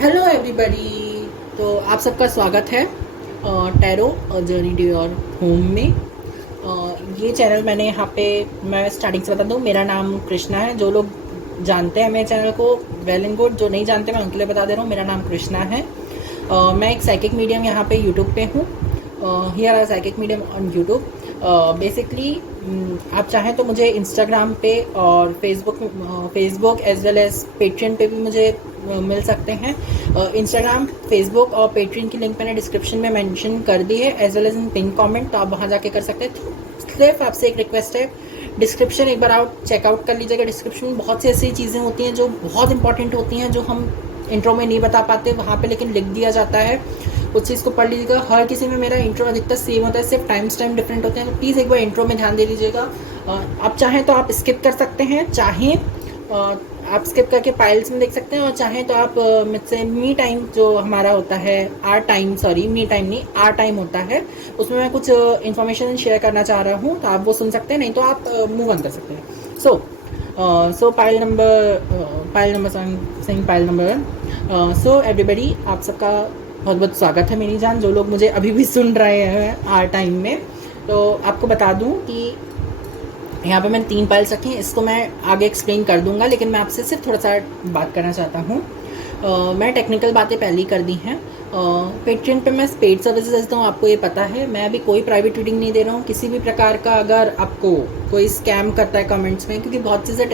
Hello everybody. तो आप सबका स्वागत है tarot journey to your home में। ये चैनल मैंने यहाँ पे मैं स्टार्टिंग से बता दूँ, मेरा नाम कृष्णा है। जो लोग जानते हैं मेरे चैनल को वेल एंड गुड, जो नहीं जानते मैं उनके लिए बता दे रहा हूँ, मेरा नाम कृष्णा है। मैं एक साइकिक मीडियम यहाँ पे यूट्यूब पे हूँ। Here are psychic medium on YouTube. Basically आप चाहें तो मुझे इंस्टाग्राम पे और Facebook as well as Patreon पे भी मुझे मिल सकते हैं। इंस्टाग्राम, फेसबुक और पेट्रियन की लिंक मैंने डिस्क्रिप्शन में मेंशन कर दी है as well as in pin comment, तो आप वहाँ जाके कर सकते हैं। सिर्फ आपसे एक रिक्वेस्ट है, डिस्क्रिप्शन एक बार चेकआउट कर लीजिएगा। डिस्क्रिप्शन में बहुत सी ऐसी चीज़ें होती हैं जो बहुत इंपॉर्टेंट होती हैं, जो हम इंट्रो में नहीं बता पाते वहाँ पे, लेकिन लिख दिया जाता है। उस चीज़ को पढ़ लीजिएगा। हर किसी में मेरा इंट्रो अधिकतर सेम होता है, सिर्फ टाइम डिफरेंट होते हैं, तो प्लीज़ एक बार इंट्रो में ध्यान दे दीजिएगा। आप चाहें तो आप स्किप कर सकते हैं, चाहें आप स्किप करके फाइल्स में देख सकते हैं, और चाहें तो आप मुझसे मी टाइम जो हमारा होता है, our time, sorry me time नहीं, आर टाइम होता है, उसमें मैं कुछ इन्फॉर्मेशन शेयर करना चाह रहा हूँ, तो आप वो सुन सकते हैं, नहीं तो आप मूव ऑन कर सकते हैं। सो pile number saying pile number. So everybody, आप सबका बहुत बहुत स्वागत है मेरी जान, जो लोग मुझे अभी भी सुन रहे हैं आर टाइम में। तो आपको बता दूं कि यहाँ पे मैंने 3 फाइल्स रखी हैं, इसको मैं आगे एक्सप्लेन कर दूंगा, लेकिन मैं आपसे सिर्फ थोड़ा सा बात करना चाहता हूँ। मैं टेक्निकल बातें पहले ही कर दी हैं। पेट्रियन पे मैं पेड सर्विसेज देता हूँ, आपको ये पता है। मैं अभी कोई प्राइवेट रीडिंग नहीं दे रहा हूँ किसी भी प्रकार का। अगर आपको कोई स्कैम करता है कमेंट्स में, क्योंकि बहुत चीज़ें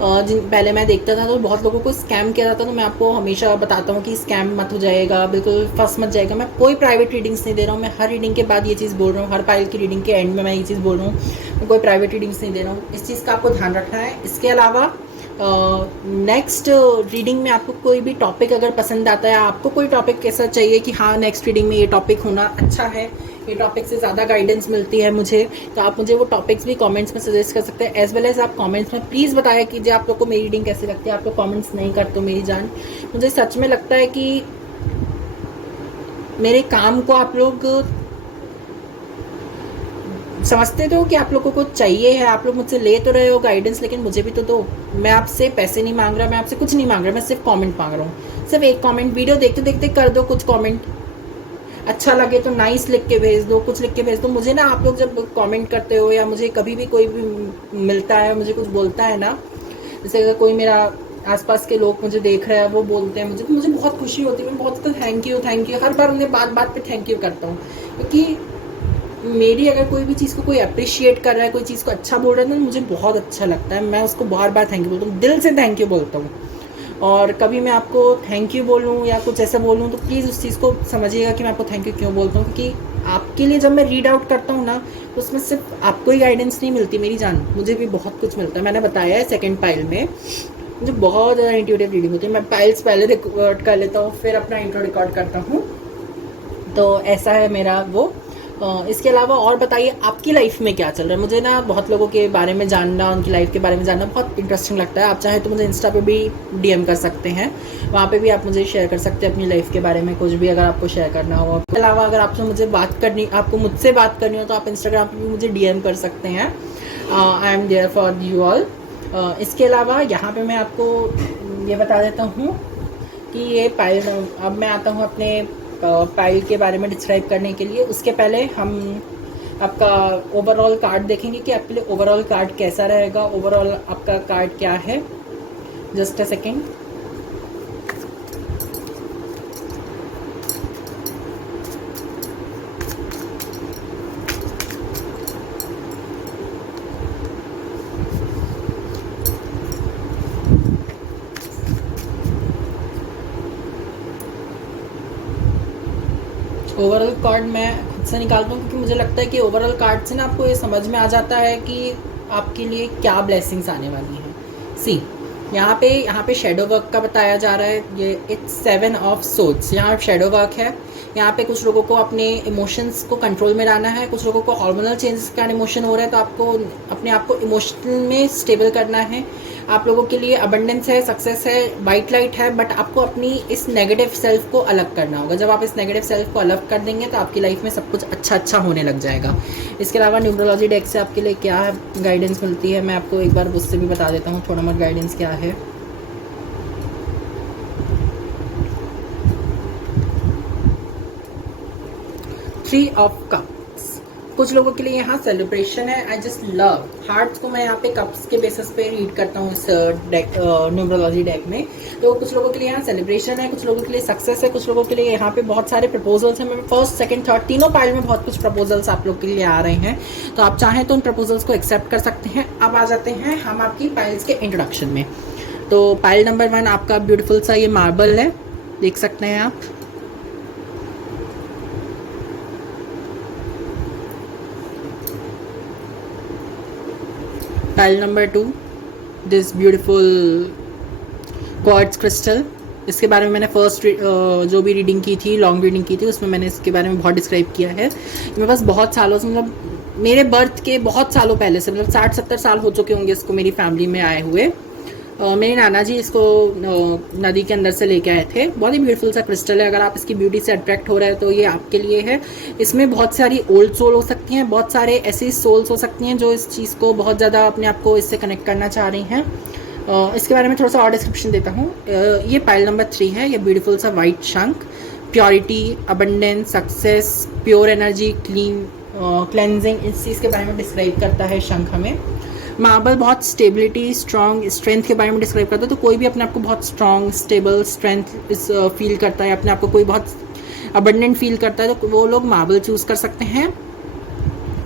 पहले मैं देखता था तो बहुत लोगों को स्कैम किया जाता, तो मैं आपको हमेशा बताता हूँ कि स्कैम मत हो जाएगा, बिल्कुल फंस मत जाएगा। मैं कोई प्राइवेट रीडिंग्स नहीं दे रहा हूँ, मैं हर रीडिंग के बाद ये चीज़ बोल रहा हूँ, हर फाइल की रीडिंग के एंड में मैं ये चीज़ बोल रहा हूँ, मैं कोई प्राइवेट रीडिंग्स नहीं दे रहा हूँ। इस चीज़ का आपको ध्यान रखना है। इसके अलावा नेक्स्ट रीडिंग में आपको कोई भी टॉपिक अगर पसंद आता है, आपको कोई टॉपिक कैसा चाहिए कि हाँ नेक्स्ट रीडिंग में ये टॉपिक होना अच्छा है, ये टॉपिक से ज़्यादा गाइडेंस मिलती है मुझे, तो आप मुझे वो टॉपिक्स भी कमेंट्स में सजेस्ट कर सकते हैं। एज वेल एज आप कमेंट्स में प्लीज़ बताया कीजिए आप लोग को मेरी रीडिंग कैसी लगती है। आप लोग कमेंट्स नहीं करते हो मेरी जान, मुझे सच में लगता है कि मेरे काम को आप लोग समझते तो कि आप लोगों को चाहिए है, आप लोग मुझसे ले तो रहे हो गाइडेंस, लेकिन मुझे भी तो दो। मैं आपसे पैसे नहीं मांग रहा, मैं आपसे कुछ नहीं मांग रहा, मैं सिर्फ कमेंट मांग रहा हूँ। सिर्फ एक कमेंट, वीडियो देखते देखते कर दो कुछ कमेंट, अच्छा लगे तो नाइस लिख के भेज दो, कुछ लिख के भेज दो मुझे ना। आप लोग जब कमेंट करते हो या मुझे कभी भी कोई भी मिलता है, मुझे कुछ बोलता है ना, जैसे अगर कोई मेरा आसपास के लोग मुझे देख रहे हैं, वो बोलते हैं मुझे, तो मुझे बहुत खुशी होती है। मैं बहुत थैंक यू हर बार उन्हें बात बात पे थैंक यू करता हूँ, क्योंकि मेरी अगर कोई भी चीज़ को कोई अप्रिशिएट कर रहा है, कोई चीज़ को अच्छा बोल रहा है, तो मुझे बहुत अच्छा लगता है। मैं उसको बार बार थैंक यू बोलता हूँ, दिल से थैंक यू बोलता हूँ। और कभी मैं आपको थैंक यू बोलूँ या कुछ ऐसा बोलूँ, तो प्लीज़ उस चीज़ को समझिएगा कि मैं आपको थैंक यू क्यों बोलता हूँ, क्योंकि आपके लिए जब मैं रीड आउट करता हूँ ना, तो उसमें सिर्फ आपको ही गाइडेंस नहीं मिलती मेरी जान, मुझे भी बहुत कुछ मिलता है। मैंने बताया है सेकेंड पाइल में मुझे बहुत ज़्यादा इंट्यूटिव रीडिंग होती है। मैं पाइल्स पहले रिकॉर्ड कर लेता हूँ, फिर अपना इंट्रो रिकॉर्ड करता हूँ, तो ऐसा है मेरा वो। इसके अलावा और बताइए आपकी लाइफ में क्या चल रहा है। मुझे ना बहुत लोगों के बारे में जानना, उनकी लाइफ के बारे में जानना बहुत इंटरेस्टिंग लगता है। आप चाहे तो मुझे इंस्टा पे भी डीएम कर सकते हैं, वहाँ पे भी आप मुझे शेयर कर सकते हैं अपनी लाइफ के बारे में, कुछ भी अगर आपको शेयर करना हो। इसके अलावा अगर आपसे मुझे बात करनी, आपको मुझसे बात करनी हो, तो आप इंस्टाग्राम पर भी मुझे डीएम कर सकते हैं। I am there for you all. इसके अलावा यहाँ पर मैं आपको ये बता देता हूँ कि ये पाइल, अब मैं आता हूँ अपने पाइल के बारे में डिस्क्राइब करने के लिए। उसके पहले हम आपका ओवरऑल कार्ड देखेंगे कि आपके लिए ओवरऑल कार्ड कैसा रहेगा, ओवरऑल आपका कार्ड क्या है। Just a second. Overall card मैं खुद से निकालता हूँ, क्योंकि मुझे लगता है कि ओवरऑल कार्ड से ना आपको ये समझ में आ जाता है कि आपके लिए क्या ब्लेसिंग्स आने वाली हैं। सी, यहाँ पे शेडो वर्क का बताया जा रहा है। ये इट्स 7 ऑफ सोर्ड्स, यहाँ शेडो वर्क है। यहाँ पे कुछ लोगों को अपने इमोशंस को कंट्रोल में लाना है, कुछ लोगों को हार्मोनल चेंजेस का इमोशन हो रहा है, तो आपको अपने आप को इमोशनल में स्टेबल करना है। आप लोगों के लिए अबंडेंस है, सक्सेस है, वाइट लाइट है, बट आपको अपनी इस नेगेटिव सेल्फ को अलग करना होगा। जब आप इस नेगेटिव सेल्फ को अलग कर देंगे तो आपकी लाइफ में सब कुछ अच्छा अच्छा होने लग जाएगा। इसके अलावा न्यूमरोलॉजी डेक से आपके लिए क्या गाइडेंस मिलती है, मैं आपको एक बार उससे भी बता देता हूँ थोड़ा बहुत गाइडेंस क्या है। Three of cups. कुछ लोगों के लिए यहाँ सेलिब्रेशन है। आई जस्ट लव हार्ट्स को मैं यहाँ पे कप्स के बेसिस पे रीड करता हूँ इस डेक, न्यूमरोलॉजी डेक में। तो कुछ लोगों के लिए यहाँ सेलिब्रेशन है, कुछ लोगों के लिए सक्सेस है, कुछ लोगों के लिए यहाँ पे बहुत सारे प्रपोजल्स हैं। मैं फर्स्ट सेकंड थर्ड तीनों पाइल में बहुत कुछ प्रपोजल्स आप लोग के लिए आ रहे हैं, तो आप चाहें तो उन प्रपोजल्स को एक्सेप्ट कर सकते हैं। अब आ जाते हैं हम आपकी पाइल्स के इंट्रोडक्शन में। तो पाइल नंबर 1 आपका ब्यूटीफुल सा ये मार्बल है, देख सकते हैं आप। Pile number 2 this beautiful quartz crystal. इसके बारे में मैंने फर्स्ट जो भी रीडिंग की थी, लॉन्ग रीडिंग की थी, उसमें मैंने इसके बारे में बहुत डिस्क्राइब किया है। मेरे पास बहुत सालों से, मतलब मेरे बर्थ के बहुत सालों पहले से, मतलब 60-70 साल हो चुके होंगे इसको मेरी फैमिली में आए हुए। मेरे नाना जी इसको नदी के अंदर से लेके आए थे। बहुत ही ब्यूटीफुल सा क्रिस्टल है। अगर आप इसकी ब्यूटी से अट्रैक्ट हो रहे हैं तो ये आपके लिए है। इसमें बहुत सारी ओल्ड सोल हो सकती हैं, बहुत सारे ऐसी सोल्स हो सकती हैं जो इस चीज़ को बहुत ज़्यादा अपने आप को इससे कनेक्ट करना चाह रही हैं। इसके बारे में थोड़ा सा और डिस्क्रिप्शन देता हूँ। ये पाइल नंबर 3 है। ये ब्यूटीफुल सा वाइट शंख, purity, abundance, success, pure energy, cleansing, इस चीज़ के बारे में डिस्क्राइब करता है शंख हमें। मार्बल बहुत स्टेबिलिटी, स्ट्रॉन्ग, स्ट्रेंथ के बारे में डिस्क्राइब करता है। तो कोई भी अपने आप को बहुत स्ट्रॉन्ग, स्टेबल, स्ट्रेंथ इस फील करता है, अपने आप को कोई बहुत अबंडेंट फील करता है, तो वो लोग मार्बल चूज़ कर सकते हैं।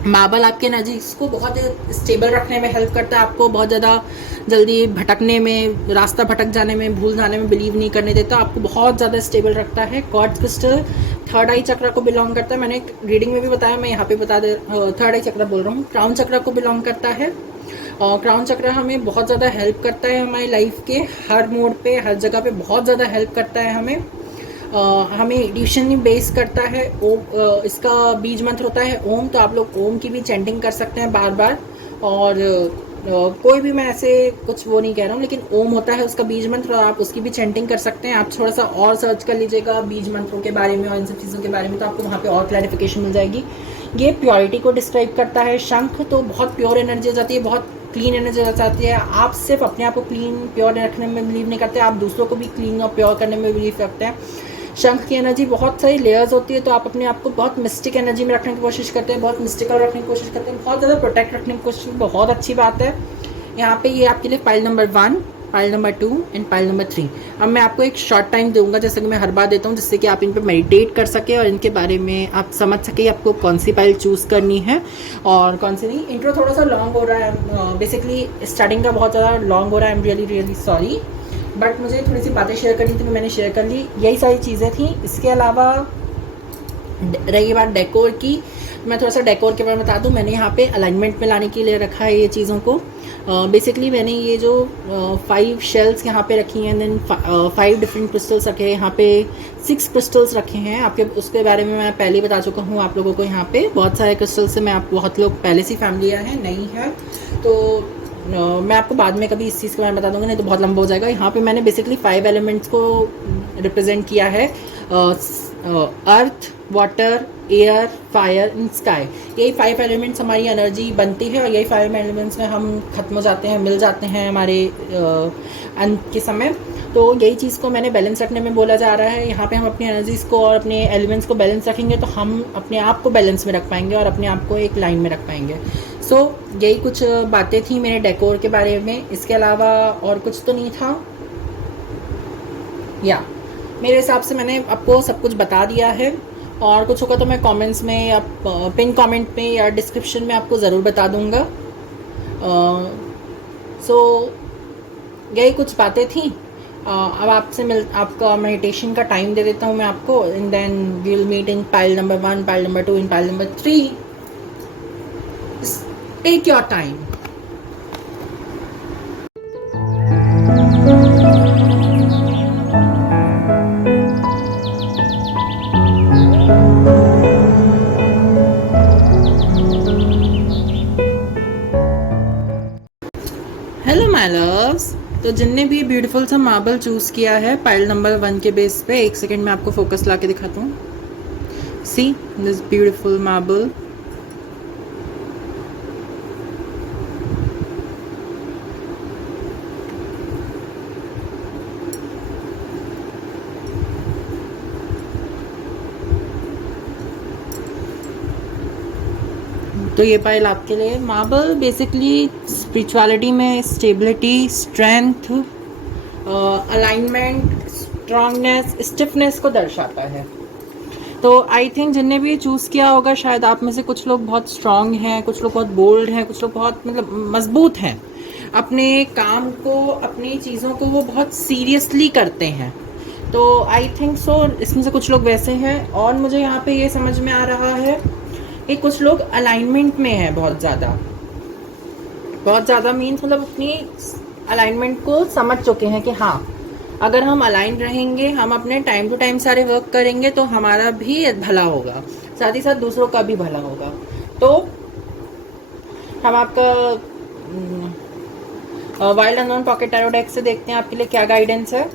मार्बल आपके एनर्जीज को बहुत स्टेबल रखने में हेल्प करता है, आपको बहुत ज़्यादा जल्दी भटकने में, रास्ता भटक जाने में, भूल जाने में बिलीव नहीं करने देता, आपको बहुत ज़्यादा स्टेबल रखता है। क्वार्ट्ज क्रिस्टल थर्ड आई चक्र को बिलोंग करता है। मैंने रीडिंग में भी बताया, मैं यहाँ पे बता दे, थर्ड आई चक्र बोल रहा हूँ, क्राउन चक्र को बिलोंग करता है। और क्राउन चक्र हमें बहुत ज़्यादा हेल्प करता है हमारी लाइफ के हर मोड पे, हर जगह पे बहुत ज़्यादा हेल्प करता है हमें। हमें एडिशन बेस करता है। ओम, इसका बीज मंत्र होता है ओम, तो आप लोग ओम की भी चैंटिंग कर सकते हैं बार बार। और कोई भी, मैं ऐसे कुछ वो नहीं कह रहा हूँ, लेकिन ओम होता है उसका बीज मंत्र, और आप उसकी भी चैंटिंग कर सकते हैं। आप थोड़ा सा और सर्च कर लीजिएगा बीज मंत्रों के बारे में और इन सब चीज़ों के बारे में, तो आपको वहाँ पे और क्लैरिफिकेशन मिल जाएगी। ये प्योरिटी को डिस्क्राइब करता है। शंख तो बहुत प्योर एनर्जी हो जाती है, बहुत क्लीन एनर्जी हो जाती है। आप सिर्फ अपने आप को क्लीन प्योर रखने में बिलीव नहीं करते, आप दूसरों को भी क्लीन और प्योर करने में बिलीव करते हैं। शंख की एनर्जी बहुत सारी लेयर्स होती है, तो आप अपने आप को बहुत मिस्टिक एनर्जी में रखने की कोशिश करते हैं, बहुत मिस्टिकल रखने की कोशिश करते हैं, बहुत ज़्यादा प्रोटेक्ट रखने की कोशिश, बहुत अच्छी बात है। यहाँ पे ये आपके लिए pile number 1, pile number 2 and pile number 3। अब मैं आपको एक शॉर्ट टाइम दूंगा, जैसे कि मैं हर बार देता हूँ, जिससे कि आप इन पर मेडिटेट कर सके और इनके बारे में आप समझ सके आपको कौन सी पाइल चूज़ करनी है और कौन सी नहीं। इंट्रो थोड़ा सा लॉन्ग हो रहा है, बेसिकली स्टार्टिंग का बहुत ज़्यादा लॉन्ग हो रहा है। आई am really really sorry, but मुझे थोड़ी सी बातें शेयर करनी थी तो मैंने शेयर कर ली। यही सारी चीज़ें थी। इसके अलावा रही बात डेकोर की, मैं थोड़ा सा डेकोर के बारे में बता दूं। मैंने यहाँ पे अलाइनमेंट में लाने के लिए रखा है ये चीज़ों को। बेसिकली मैंने ये जो 5 शेल्स यहाँ पे रखी हैं, देन 5 डिफरेंट क्रिस्टल्स रखे हैं, यहाँ पे 6 क्रिस्टल्स रखे हैं। आपके उसके बारे में मैं पहले ही बता चुका हूँ आप लोगों को। यहाँ पे बहुत सारे क्रिस्टल्स से मैं आप बहुत लोग पहले से फैमिलियर हैं, नहीं है तो मैं आपको बाद में कभी इस चीज़ के बारे में बता दूंगा, नहीं तो बहुत लंबा हो जाएगा। यहाँ पे मैंने बेसिकली 5 एलिमेंट्स को रिप्रेजेंट किया है, earth, water, air, fire and sky. यही 5 एलिमेंट्स हमारी एनर्जी बनती है और यही 5 एलिमेंट्स में हम खत्म हो जाते हैं, मिल जाते हैं हमारे अंत के समय। तो यही चीज़ को मैंने बैलेंस रखने में बोला जा रहा है। यहाँ पे हम अपनी एनर्जीज़ को और अपने एलिमेंट्स को बैलेंस रखेंगे तो हम अपने आप को बैलेंस में रख पाएंगे और अपने आप को एक लाइन में रख पाएंगे। सो यही कुछ बातें थी मेरे डेकोर के बारे में। इसके अलावा और कुछ तो नहीं था। या मेरे हिसाब से मैंने आपको सब कुछ बता दिया है, और कुछ होगा तो मैं कमेंट्स में या पिन कमेंट में या डिस्क्रिप्शन में आपको ज़रूर बता दूंगा। सो यही कुछ बातें थी। अब आपसे आपका मेडिटेशन का टाइम दे देता हूँ मैं आपको, and then we will meet in pile number 1, pile number 2 and pile number 3। Take your time. Hello my loves, तो जिनने भी ब्यूटीफुल सा मार्बल चूज़ किया है पाइल नंबर 1 के बेस पे, एक सेकेंड में आपको फोकस ला के दिखाता हूँ। See this beautiful marble. तो ये पाइल आपके लिए। मार्बल बेसिकली स्पिरिचुअलिटी में stability, strength, alignment, strongness, stiffness को दर्शाता है। तो आई थिंक जिनने भी चूज़ किया होगा, शायद आप में से कुछ लोग बहुत स्ट्रांग हैं, कुछ लोग बहुत बोल्ड हैं, कुछ लोग बहुत मतलब मजबूत हैं, अपने काम को, अपनी चीज़ों को वो बहुत सीरियसली करते हैं। तो आई थिंक सो इसमें से कुछ लोग वैसे हैं। और मुझे यहाँ पे ये समझ में आ रहा है कि कुछ लोग अलाइनमेंट में हैं बहुत ज़्यादा मीन्स मतलब अपनी अलाइनमेंट को समझ चुके हैं कि हाँ, अगर हम अलाइन रहेंगे, हम अपने टाइम टू टाइम सारे वर्क करेंगे तो हमारा भी भला होगा, साथ ही साथ दूसरों का भी भला होगा। तो हम आपका wild unknown pocket tarot deck से देखते हैं आपके लिए क्या गाइडेंस है।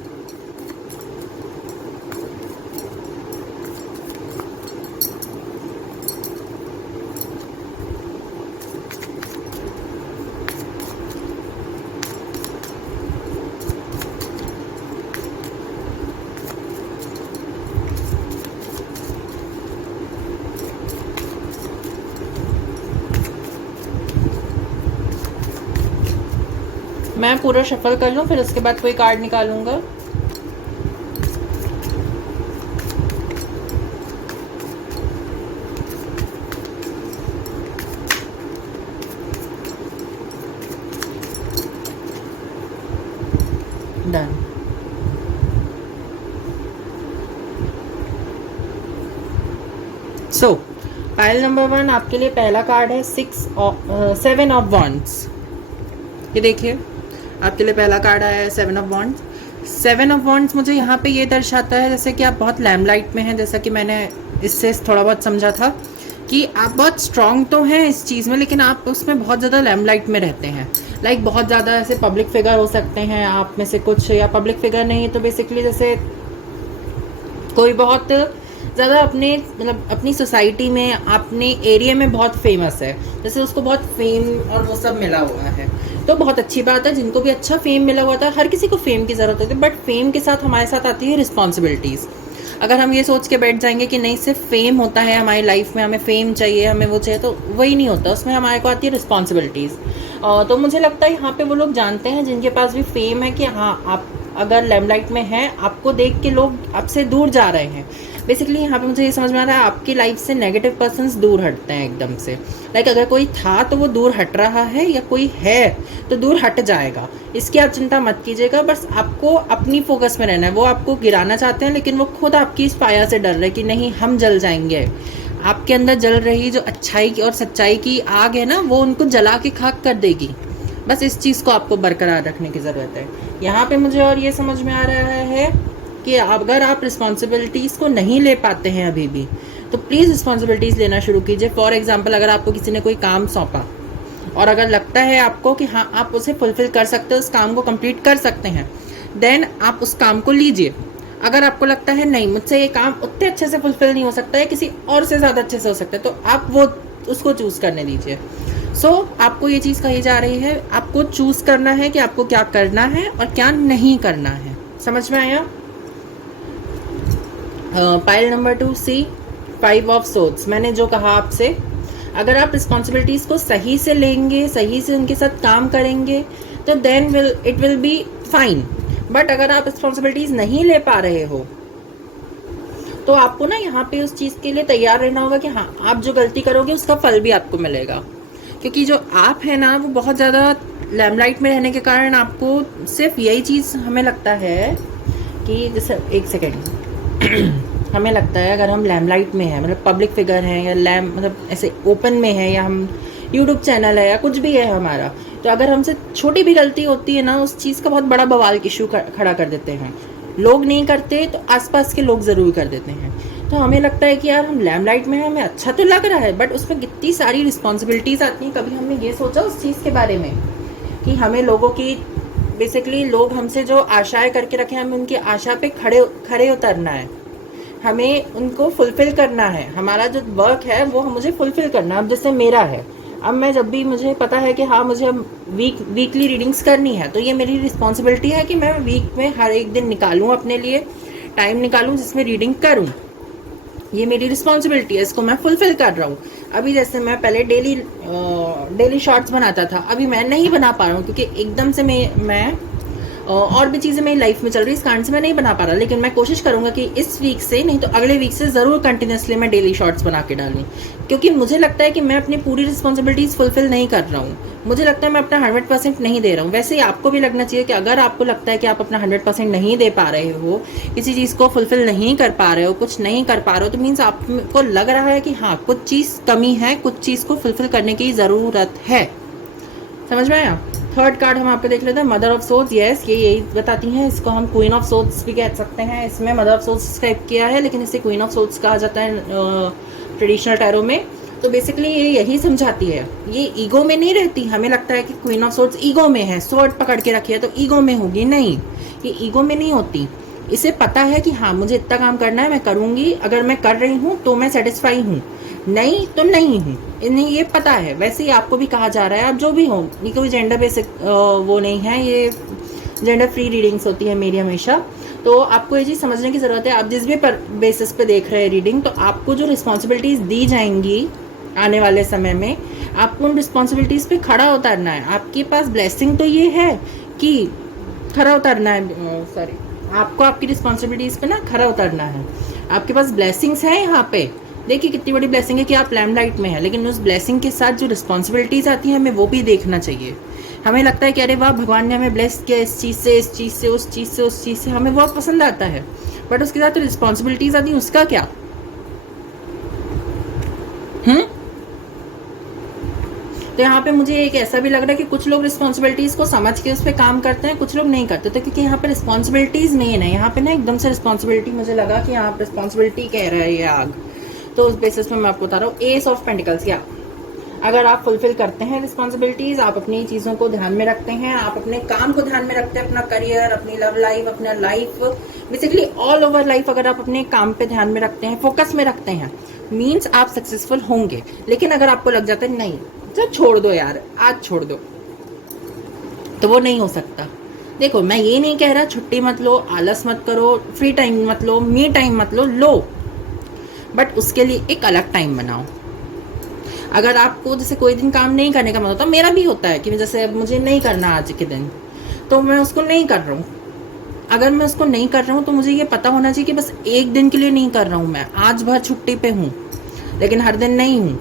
मैं पूरा शफल कर लूँ, फिर उसके बाद कोई कार्ड निकालूंगा। डन। सो पाइल नंबर 1 आपके लिए पहला कार्ड है 7 ऑफ वॉन्ड्स। ये देखिए आपके लिए पहला कार्ड आया है 7 ऑफ वॉन्ड्स। 7 ऑफ वॉन्ड्स मुझे यहाँ पे ये दर्शाता है जैसे कि आप बहुत लैम्पलाइट में हैं, जैसा कि मैंने इससे थोड़ा बहुत समझा था कि आप बहुत स्ट्रांग तो हैं इस चीज़ में, लेकिन आप उसमें बहुत ज़्यादा लैम्पलाइट में रहते हैं। लाइक बहुत ज़्यादा ऐसे पब्लिक फिगर हो सकते हैं आप में से कुछ, या पब्लिक फिगर नहीं तो बेसिकली जैसे कोई बहुत ज़्यादा अपने मतलब अपनी सोसाइटी में, अपने एरिया में बहुत फेमस है, जैसे उसको बहुत फेम और वो सब मिला हुआ है। तो बहुत अच्छी बात है, जिनको भी अच्छा फेम मिला हुआ था। हर किसी को फेम की ज़रूरत होती है, बट फेम के साथ हमारे साथ आती है रिस्पॉन्सिबिलिटीज़। अगर हम ये सोच के बैठ जाएंगे कि नहीं सिर्फ फेम होता है हमारी लाइफ में, हमें फेम चाहिए, हमें वो चाहिए, तो वही नहीं होता। उसमें हमारे को आती है रिस्पॉन्सिबिलिटीज़। तो मुझे लगता है यहाँ पे वो लोग जानते हैं जिनके पास भी फेम है कि हाँ, आप अगर लैम्पलाइट में हैं, आपको देख के लोग आपसे दूर जा रहे हैं। बेसिकली यहाँ पे मुझे ये समझ में आ रहा है आपकी लाइफ से नेगेटिव पर्सन्स दूर हटते हैं एकदम से। लाइक अगर कोई था तो वो दूर हट रहा है, या कोई है तो दूर हट जाएगा। इसकी आप चिंता मत कीजिएगा, बस आपको अपनी फोकस में रहना है। वो आपको गिराना चाहते हैं, लेकिन वो खुद आपकी इस पाया से डर रहे कि नहीं हम जल जाएंगे। आपके अंदर जल रही जो अच्छाई की और सच्चाई की आग है ना, वो उनको जला के खाक कर देगी। बस इस चीज़ को आपको बरकरार रखने की ज़रूरत है। यहाँ पे मुझे और ये समझ में आ रहा है कि अगर आप रिस्पॉन्सिबिलिटीज़ को नहीं ले पाते हैं अभी भी, तो प्लीज़ रिस्पॉन्सिबिलिटीज़ लेना शुरू कीजिए। फॉर एग्जांपल, अगर आपको किसी ने कोई काम सौंपा और अगर लगता है आपको कि हाँ आप उसे फुलफिल कर सकते हो, उस काम को कंप्लीट कर सकते हैं, देन आप उस काम को लीजिए। अगर आपको लगता है नहीं मुझसे ये काम उतने अच्छे से फुलफिल नहीं हो सकता है, किसी और से ज़्यादा अच्छे से हो सकता है, तो आप वो उसको चूज़ करने दीजिए। सो आपको ये चीज़ कही जा रही है, आपको चूज़ करना है कि आपको क्या करना है और क्या नहीं करना है। समझ में आया? Pile number 2 see 5 of swords. मैंने जो कहा आपसे, अगर आप रिस्पॉन्सिबिलिटीज़ को सही से लेंगे, सही से उनके साथ काम करेंगे, तो then it will be fine. But अगर आप रिस्पॉन्सिबिलिटीज़ नहीं ले पा रहे हो, तो आपको ना यहाँ पे उस चीज़ के लिए तैयार रहना होगा कि हाँ, आप जो गलती करोगे उसका फल भी आपको मिलेगा। क्योंकि जो आप है ना, वो बहुत ज़्यादा लैम्पलाइट में रहने के कारण आपको सिर्फ यही चीज़ हमें लगता है कि जैसे एक सेकेंड हमें लगता है अगर हम लैम्पलाइट में हैं, मतलब पब्लिक फिगर हैं, या मतलब ऐसे ओपन में है, या हम यूट्यूब चैनल है, या कुछ भी है हमारा, तो अगर हमसे छोटी भी गलती होती है ना, उस चीज़ का बहुत बड़ा बवाल इशू खड़ा कर देते हैं। लोग नहीं करते तो आसपास के लोग ज़रूर कर देते हैं। तो हमें लगता है कि यार हम लैम्पलाइट में हैं, हमें अच्छा तो लग रहा है, बट उसमें कितनी सारी रिस्पॉन्सिबिलिटीज़ आती हैं। कभी हमने ये सोचा उस चीज़ के बारे में कि हमें लोगों की बेसिकली लोग हमसे जो आशाएं करके रखे, हमें उनकी आशा पे खड़े उतरना है, हमें उनको फुलफिल करना है। हमारा जो वर्क है वो मुझे फुलफिल करना है। अब जैसे मेरा है, अब मैं जब भी मुझे पता है कि हाँ मुझे अब वीकली रीडिंग्स करनी है, तो ये मेरी रिस्पॉन्सिबिलिटी है कि मैं वीक में हर एक दिन निकालूँ, अपने लिए टाइम निकालूँ जिसमें रीडिंग करूँ। ये मेरी रिस्पॉन्सिबिलिटी है, इसको मैं फुलफिल कर रहा हूँ। अभी जैसे मैं पहले डेली शॉर्ट्स बनाता था, अभी मैं नहीं बना पा रहा हूँ क्योंकि एकदम से मैं और भी चीज़ें मेरी लाइफ में चल रही है, इस कारण से मैं नहीं बना पा रहा। लेकिन मैं कोशिश करूंगा कि इस वीक से नहीं तो अगले वीक से ज़रूर कंटिन्यूसली मैं डेली शॉर्ट्स बना के डालूँ, क्योंकि मुझे लगता है कि मैं अपनी पूरी रिस्पॉन्सिबिलिटीज़ फुलफिल नहीं कर रहा हूँ। मुझे लगता है मैं अपना 100% नहीं दे रहा हूँ। वैसे ही आपको भी लगना चाहिए कि अगर आपको लगता है कि आप अपना 100% नहीं दे पा रहे हो, किसी चीज़ को फुलफिल नहीं कर पा रहे हो, कुछ नहीं कर पा रहे हो, तो मीन्स आपको लग रहा है कि हाँ कुछ चीज़ कमी है, कुछ चीज़ को फुलफिल करने की ज़रूरत है। समझ में आया? थर्ड कार्ड हम आपको देख लेते हैं, मदर ऑफ सोर्ड्स। यस, ये यही बताती हैं, इसको हम क्वीन ऑफ सोर्ड्स भी कह सकते हैं। इसमें मदर ऑफ सोर्ड्स डिस्क्राइब किया है, लेकिन इसे क्वीन ऑफ सोर्ड्स कहा जाता है ट्रेडिशनल टैरो में। तो बेसिकली ये यही समझाती है, ये ईगो में नहीं रहती। हमें लगता है कि क्वीन ऑफ सोर्ड्स ईगो में है, स्वॉर्ड पकड़ के रखी है तो ईगो में होगी, नहीं, ये ईगो में नहीं होती। इसे पता है कि हाँ मुझे इतना काम करना है, मैं करूंगी, अगर मैं कर रही हूँ तो मैं सेटिस्फाई हूँ, नहीं तो नहीं हूँ, इन्हें ये पता है। वैसे ही आपको भी कहा जा रहा है, आप जो भी हो, ये कोई जेंडर बेसिक वो नहीं है, ये जेंडर फ्री रीडिंग्स होती है मेरी हमेशा। तो आपको ये चीज़ समझने की ज़रूरत है, आप जिस भी बेसिस पे देख रहे हैं रीडिंग, तो आपको जो रिस्पॉन्सिबिलिटीज़ दी जाएंगी आने वाले समय में, आपको उन रिस्पॉन्सिबिलिटीज़ पे खड़ा उतरना है। आपके पास ब्लेसिंग तो ये है कि खड़ा उतरना है, सॉरी, आपको आपकी रिस्पॉन्सिबिलिटीज़ पे ना खड़ा उतरना है। आपके पास ब्लेसिंग्स हैं यहाँ पे, देखिए कितनी बड़ी ब्लेसिंग है कि आप लैम्पलाइट में है, लेकिन उस ब्लेसिंग के साथ जो रिस्पॉन्सिबिलिटीज़ आती हैं हमें वो भी देखना चाहिए। हमें लगता है कि अरे वाह भगवान ने हमें ब्लेस किया इस चीज़ से, इस चीज़ से, उस चीज़ से, उस चीज़ से, हमें बहुत पसंद आता है, बट उसके साथ जो रिस्पॉन्सिबिलिटीज़ आती हैं उसका क्या? तो यहाँ पे मुझे एक ऐसा भी लग रहा है कि कुछ लोग रिस्पॉन्सिबिलिटीज़ को समझ के उस पर काम करते हैं, कुछ लोग नहीं करते। तो क्योंकि यहाँ पे रिस्पॉन्सिबिलिटीज़ नहीं है ना, यहाँ पे ना एकदम से रिस्पॉन्सिबिलिटी मुझे लगा कि यहाँ पे रिस्पॉन्सिबिलिटी कह रहा है ये आग। तो उस बेसिस में मैं आपको बता रहा हूँ, एस ऑफ पेंटिकल्स। क्या अगर आप फुलफिल करते हैं रिस्पॉन्सिबिलिटीज़, आप अपनी चीज़ों को ध्यान में रखते हैं, आप अपने काम को ध्यान में रखते हैं, अपना करियर, अपनी लव लाइफ, अपना life, basically all over life अगर आप अपने काम पे ध्यान में रखते हैं, फोकस में रखते हैं, मीन्स आप सक्सेसफुल होंगे। लेकिन अगर आपको लग जाता है नहीं जब छोड़ दो यार, आज छोड़ दो, तो वो नहीं हो सकता। देखो मैं ये नहीं कह रहा छुट्टी मत लो, आलस मत करो, फ्री टाइम मत लो, मी टाइम मत लो, बट उसके लिए एक अलग टाइम बनाओ। अगर आपको जैसे कोई दिन काम नहीं करने का मन होता, मेरा भी होता है कि जैसे मुझे नहीं करना आज के दिन, तो मैं उसको नहीं कर रहा हूँ। अगर मैं उसको नहीं कर रहा हूँ तो मुझे ये पता होना चाहिए कि बस एक दिन के लिए नहीं कर रहा हूँ, मैं आज भर छुट्टी पे हूँ, लेकिन हर दिन नहीं हूँ।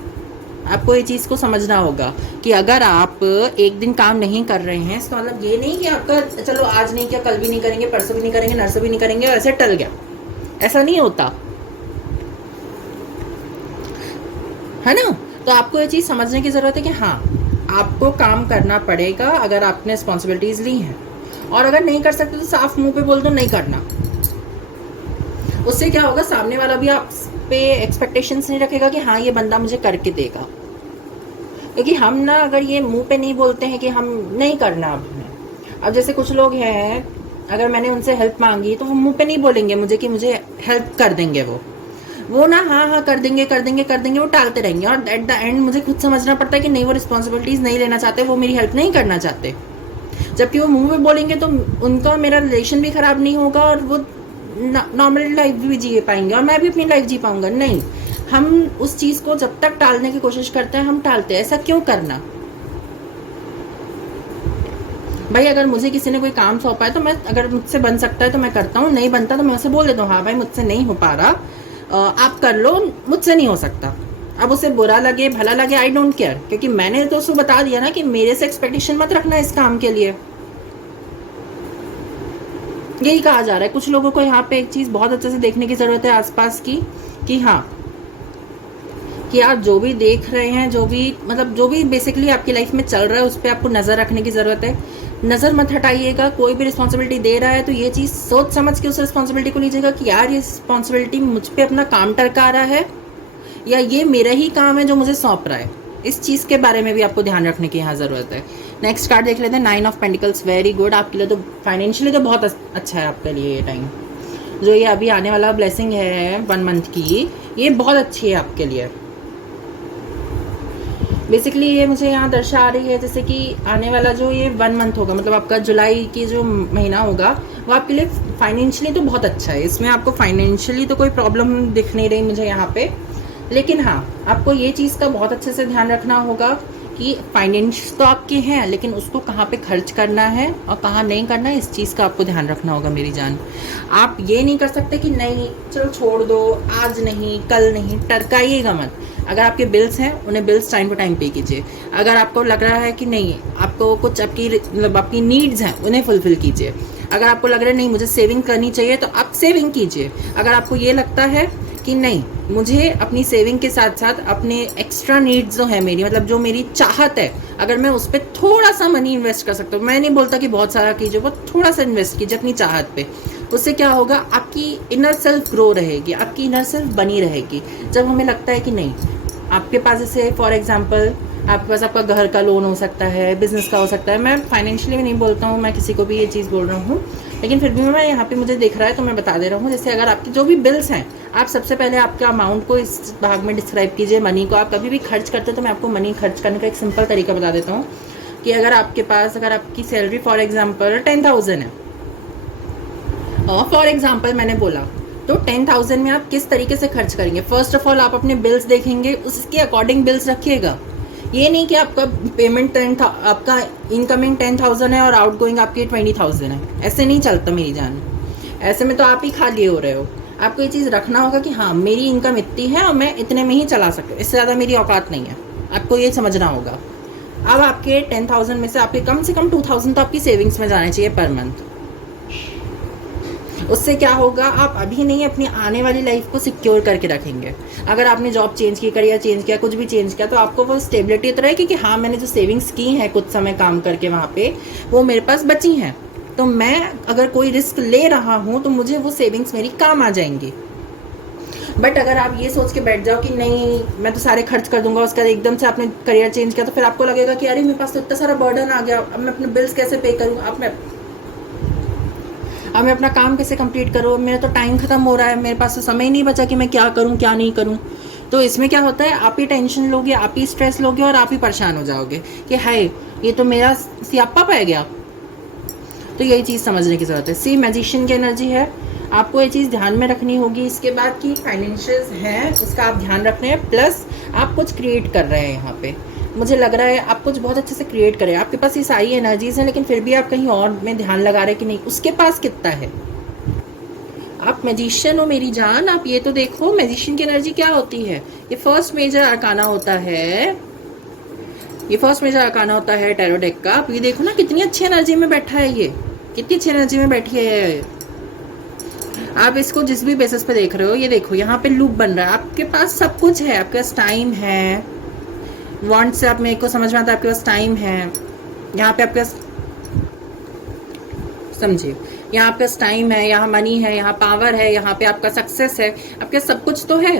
आपको ये चीज़ को समझना होगा कि अगर आप एक दिन काम नहीं कर रहे हैं, इसका मतलब ये नहीं कि आपका चलो आज नहीं किया, कल भी नहीं करेंगे, परसों भी नहीं करेंगे, नरसों भी नहीं करेंगे, ऐसे टल गया। ऐसा नहीं होता है ना। तो आपको ये चीज़ समझने की ज़रूरत है कि हाँ आपको काम करना पड़ेगा अगर आपने रिस्पॉन्सिबिलिटीज़ ली हैं, और अगर नहीं कर सकते तो साफ मुंह पे बोल दो नहीं करना। उससे क्या होगा, सामने वाला भी आप पे एक्सपेक्टेशंस नहीं रखेगा कि हाँ ये बंदा मुझे करके देगा। क्योंकि हम ना अगर ये मुंह पे नहीं बोलते हैं कि हम नहीं करना, अब जैसे कुछ लोग हैं, अगर मैंने उनसे हेल्प मांगी तो वो मुंह पे नहीं बोलेंगे मुझे कि मुझे हेल्प कर देंगे, वो ना हाँ हाँ कर देंगे कर देंगे कर देंगे, वो टालते रहेंगे, और एट द एंड मुझे खुद समझना पड़ता है कि नहीं वो रिस्पॉन्सिबिलिटीज़ नहीं लेना चाहते, वो मेरी हेल्प नहीं करना चाहते। जबकि वो मुंह में बोलेंगे तो उनका मेरा रिलेशन भी खराब नहीं होगा, और वो नॉर्मल लाइफ भी जी पाएंगे, और मैं भी अपनी लाइफ जी पाऊंगा। नहीं, हम उस चीज़ को जब तक टालने की कोशिश करते हैं हम टालते हैं। ऐसा क्यों करना भाई? अगर मुझे किसी ने कोई काम सौंपा है तो मैं, अगर मुझसे बन सकता है तो मैं करता हूँ, नहीं बनता तो मैं उसे बोल देता हूँ हाँ भाई मुझसे नहीं हो पा रहा, आप कर लो, मुझसे नहीं हो सकता। अब उसे बुरा लगे भला लगे, आई डोंट केयर, क्योंकि मैंने तो उसको बता दिया ना कि मेरे से एक्सपेक्टेशन मत रखना इस काम के लिए। यही कहा जा रहा है। कुछ लोगों को यहाँ पे एक चीज़ बहुत अच्छे से देखने की ज़रूरत है आसपास की, कि हाँ कि आप जो भी देख रहे हैं, जो भी मतलब जो भी बेसिकली आपकी लाइफ में चल रहा है, उस पर आपको नज़र रखने की ज़रूरत है। नज़र मत हटाइएगा। कोई भी रिस्पॉन्सिबिलिटी दे रहा है तो ये चीज़ सोच समझ के उस रिस्पॉन्सिबिलिटी को लीजिएगा कि यार ये रिस्पॉन्सिबिलिटी मुझ पर अपना काम टरका रहा है, या ये मेरा ही काम है जो मुझे सौंप रहा है। इस चीज़ के बारे में भी आपको ध्यान रखने की यहाँ ज़रूरत है। नेक्स्ट कार्ड देख लेते हैं, 9 ऑफ पेंटिकल्स। वेरी गुड, आपके लिए तो फाइनेंशियली तो बहुत अच्छा है आपके लिए ये टाइम। जो ये अभी आने वाला ब्लेसिंग है 1 मंथ की, ये बहुत अच्छी है आपके लिए। बेसिकली ये मुझे यहाँ दर्शा रही है जैसे कि आने वाला जो ये 1 मंथ होगा, मतलब आपका जुलाई की जो महीना होगा वो आपके लिए फाइनेंशियली तो बहुत अच्छा है। इसमें आपको फाइनेंशियली तो कोई प्रॉब्लम दिख नहीं रही मुझे यहाँ पे। लेकिन हाँ, आपको ये चीज़ का बहुत अच्छे से ध्यान रखना होगा कि फाइनेंस तो आपके हैं, लेकिन उसको कहाँ पे खर्च करना है और कहाँ नहीं करना है, इस चीज़ का आपको ध्यान रखना होगा मेरी जान। आप ये नहीं कर सकते कि नहीं चलो छोड़ दो, आज नहीं कल नहीं, टरकाइएगा मत। अगर आपके बिल्स हैं उन्हें बिल्स टाइम टू टाइम पे कीजिए। अगर आपको लग रहा है कि नहीं आपको कुछ आपकी नीड्स हैं उन्हें फुलफिल कीजिए। अगर आपको लग रहा है नहीं मुझे सेविंग करनी चाहिए तो आप सेविंग कीजिए। अगर आपको ये लगता है कि नहीं मुझे अपनी सेविंग के साथ साथ अपने एक्स्ट्रा नीड्स जो है मेरी, मतलब जो मेरी चाहत है, अगर मैं उस पर थोड़ा सा मनी इन्वेस्ट कर सकता हूँ, मैं नहीं बोलता कि बहुत सारा कीजिए, वो थोड़ा सा इन्वेस्ट कीजिए अपनी चाहत पे। उससे क्या होगा, आपकी इनर सेल्फ ग्रो रहेगी, आपकी इनर सेल्फ बनी रहेगी। जब हमें लगता है कि नहीं आपके पास, जैसे फॉर एग्जांपल आपके पास आपका घर का लोन हो सकता है, बिजनेस का हो सकता है, मैं फाइनेंशियली नहीं बोलता हूँ, मैं किसी को भी ये चीज़ बोल रहा हूँ, लेकिन फिर भी मैं यहाँ पे मुझे दिख रहा है तो मैं बता दे रहा हूँ। जैसे अगर आपके जो भी बिल्स हैं, आप सबसे पहले आपके अमाउंट को इस भाग में डिस्क्राइब कीजिए। मनी को आप कभी भी खर्च करते हो तो मैं आपको मनी खर्च करने का एक सिंपल तरीका बता देता हूँ कि अगर आपके पास, अगर आपकी सैलरी फॉर एग्जाम्पल 10,000 है, और फॉर एग्जाम्पल मैंने बोला, तो 10,000 में आप किस तरीके से खर्च करेंगे। फर्स्ट ऑफ ऑल आप अपने बिल्स देखेंगे, उसके अकॉर्डिंग बिल्स रखिएगा। ये नहीं कि आपका पेमेंट आपका इनकमिंग 10,000 है और आउटगोइंग आपकी 20,000 है, ऐसे नहीं चलता मेरी जान। ऐसे में तो आप ही खाली हो रहे हो। आपको ये चीज़ रखना होगा कि हाँ मेरी इनकम इतनी है और मैं इतने में ही चला सकती हूँ, इससे ज़्यादा मेरी औकात नहीं है, आपको ये समझना होगा। अब आपके 10,000 में से आपके कम से कम 2,000 तो आपकी सेविंग्स में जाने चाहिए पर मंथ। उससे क्या होगा, आप अभी नहीं अपनी आने वाली लाइफ को सिक्योर करके रखेंगे। अगर आपने जॉब चेंज की, करियर चेंज किया, कुछ भी चेंज किया, तो आपको वो स्टेबिलिटी तो रहेगी कि हाँ मैंने जो सेविंग्स की हैं कुछ समय काम करके वहाँ पे, वो मेरे पास बची हैं, तो मैं अगर कोई रिस्क ले रहा हूँ तो मुझे वो सेविंग्स मेरी काम आ जाएंगी। बट अगर आप ये सोच के बैठ जाओ कि नहीं मैं तो सारे खर्च कर दूंगा, उसका एकदम से आपने करियर चेंज किया, तो फिर आपको लगेगा कि अरे मेरे पास तो इतना सारा बर्डन आ गया, अब मैं अपने बिल्स कैसे पे करूँ, अब मैं अपना काम कैसे कंप्लीट करूँ, मेरा तो टाइम खत्म हो रहा है, मेरे पास तो समय नहीं बचा कि मैं क्या करूँ क्या नहीं करूँ। तो इसमें क्या होता है, आप ही टेंशन लोगे, आप ही स्ट्रेस लोगे और आप ही परेशान हो जाओगे कि हाय ये तो मेरा सियापा पै गया। तो यही चीज़ समझने की ज़रूरत है। सी मैजिशियन की एनर्जी है, आपको ये चीज़ ध्यान में रखनी होगी। इसके बाद की फाइनेंशियल्स हैं उसका आप ध्यान रख रहे हैं, प्लस आप कुछ क्रिएट कर रहे हैं यहाँ पे। मुझे लग रहा है आप कुछ बहुत अच्छे से क्रिएट करें। आपके पास ये सारी एनर्जीज हैं, लेकिन फिर भी आप कहीं और में ध्यान लगा रहे हैं कि नहीं उसके पास कितना है। आप मैजिशियन हो मेरी जान, आप ये तो देखो मैजिशियन की एनर्जी क्या होती है। ये फर्स्ट मेजर अरकाना होता है, ये फर्स्ट मेजर अरकाना होता है टैरो डेक का। आप ये देखो ना कितनी अच्छी एनर्जी में बैठा है, ये कितनी अच्छी एनर्जी में बैठी है। आप इसको जिस भी बेसिस पे देख रहे हो, ये देखो यहाँ पे लूप बन रहा है, आपके पास सब कुछ है, आपके पास टाइम है। वांट से आप मेरे को समझ में आता है, आपके पास टाइम है, यहाँ पे आपके पास समझिए, यहाँ आपके पास टाइम है, यहाँ मनी है, यहाँ पावर है, यहाँ पे आपका सक्सेस है, आपके सब कुछ तो है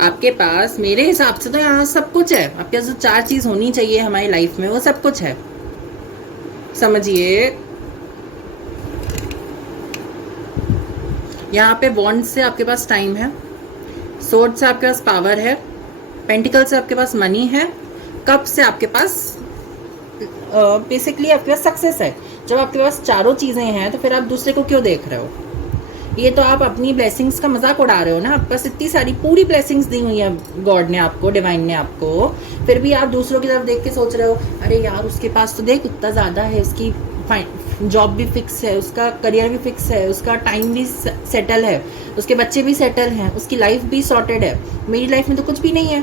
आपके पास। मेरे हिसाब से तो यहाँ सब कुछ है। आपके पास जो 4 चीज होनी चाहिए हमारी लाइफ में वो सब कुछ है, समझिए। यहाँ पे वॉन्ड से आपके पास टाइम है, सोर्ड से आपके पास पावर है, पेंटिकल से आपके पास मनी है, कप से आपके पास बेसिकली आपके पास सक्सेस है। जब आपके पास चारों चीज़ें हैं तो फिर आप दूसरे को क्यों देख रहे हो। ये तो आप अपनी ब्लेसिंग्स का मजाक उड़ा रहे हो ना। आपके पास इतनी सारी पूरी ब्लेसिंग्स दी हुई है गॉड ने आपको, डिवाइन ने आपको, फिर भी आप दूसरों की तरफ देख के सोच रहे हो अरे यार उसके पास तो देख इतना ज़्यादा है, उसकी जॉब भी फिक्स है, उसका करियर भी फिक्स है, उसका टाइम भी सेटल है, उसके बच्चे भी सेटल हैं, उसकी लाइफ भी सॉर्टेड है, मेरी लाइफ में तो कुछ भी नहीं है।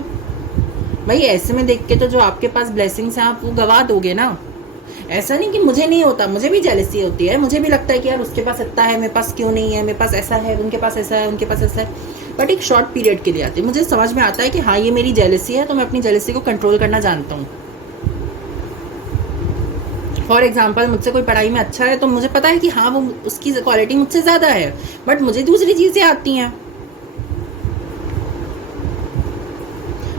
भाई ऐसे में देख के तो जो आपके पास ब्लेसिंग्स हैं आप वो गवा दोगे ना। ऐसा नहीं कि मुझे नहीं होता, मुझे भी जेलसी होती है, मुझे भी लगता है कि यार उसके पास इतना है मेरे पास क्यों नहीं है, मेरे पास ऐसा है, उनके पास ऐसा है, उनके पास ऐसा है। बट एक शॉर्ट पीरियड के लिए आती है। मुझे समझ में आता है कि हाँ ये मेरी जेलसी है, तो मैं अपनी जेलसी को कंट्रोल करना जानता हूँ। फॉर एग्जाम्पल मुझसे कोई पढ़ाई में अच्छा है तो मुझे पता है कि हाँ वो उसकी क्वालिटी मुझसे ज़्यादा है, बट मुझे दूसरी चीज़ें आती हैं।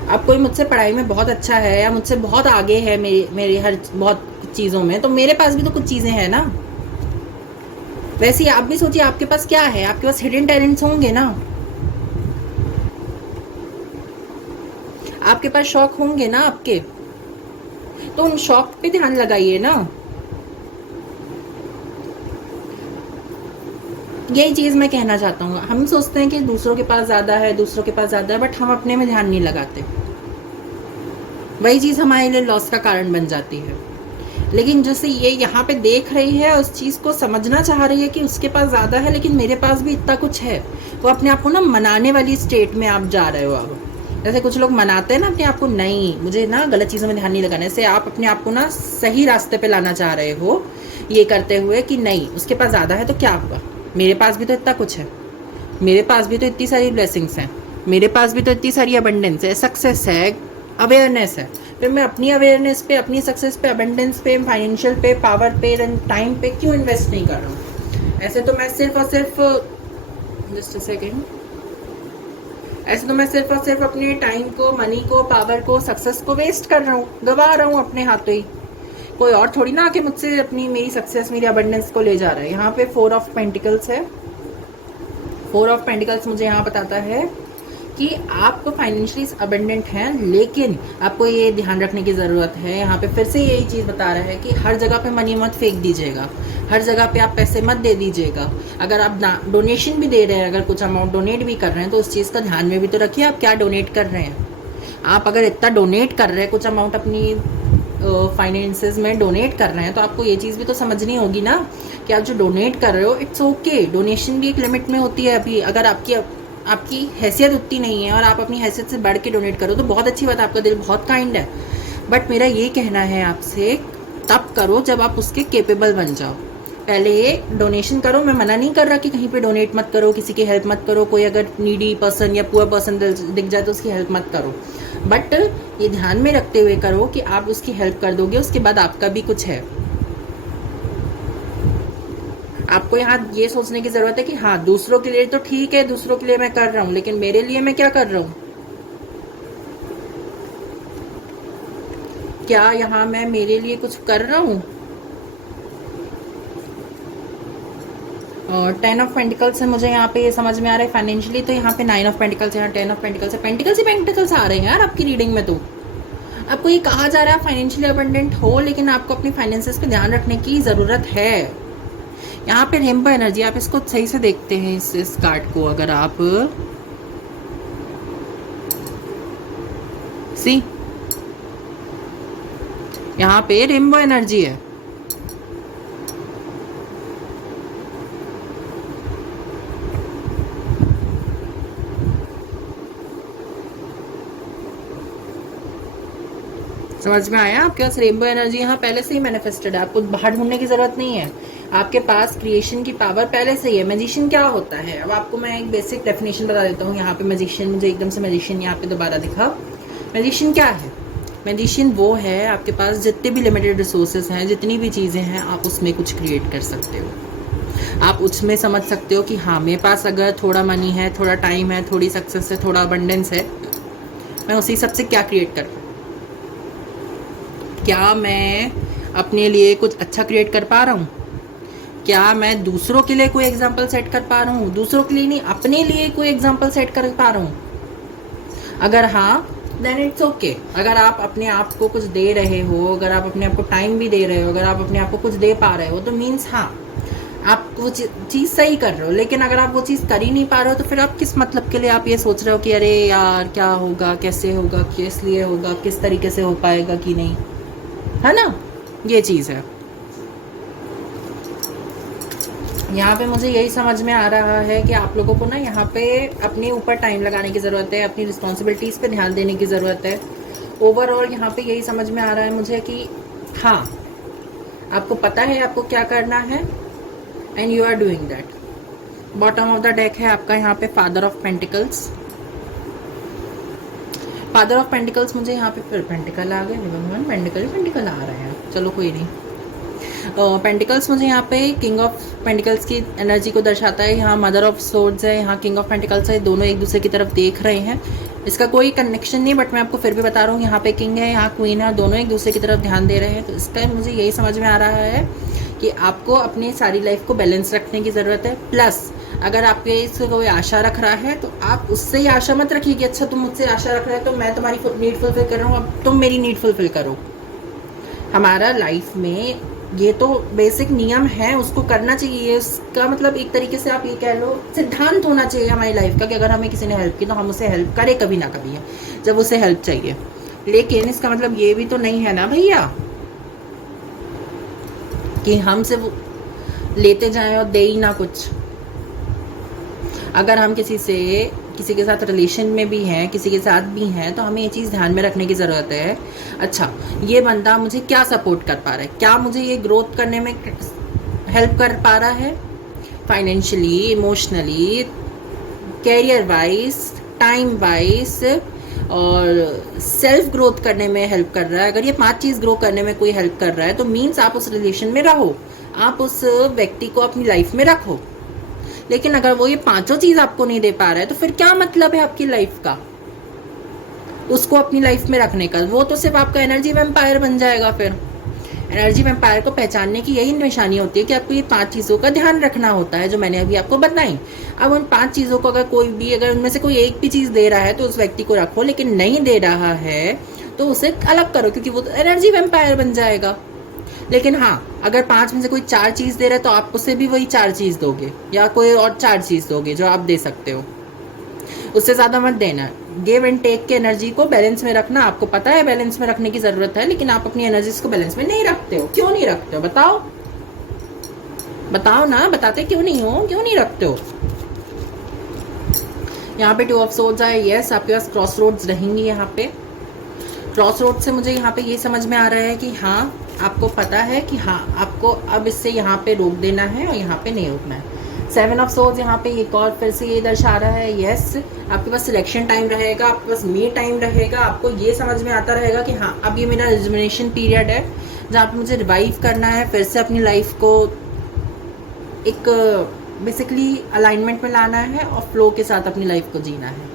अब कोई मुझसे पढ़ाई में बहुत अच्छा है या मुझसे बहुत आगे है मेरी हर बहुत चीज़ों में, तो मेरे पास भी तो कुछ चीज़ें हैं ना। वैसे ही आप भी सोचिए आपके पास क्या है, आपके पास हिडन टैलेंट्स होंगे ना। आपके पास शौक होंगे ना आपके, तो उन शौक पे ध्यान लगाइए ना। यही चीज मैं कहना चाहता हूँ। हम सोचते हैं कि दूसरों के पास ज्यादा है, दूसरों के पास ज्यादा है, बट हम अपने में ध्यान नहीं लगाते। वही चीज हमारे लिए लॉस का कारण बन जाती है। लेकिन जैसे ये यहाँ पे देख रही है, उस चीज को समझना चाह रही है कि उसके पास ज्यादा है लेकिन मेरे पास भी इतना कुछ है, वो अपने आप को ना मनाने वाली स्टेट में आप जा रहे हो। अब जैसे कुछ लोग मनाते हैं ना अपने आप को, नहीं मुझे ना गलत चीजों में ध्यान नहीं लगाना, ऐसे आप अपने आप को ना सही रास्ते पे लाना चाह रहे हो, ये करते हुए कि नहीं उसके पास ज्यादा है तो क्या हुआ, मेरे पास भी तो इतना कुछ है, मेरे पास भी तो इतनी सारी ब्लेसिंग्स हैं, मेरे पास भी तो इतनी सारी अबंडेंस है, सक्सेस है, अवेयरनेस है। फिर मैं अपनी अवेयरनेस पे, अपनी सक्सेस पे, अबंडेंस पे, फाइनेंशियल पे, पावर पे, टाइम पे क्यों इन्वेस्ट नहीं कर रहा हूँ? ऐसे तो मैं सिर्फ और सिर्फ, जस्ट अ सेकेंड, ऐसे तो मैं सिर्फ और सिर्फ अपने टाइम को, मनी को, पावर को, सक्सेस को वेस्ट कर रहा हूँ, गवा रहा हूँ अपने हाथों ही। कोई और थोड़ी ना आके मुझसे अपनी मेरी सक्सेस, मेरी अबंडेंस को ले जा रहा है। यहाँ पे 4 ऑफ पेंटिकल्स है। 4 ऑफ पेंटिकल्स मुझे यहाँ बताता है कि आप फाइनेंशियली अबंडेंट हैं, लेकिन आपको ये ध्यान रखने की ज़रूरत है। यहाँ पे फिर से यही चीज़ बता रहा है कि हर जगह पे मनी मत फेंक दीजिएगा, हर जगह पे आप पैसे मत दे दीजिएगा। अगर आप डोनेशन भी दे रहे हैं, अगर कुछ अमाउंट डोनेट भी कर रहे हैं, तो उस चीज़ का ध्यान में भी तो रखिए आप क्या डोनेट कर रहे हैं। आप अगर इतना डोनेट कर रहे हैं, कुछ अमाउंट अपनी फाइनेंसेस में डोनेट कर रहे हैं, तो आपको ये चीज़ भी तो समझनी होगी ना कि आप जो डोनेट कर रहे हो, इट्स ओके, डोनेशन भी एक लिमिट में होती है। अभी अगर आपकी हैसियत उतनी नहीं है और आप अपनी हैसियत से बढ़ के डोनेट करो तो बहुत अच्छी बात है, आपका दिल बहुत काइंड है। बट मेरा ये कहना है आपसे, तब करो जब आप उसके केपेबल बन जाओ। पहले डोनेशन करो, मैं मना नहीं कर रहा कि कहीं पे डोनेट मत करो, किसी की हेल्प मत करो, कोई अगर नीडी पर्सन या पुअर पर्सन दिख जाए तो उसकी हेल्प मत करो, बट ये ध्यान में रखते हुए करो कि आप उसकी हेल्प कर दोगे, उसके बाद आपका भी कुछ है। आपको यहाँ ये सोचने की जरूरत है कि हाँ दूसरों के लिए तो ठीक है, दूसरों के लिए मैं कर रहा हूँ, लेकिन मेरे लिए मैं क्या कर रहा हूँ? क्या यहाँ मैं मेरे लिए कुछ कर रहा हूँ? और 10 ऑफ पेंटिकल्स है मुझे यहाँ पे ये समझ में आ रहा है फाइनेंशियली, तो यहाँ पे 9 ऑफ पेंटिकल्स है, यहाँ 10 ऑफ पेंटिकल्स है। पेंटिकल्स ही पेंटिकल्स आ रहे हैं यार आपकी रीडिंग में। तो आपको ये कहा जा रहा है फाइनेंशियली अबंडेंट हो, लेकिन आपको अपनी फाइनेंसेस पे ध्यान रखने की ज़रूरत है। यहाँ पे रेनबो एनर्जी, आप इसको सही से देखते हैं इस कार्ड को, अगर आप सी, यहाँ पे रेनबो एनर्जी है। समझ में आया? आपके पास रेनबो एनर्जी यहाँ पहले से ही मैनिफेस्टेड है, आपको बाहर ढूंढने की जरूरत नहीं है। आपके पास क्रिएशन की पावर पहले से ही है। मैजिशियन क्या होता है, अब आपको मैं एक बेसिक डेफिनेशन बता देता हूँ। यहाँ पे मैजिशियन, मुझे एकदम से मैजिशियन यहाँ पे दोबारा दिखा। मैजिशियन क्या है? मैजिशियन वो है, आपके पास जितने भी लिमिटेड रिसोर्सेज हैं, जितनी भी चीज़ें हैं, आप उसमें कुछ क्रिएट कर सकते हो। आप उसमें समझ सकते हो कि हाँ मेरे पास अगर थोड़ा मनी है, थोड़ा टाइम है, थोड़ी सक्सेस है, थोड़ा अबंडेंस है, मैं उसी सबसे क्या क्रिएट कर, क्या मैं अपने लिए कुछ अच्छा क्रिएट कर पा रहा हूँ? क्या मैं दूसरों के लिए कोई एग्जाम्पल सेट कर पा रहा हूँ? दूसरों के लिए नहीं, अपने लिए कोई एग्जाम्पल सेट कर पा रहा हूँ? अगर हाँ, देन इट्स ओके। अगर आप अपने आप को कुछ दे रहे हो, अगर आप अपने आप को टाइम भी दे रहे हो, अगर आप अपने आप को कुछ दे पा रहे हो, तो मीन्स हाँ आप वो चीज़ सही कर रहे हो। लेकिन अगर आप वो चीज़ कर ही नहीं पा रहे हो, तो फिर आप किस मतलब के लिए आप ये सोच रहे हो कि अरे यार क्या होगा, कैसे होगा, किस लिए होगा, किस तरीके से हो पाएगा कि नहीं, है ना? ये चीज़ है। यहाँ पे मुझे यही समझ में आ रहा है कि आप लोगों को ना यहाँ पे अपने ऊपर टाइम लगाने की ज़रूरत है, अपनी रिस्पॉन्सिबिलिटीज़ पे ध्यान देने की ज़रूरत है। ओवरऑल यहाँ पे यही समझ में आ रहा है मुझे कि हाँ आपको पता है आपको क्या करना है, and you are doing that. Bottom of the deck है आपका यहाँ पे father of pentacles. Father of pentacles मुझे यहाँ पे फिर पेंटिकल आ गए, पेंटिकल आ रहे हैं, चलो कोई नहीं। पेंटिकल्स मुझे यहाँ पे किंग ऑफ पेंटिकल्स की एनर्जी को दर्शाता है। यहाँ मदर ऑफ सोर्ड्स है, यहाँ किंग ऑफ पेंटिकल्स है, दोनों एक दूसरे की तरफ देख रहे हैं। इसका कोई कनेक्शन नहीं, बट मैं आपको फिर भी बता रहा हूँ। यहाँ पे किंग है, यहाँ क्वीन है, और दोनों एक दूसरे की तरफ ध्यान दे रहे हैं। तो इसका मुझे यही समझ में आ रहा है कि आपको अपनी सारी लाइफ को बैलेंस रखने की ज़रूरत है। प्लस अगर आपके इससे कोई आशा रख रहा है तो आप उससे ही आशा मत रखिए कि अच्छा तुम मुझसे आशा रख रहे हो तो मैं तुम्हारी नीड फुलफिल कर रहा हूँ, अब तुम मेरी नीड फुलफिल करो। हमारा लाइफ में ये तो बेसिक नियम है, उसको करना चाहिए। उसका मतलब एक तरीके से आप ये कह लो सिद्धांत होना चाहिए हमारी लाइफ का कि अगर हमें किसी ने हेल्प की तो हम उसे हेल्प करें कभी ना कभी, जब उसे हेल्प चाहिए। लेकिन इसका मतलब ये भी तो नहीं है ना भैया कि हम सिर्फ लेते जाएं और दे ही ना कुछ। अगर हम किसी के साथ रिलेशन में भी हैं, किसी के साथ भी हैं, तो हमें ये चीज़ ध्यान में रखने की ज़रूरत है, अच्छा ये बंदा मुझे क्या सपोर्ट कर पा रहा है, क्या मुझे ये ग्रोथ करने में हेल्प कर पा रहा है, financially, emotionally, career wise, time wise और सेल्फ ग्रोथ करने में हेल्प कर रहा है। अगर ये 5 चीज़ ग्रो करने में कोई हेल्प कर रहा है तो मीन्स आप उस रिलेशन में रहो, आप उस व्यक्ति को अपनी लाइफ में रखो। लेकिन अगर वो ये 5 चीज़ आपको नहीं दे पा रहा है तो फिर क्या मतलब है आपकी लाइफ का, उसको अपनी लाइफ में रखने का? वो तो सिर्फ आपका एनर्जी वैम्पायर बन जाएगा। फिर एनर्जी वैम्पायर को पहचानने की यही निशानी होती है कि आपको ये 5 चीज़ों का ध्यान रखना होता है जो मैंने अभी आपको बताई। अब उन 5 चीज़ों को अगर उनमें से कोई एक भी चीज़ दे रहा है तो उस व्यक्ति को रखो, लेकिन नहीं दे रहा है तो उसे अलग करो, क्योंकि वो तो एनर्जी वैम्पायर बन जाएगा। लेकिन हाँ, अगर 5 में से कोई 4 चीज़ दे रहा है तो आप उसे भी वही 4 चीज़ दोगे या कोई और 4 चीज़ दोगे जो आप दे सकते हो, उससे ज़्यादा मत देना। गिव एंड टेक के एनर्जी को बैलेंस में रखना, आपको पता है बैलेंस में रखने की ज़रूरत है, लेकिन आप अपनी एनर्जीज को बैलेंस में नहीं रखते हो। क्यों नहीं रखते हो बताओ? बताओ ना, बताते क्यों नहीं हो, क्यों नहीं रखते हो? यहाँ पे 2 ऑफ सोर्ड्स आए। यस, आपके पास क्रॉस रोड्स रहेंगी। यहाँ पे क्रॉस रोड से मुझे यहाँ पे ये समझ में आ रहा है कि हाँ आपको पता है कि हाँ आपको अब इससे यहाँ पे रोक देना है और यहाँ पे नहीं रोकना है। 7 ऑफ सोर्ड्स यहाँ पे एक और फिर से ये दर्शा रहा है। यस, आपके पास सिलेक्शन टाइम रहेगा, आपके पास मी टाइम रहेगा, आपको ये समझ में आता रहेगा कि हाँ अब ये मेरा रिजुमिनेशन पीरियड है जहाँ पे मुझे रिवाइव करना है, फिर से अपनी लाइफ को एक बेसिकली अलाइनमेंट में लाना है और फ्लो के साथ अपनी लाइफ को जीना है।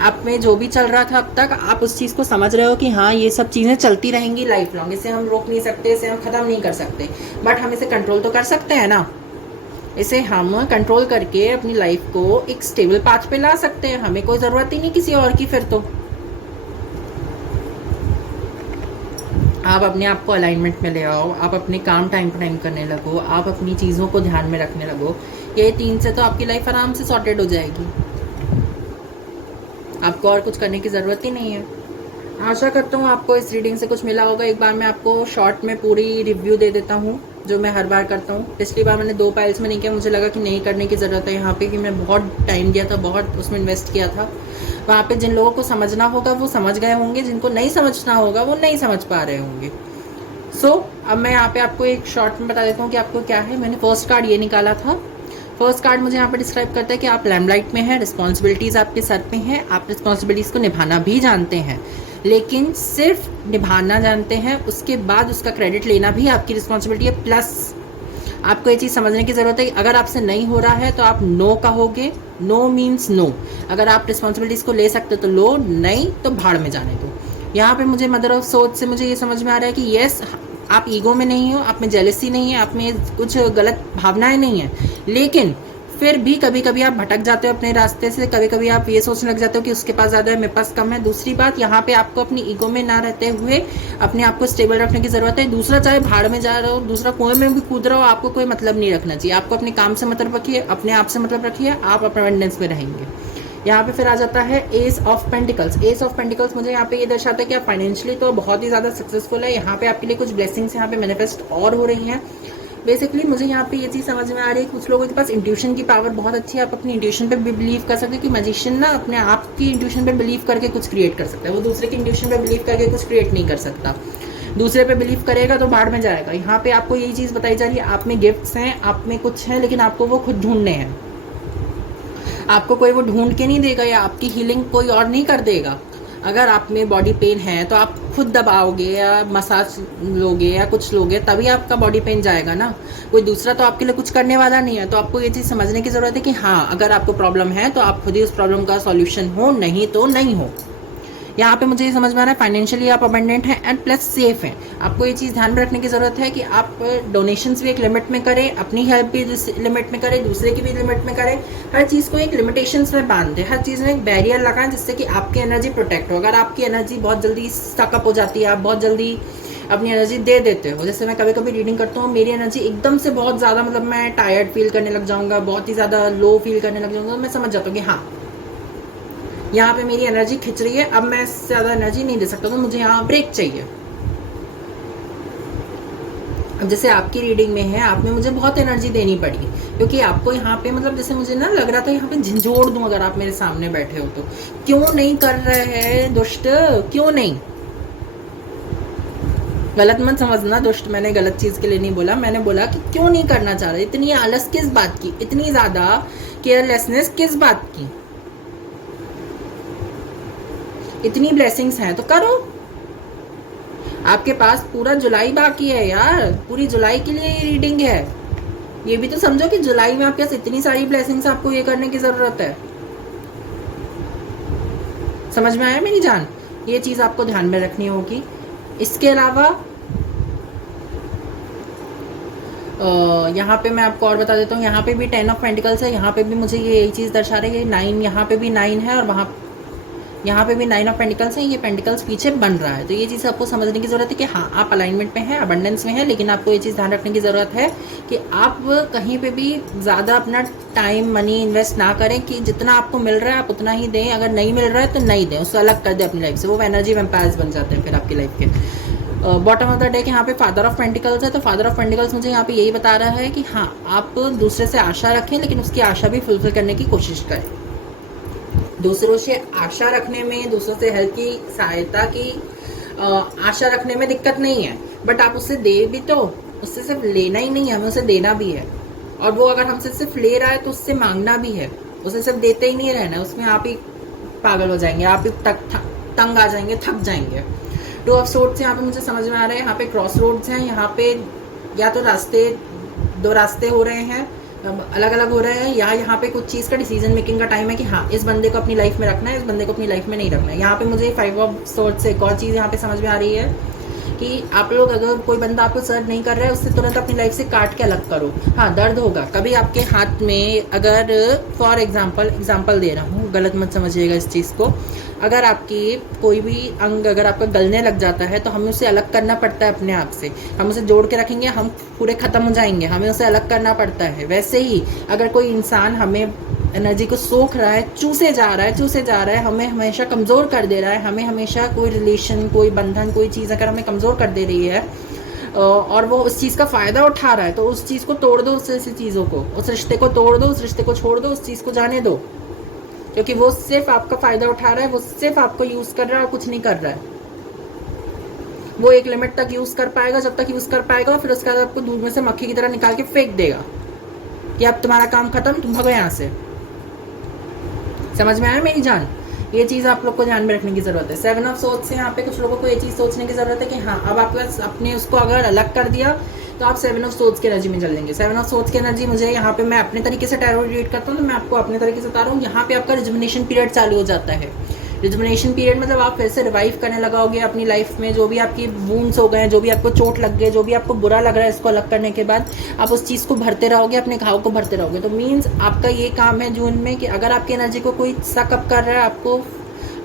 आप में जो भी चल रहा था अब तक, आप उस चीज़ को समझ रहे हो कि हाँ ये सब चीज़ें चलती रहेंगी लाइफ लॉन्ग, इसे हम रोक नहीं सकते, इसे हम ख़त्म नहीं कर सकते, बट हम इसे कंट्रोल तो कर सकते हैं ना। इसे हम कंट्रोल करके अपनी लाइफ को एक स्टेबल पाथ पे ला सकते हैं। हमें कोई ज़रूरत ही नहीं किसी और की। फिर तो आप अपने आप को अलाइनमेंट में ले आओ, आप अपने काम टाइम टू टाइम करने लगो, आप अपनी चीज़ों को ध्यान में रखने लगो। ये 3 से तो आपकी लाइफ आराम से सॉर्टेड हो जाएगी, आपको और कुछ करने की ज़रूरत ही नहीं है। आशा करता हूँ आपको इस रीडिंग से कुछ मिला होगा। एक बार मैं आपको शॉर्ट में पूरी रिव्यू दे देता हूँ जो मैं हर बार करता हूँ। पिछली बार मैंने 2 पाइल्स में नहीं किया, मुझे लगा कि नहीं करने की ज़रूरत है यहाँ पे, कि मैं बहुत टाइम दिया था, बहुत उसमें इन्वेस्ट किया था। वहाँ पे जिन लोगों को समझना होगा वो समझ गए होंगे, जिनको नहीं समझना होगा वो नहीं समझ पा रहे होंगे। अब मैं यहाँ पे आपको एक शॉर्ट में बता देता हूँ कि आपको क्या है। मैंने फर्स्ट कार्ड ये निकाला था। फर्स्ट कार्ड मुझे यहाँ पे डिस्क्राइब करता है कि आप लैम्बलाइट में हैं, रिस्पॉन्सिबिलिटीज़ आपके सर पे हैं, आप रिस्पॉन्सिबिलिटीज़ को निभाना भी जानते हैं, लेकिन सिर्फ निभाना जानते हैं, उसके बाद उसका क्रेडिट लेना भी आपकी रिस्पॉन्सिबिलिटी है। प्लस आपको ये चीज़ समझने की ज़रूरत है कि अगर आपसे नहीं हो रहा है तो आप नो कहोगे। No means no. अगर आप रिस्पॉन्सिबिलिटीज़ को ले सकते तो लो, नहीं तो भाड़ में जाने दो। यहाँ पे मुझे मदर ऑफ सोच से मुझे ये समझ में आ रहा है कि यस, आप ईगो में नहीं हो, आप में जेलसी नहीं है, आप में कुछ गलत भावनाएं नहीं हैं, लेकिन फिर भी कभी कभी आप भटक जाते हो अपने रास्ते से। कभी कभी आप ये सोचने लग जाते हो कि उसके पास ज़्यादा है, मेरे पास कम है। दूसरी बात, यहाँ पे आपको अपनी ईगो में ना रहते हुए अपने आप को स्टेबल रखने की ज़रूरत है। दूसरा चाहे भाड़ में जा रहा हो, दूसरा कुएं में भी कूद रहा हो, आपको कोई मतलब नहीं रखना चाहिए। आपको अपने काम से मतलब रखिए, अपने आप से मतलब रखिए, आप अबंडेंस में रहेंगे। यहाँ पे फिर आ जाता है S of pentacles. S of pentacles मुझे यहाँ पे ये दर्शाता है कि आप फाइनेंशियली तो बहुत ही ज़्यादा सक्सेसफुल है। यहाँ पे आपके लिए कुछ ब्लेसिंग्स यहाँ पे मैनिफेस्ट और हो रही हैं। बेसिकली मुझे यहाँ पे ये चीज़ समझ में आ रही है, कुछ लोगों के पास इंट्यूशन की पावर बहुत अच्छी है। आप अपनी इंट्यूशन पे भी बिलीव कर सकते हो कि मैजिशियन ना अपने आप की इंट्यूशन पे बिलीव करके कुछ क्रिएट कर सकता है, वो दूसरे की इंट्यूशन पे बिलीव करके कुछ क्रिएट नहीं कर सकता। दूसरे पे बिलीव करेगा तो भाड़ में जाएगा। यहाँ पे आपको यही चीज़ बताई जा रही है, आप में गिफ्ट्स हैं, आप में कुछ है, लेकिन आपको वो खुद ढूंढने हैं। आपको कोई वो ढूंढ के नहीं देगा या आपकी हीलिंग कोई और नहीं कर देगा। अगर आप में बॉडी पेन है तो आप खुद दबाओगे या मसाज लोगे या कुछ लोगे, तभी आपका बॉडी पेन जाएगा ना। कोई दूसरा तो आपके लिए कुछ करने वाला नहीं है। तो आपको ये चीज़ समझने की ज़रूरत है कि हाँ, अगर आपको प्रॉब्लम है तो आप खुद ही उस प्रॉब्लम का सॉल्यूशन हो, नहीं तो नहीं हो। यहाँ पे मुझे ये समझ में आ रहा है फाइनेंशियली आप अबंडेंट हैं एंड प्लस सेफ हैं। आपको ये चीज़ ध्यान में रखने की ज़रूरत है कि आप डोनेशंस भी एक लिमिट में करें, अपनी हेल्प भी लिमिट में करें, दूसरे की भी लिमिट में करें। हर चीज़ को एक लिमिटेशंस में बांध दें, हर चीज़ में एक बैरियर लगाएं जिससे कि आपकी एनर्जी प्रोटेक्ट हो। अगर आपकी एनर्जी बहुत जल्दी स्टकअप हो जाती है, आप बहुत जल्दी अपनी एनर्जी दे देते हो, जैसे मैं कभी कभी रीडिंग करता हूँ, मेरी एनर्जी एकदम से बहुत ज़्यादा, मतलब मैं टायर्ड फील करने लग जाऊँगा, बहुत ही ज़्यादा लो फील करने लग जाऊँगा, तो मैं समझ जाता हूँ कि हाँ यहाँ पे मेरी एनर्जी खिंच रही है, अब मैं इससे ज़्यादा एनर्जी नहीं दे सकता, तो मुझे यहाँ ब्रेक चाहिए। अब जैसे आपकी रीडिंग में है, आप में मुझे बहुत एनर्जी देनी पड़ी क्योंकि आपको यहाँ पे मतलब जैसे मुझे ना लग रहा था यहाँ पे झंझोड़ दूँ अगर आप मेरे सामने बैठे हो तो। क्यों नहीं कर रहे हैं दुष्ट, क्यों नहीं? गलत मत समझना दुष्ट, मैंने गलत चीज़ के लिए नहीं बोला, मैंने बोला कि क्यों नहीं करना चाह रहे, इतनी आलस किस बात की, इतनी ज़्यादा केयरलेसनेस किस बात की? इतनी ब्लेसिंग्स हैं तो करो। आपके पास पूरा जुलाई बाकी है यार, पूरी जुलाई के लिए ये रीडिंग है। ये भी तो समझो कि जुलाई में आपके पास इतनी सारी ब्लेसिंग्स, आपको ये करने की जरूरत है। समझ में आया मेरी जान? ये चीज आपको ध्यान में रखनी होगी। इसके अलावा यहाँ पे मैं आपको और बता देता हूँ, यहाँ पे भी 10 ऑफ पेंटिकल्स है, यहाँ पे भी मुझे ये यही चीज़ दर्शा रही है। 9, यहाँ पे भी 9 है और वहाँ यहाँ पे भी 9 ऑफ पेंटिकल्स है। ये पेंटिकल्स पीछे बन रहा है, तो ये चीज़ आपको समझने की ज़रूरत है कि हाँ आप अलाइनमेंट में हैं, अबंडेंस में है, लेकिन आपको ये चीज़ ध्यान रखने की ज़रूरत है कि आप कहीं पे भी ज़्यादा अपना टाइम मनी इन्वेस्ट ना करें, कि जितना आपको मिल रहा है आप उतना ही दें, अगर नहीं मिल रहा है तो नहीं दें, उसको अलग कर दें अपनी लाइफ से। वो एनर्जी वैम्पायर्स बन जाते हैं फिर आपकी लाइफ के। बॉटम ऑफ द डेक यहाँ पे फादर ऑफ पेंटिकल्स है, तो फादर ऑफ पेंटिकल्स मुझे यहाँ पे यही बता रहा है कि हाँ आप दूसरे से आशा रखें, लेकिन उसकी आशा भी फुलफिल करने की कोशिश करें। दूसरों से आशा रखने में, दूसरों से हेल्प की, सहायता की आशा रखने में दिक्कत नहीं है, बट आप उससे दे भी तो, उससे सिर्फ लेना ही नहीं है, हमें उसे देना भी है। और वो अगर हमसे सिर्फ ले रहा है तो उससे मांगना भी है, उसे सिर्फ देते ही नहीं रहना, उसमें आप ही पागल हो जाएंगे, आप ही तंग आ जाएंगे, थक जाएंगे। 2 ऑफ सोर्ड्स यहाँ पे मुझे समझ में आ रहा है, यहाँ पे क्रॉस रोड्स हैं, यहाँ पे या तो दो रास्ते हो रहे हैं, अलग अलग हो रहे हैं, या यहाँ पे कुछ चीज़ का डिसीजन मेकिंग का टाइम है कि हाँ इस बंदे को अपनी लाइफ में रखना है, इस बंदे को अपनी लाइफ में नहीं रखना है। यहाँ पे मुझे 5 ऑफ सोर्ड्स से एक और चीज़ यहाँ पे समझ में आ रही है कि आप लोग, अगर कोई बंदा आपको सर्व नहीं कर रहा है, उससे तुरंत अपनी लाइफ से काट के अलग करो। हाँ दर्द होगा कभी आपके हाथ में, अगर फॉर एग्जाम्पल दे रहा हूँ, गलत मत समझिएगा इस चीज़ को, अगर आपकी कोई भी अंग अगर आपका गलने लग जाता है तो हमें उसे अलग करना पड़ता है अपने आप से। हम उसे जोड़ के रखेंगे, हम पूरे ख़त्म हो जाएंगे, हमें उसे अलग करना पड़ता है। वैसे ही अगर कोई इंसान हमें एनर्जी को सोख रहा है, चूसे जा रहा है, हमें हमेशा कमज़ोर कर दे रहा है, हमें हमेशा कोई रिलेशन, कोई बंधन, कोई चीज़ अगर हमें कमज़ोर कर दे रही है और वो उस चीज़ का फ़ायदा उठा रहा है, तो उस चीज़ को तोड़ दो, उस ऐसी चीज़ों को, उस रिश्ते को तोड़ दो, उस रिश्ते को छोड़ दो, उस चीज़ को जाने दो, क्योंकि वो सिर्फ आपका फ़ायदा उठा रहा है, वो सिर्फ आपको यूज़ कर रहा है और कुछ नहीं कर रहा है। वो एक लिमिट तक यूज़ कर पाएगा, जब तक यूज़ कर पाएगा, फिर उसके बाद आपको दूध में से मक्खी की तरह निकाल के फेंक देगा कि अब तुम्हारा काम खत्म, तुम भागो यहाँ से। समझ में आया मेरी जान? ये चीज़ आप लोग को ध्यान में रखने की ज़रूरत है। 7 ऑफ सोर्ड्स से यहाँ पे कुछ लोगों को ये चीज़ सोचने की ज़रूरत है कि हाँ अब आपके पास अपने उसको अगर अलग कर दिया तो आप 7 ऑफ सोर्ड्स की एनर्जी में चल लेंगे। 7 ऑफ सोर्ड्स की एनर्जी मुझे यहाँ पे, मैं अपने तरीके से टैरो रीड करता हूँ तो मैं आपको अपने तरीके से बता रहा हूँ। यहाँ पे आपका रिजुमिनेशन पीरियड चालू हो जाता है। रिजुमिनेशन पीरियड मतलब आप फिर से रिवाइव करने लगाओगे अपनी लाइफ में, जो भी आपकी वूंड्स हो गए, जो भी आपको चोट लग गई, जो भी आपको बुरा लग रहा है, इसको अलग करने के बाद आप उस चीज़ को भरते रहोगे, अपने घाव को भरते रहोगे। तो मीन्स आपका ये काम है जून में कि अगर आपकी एनर्जी को कोई सक अप कर रहा है, आपको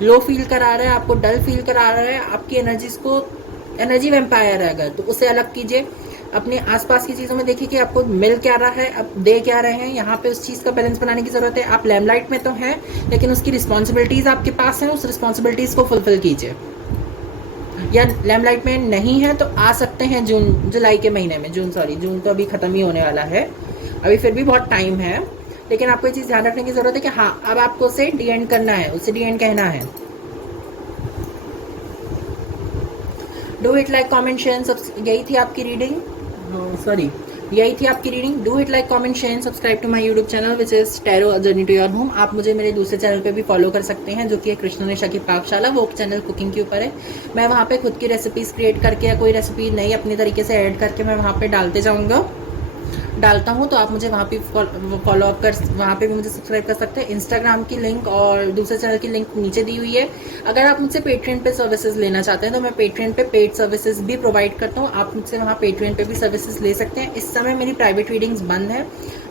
लो फील करा रहा है, आपको डल फील करा रहा है, आपकी एनर्जीज को, एनर्जी वैम्पायर है अगर, तो उसे अलग कीजिए। अपने आसपास की चीज़ों में देखिए कि आपको मिल क्या रहा है, अब दे क्या रहे हैं। यहाँ पे उस चीज़ का बैलेंस बनाने की ज़रूरत है। आप लैमलाइट में तो हैं, लेकिन उसकी रिस्पॉन्सिबिलिटीज़ आपके पास हैं, उस रिस्पॉन्सिबिलिटीज़ को फुलफिल कीजिए। या लैमलाइट में नहीं है तो आ सकते हैं जुलाई के महीने में, जून तो अभी ख़त्म ही होने वाला है, अभी फिर भी बहुत टाइम है। लेकिन आपको ये चीज़ ध्यान रखने की ज़रूरत है कि हाँ अब आपको उसे डी एंड करना है, उसे डी एंड कहना है। Do it like, comment, share. यही थी आपकी रीडिंग, यही थी आपकी reading. Do it like, comment, share, subscribe to my YouTube channel which is tarot a journey to your home. आप मुझे मेरे दूसरे चैनल पे भी फॉलो कर सकते हैं, जो कि है कृष्णा निशा की पाकशाला। वो चैनल कुकिंग के ऊपर है। मैं वहाँ पे खुद की रेसिपीज़ क्रिएट करके या कोई रेसिपी नई अपने तरीके से ऐड करके मैं वहाँ पे डालते जाऊँगा। डालता हूँ, तो आप मुझे वहाँ पे फॉलो अप कर, वहाँ पे भी मुझे सब्सक्राइब कर सकते हैं। इंस्टाग्राम की लिंक और दूसरे चैनल की लिंक नीचे दी हुई है। अगर आप मुझसे पेट्रियन पे सर्विसेज लेना चाहते हैं तो मैं पेट्रियन पे पेड सर्विसेज भी प्रोवाइड करता हूँ, आप मुझसे वहाँ पेट्रियन पे भी सर्विसेज ले सकते हैं। इस समय मेरी प्राइवेट रीडिंग्स बंद है,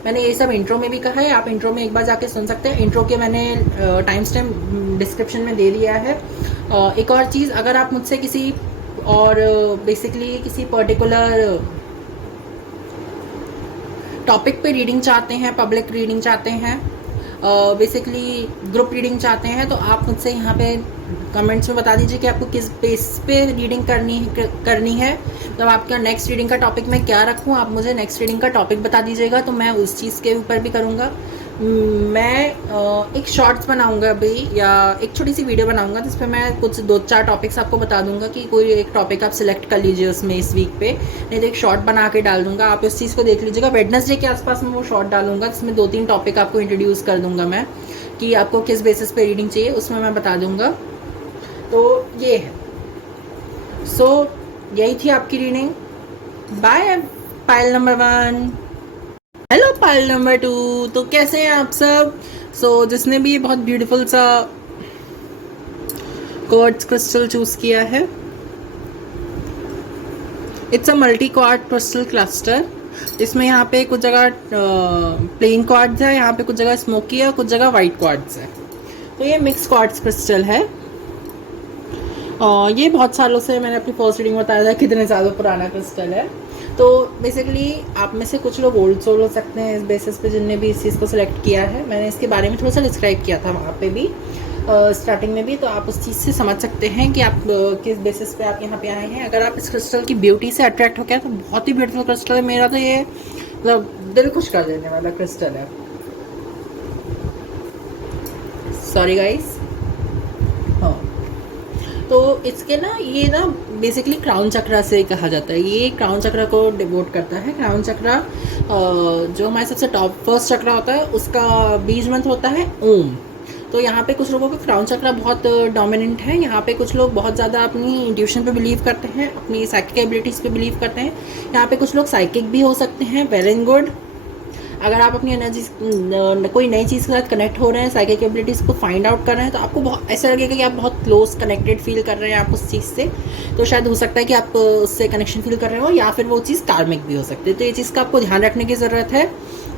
मैंने ये सब इंट्रो में भी कहा है, आप इंट्रो में एक बार जाके सुन सकते हैं। इंट्रो के मैंने टाइम स्टैम्प डिस्क्रिप्शन में दे दिया है। एक और चीज़, अगर आप मुझसे किसी और बेसिकली किसी पर्टिकुलर टॉपिक पे रीडिंग चाहते हैं, पब्लिक रीडिंग चाहते हैं, बेसिकली ग्रुप रीडिंग चाहते हैं, तो आप मुझसे यहाँ पे कमेंट्स में बता दीजिए कि आपको किस बेस पे रीडिंग करनी है। तो आपका नेक्स्ट रीडिंग का टॉपिक मैं क्या रखूँ, आप मुझे नेक्स्ट रीडिंग का टॉपिक बता दीजिएगा, तो मैं उस चीज़ के ऊपर भी करूँगा। मैं एक शॉर्ट्स बनाऊंगा अभी, या एक छोटी सी वीडियो बनाऊंगा जिस पे मैं कुछ 2-4 टॉपिक्स आपको बता दूंगा कि कोई एक टॉपिक आप सिलेक्ट कर लीजिए उसमें इस वीक पे, नहीं तो एक शॉर्ट बना के डाल दूंगा, आप इस चीज़ को देख लीजिएगा। वेडनेसडे के आसपास में वो शॉर्ट डालूंगा जिसमें 2-3 टॉपिक आपको इंट्रोड्यूस कर दूंगा मैं, कि आपको किस बेसिस पे रीडिंग चाहिए, उसमें मैं बता दूंगा। तो ये है, सो यही थी आपकी reading. Bye pile number 1। Hello pile number 2, तो कैसे हैं आप सब? जिसने भी ये बहुत ब्यूटीफुल सा क्वार्ट्ज क्रिस्टल चूज किया है, it's a multi quartz crystal cluster. इसमें यहाँ पे कुछ जगह प्लेन क्वार्ट्ज है, यहाँ पे कुछ जगह स्मोकी है, कुछ जगह वाइट क्वार्ट्ज है। तो ये मिक्स क्वार्ट्ज क्रिस्टल है। ये बहुत सालों से, मैंने अपनी फर्स्ट रीडिंग बताया था कितने सालों पुराना क्रिस्टल है। तो बेसिकली आप में से कुछ लोग ओल्ड सोल हो सकते हैं इस बेसिस पे, जिनने भी इस चीज़ को सिलेक्ट किया है। मैंने इसके बारे में थोड़ा सा डिस्क्राइब किया था वहाँ पे भी, स्टार्टिंग में भी, तो आप उस चीज़ से समझ सकते हैं कि आप किस बेसिस पे आप यहाँ पे आए हैं। अगर आप इस क्रिस्टल की ब्यूटी से अट्रैक्ट हो गया तो बहुत ही ब्यूटीफुल क्रिस्टल है। मेरा तो ये मतलब दिल खुश कर देने वाला क्रिस्टल है। Sorry guys. हाँ, तो इसके ना, ये ना बेसिकली क्राउन चक्रा से कहा जाता है, ये क्राउन चक्रा को डिवोट करता है। क्राउन चक्रा जो हमारे सबसे टॉप फर्स्ट चक्रा होता है, उसका बीज मंत्र होता है ओम। तो यहाँ पे कुछ लोगों का क्राउन चक्रा बहुत डोमिनेंट है। यहाँ पे कुछ लोग बहुत ज़्यादा अपनी इंट्यूशन पे बिलीव करते हैं, अपनी साइकिक एबिलिटीज़ पे बिलीव करते हैं। यहाँ पे कुछ लोग साइकिक भी हो सकते हैं, वेल एंड गुड। अगर आप अपनी एनर्जी कोई नई चीज़ के साथ कनेक्ट हो रहे हैं, साइकिक एबिलिटीज़ को फाइंड आउट कर रहे हैं, तो आपको बहुत ऐसा लगेगा कि आप बहुत क्लोज कनेक्टेड फील कर रहे हैं आप उस चीज़ से। तो शायद हो सकता है कि आप उससे कनेक्शन फील कर रहे हो, या फिर वो चीज़ कार्मिक भी हो सकती है। तो ये चीज़ का आपको ध्यान रखने की ज़रूरत है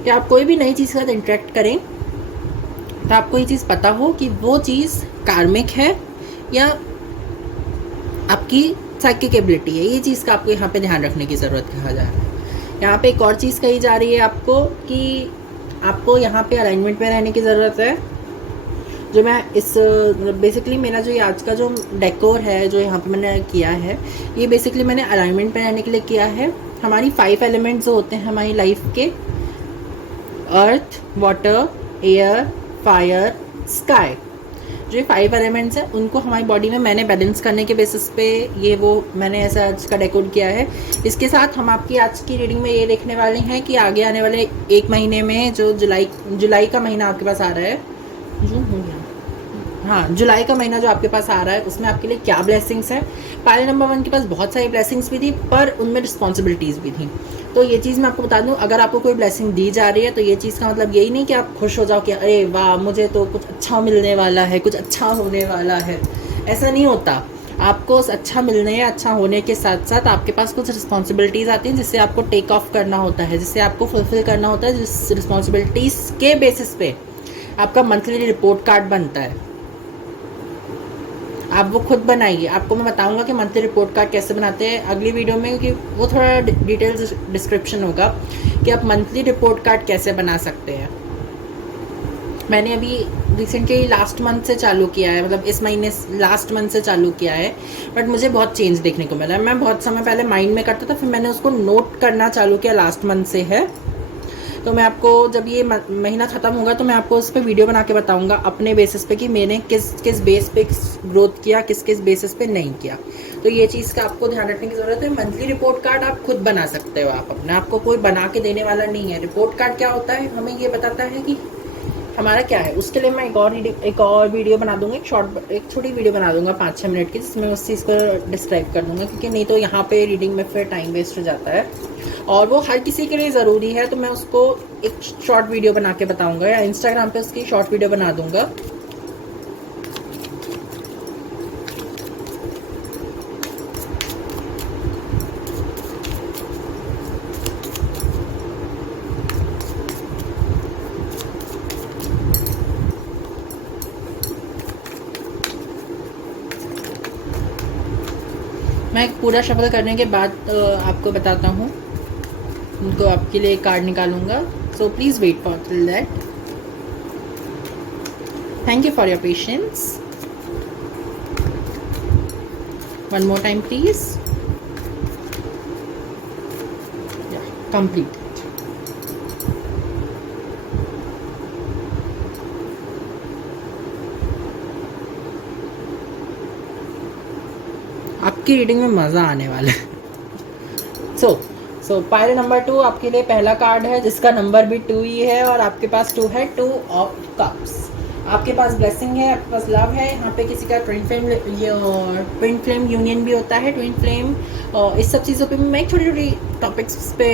कि आप कोई भी नई चीज़ के साथ इंटरेक्ट करें तो आपको ये चीज़ पता हो कि वो चीज़ कार्मिक है या आपकी साइकिक एबिलिटी है। ये चीज़ का आपको यहाँ पे ध्यान रखने की ज़रूरत कहा जा रहा है। यहाँ पे एक और चीज़ कही जा रही है आपको कि आपको यहाँ पे अलाइनमेंट में रहने की ज़रूरत है। जो मैं इस बेसिकली मेरा जो ये आज का जो डेकोर है जो यहाँ पे मैंने किया है, ये बेसिकली मैंने अलाइनमेंट में रहने के लिए किया है। हमारी 5 एलिमेंट्स जो होते हैं हमारी लाइफ के, अर्थ, वाटर, एयर, फायर, स्काई, जो ये 5 एलिमेंट्स हैं उनको हमारी बॉडी में मैंने बैलेंस करने के बेसिस पे ये वो मैंने ऐसा आज का डेकोड किया है। इसके साथ हम आपकी आज की रीडिंग में ये देखने वाले हैं कि आगे आने वाले 1 महीने में, जो जुलाई का महीना आपके पास आ रहा है, जून हो गया, हाँ जुलाई का महीना जो आपके पास आ रहा है, उसमें आपके लिए क्या ब्लेसिंग्स हैं। पाइल नंबर 1 के पास बहुत सारी ब्लेसिंग्स भी थी, पर उनमें रिस्पॉन्सिबिलिटीज़ भी थी। तो ये चीज़ मैं आपको बता दूं, अगर आपको कोई ब्लेसिंग दी जा रही है तो ये चीज़ का मतलब यही नहीं कि आप खुश हो जाओ कि अरे वाह मुझे तो कुछ अच्छा मिलने वाला है, कुछ अच्छा होने वाला है। ऐसा नहीं होता। आपको अच्छा मिलने या अच्छा होने के साथ साथ आपके पास कुछ रिस्पॉन्सिबिलिटीज़ आती हैं जिससे आपको टेक ऑफ करना होता है, जिससे आपको फुलफिल करना होता है, जिस रिस्पॉन्सिबिलिटीज़ के बेसिस पे आपका मंथली रिपोर्ट कार्ड बनता है। आप वो खुद बनाइए। आपको मैं बताऊंगा कि मंथली रिपोर्ट कार्ड कैसे बनाते हैं अगली वीडियो में, क्योंकि वो थोड़ा डिटेल्स डिस्क्रिप्शन होगा कि आप मंथली रिपोर्ट कार्ड कैसे बना सकते हैं। मैंने अभी रिसेंटली लास्ट मंथ से चालू किया है, मतलब इस महीने लास्ट मंथ से चालू किया है, बट मुझे बहुत चेंज देखने को मिला है। मैं बहुत समय पहले माइंड में करता था, फिर मैंने उसको नोट करना चालू किया, लास्ट मंथ से है। तो मैं आपको जब ये महीना ख़त्म होगा तो मैं आपको उस पर वीडियो बना के बताऊंगा अपने बेसिस पे कि मैंने किस किस बेस पे ग्रोथ किया, किस किस बेसिस पे नहीं किया। तो ये चीज़ का आपको ध्यान रखने की ज़रूरत है। मंथली रिपोर्ट कार्ड आप खुद बना सकते हो, आप अपने आप को कोई बना के देने वाला नहीं है। रिपोर्ट कार्ड क्या होता है, हमें ये बताता है कि हमारा क्या है। उसके लिए मैं एक और वीडियो बना दूंगा, एक छोटी वीडियो बना दूंगा 5-6 मिनट की, जिसमें उस चीज़ को डिस्क्राइब कर दूंगा, क्योंकि नहीं तो यहाँ पे रीडिंग में फिर टाइम वेस्ट हो जाता है। और वो हर किसी के लिए ज़रूरी है, तो मैं उसको एक शॉर्ट वीडियो बना के बताऊंगा या इंस्टाग्राम पे उसकी शॉर्ट वीडियो बना दूंगा। मैं पूरा शफल करने के बाद आपको बताता हूँ, उनको आपके लिए कार्ड निकालूंगा। So please wait for that. Thank you for your patience. One more time please. Complete. आपकी रीडिंग में मज़ा आने वाला है। सो पायरे नंबर 2 आपके लिए पहला कार्ड है, जिसका नंबर भी 2 ही है और आपके पास 2 है, 2 ऑफ कप्स। आपके पास ब्लेसिंग है, आपके पास लव है। यहाँ पे किसी का ट्विन फ्लेम यूनियन भी होता है, ट्विन फ्लेम। इस सब चीज़ों पे मैं छोटी छोटी टॉपिक्स पे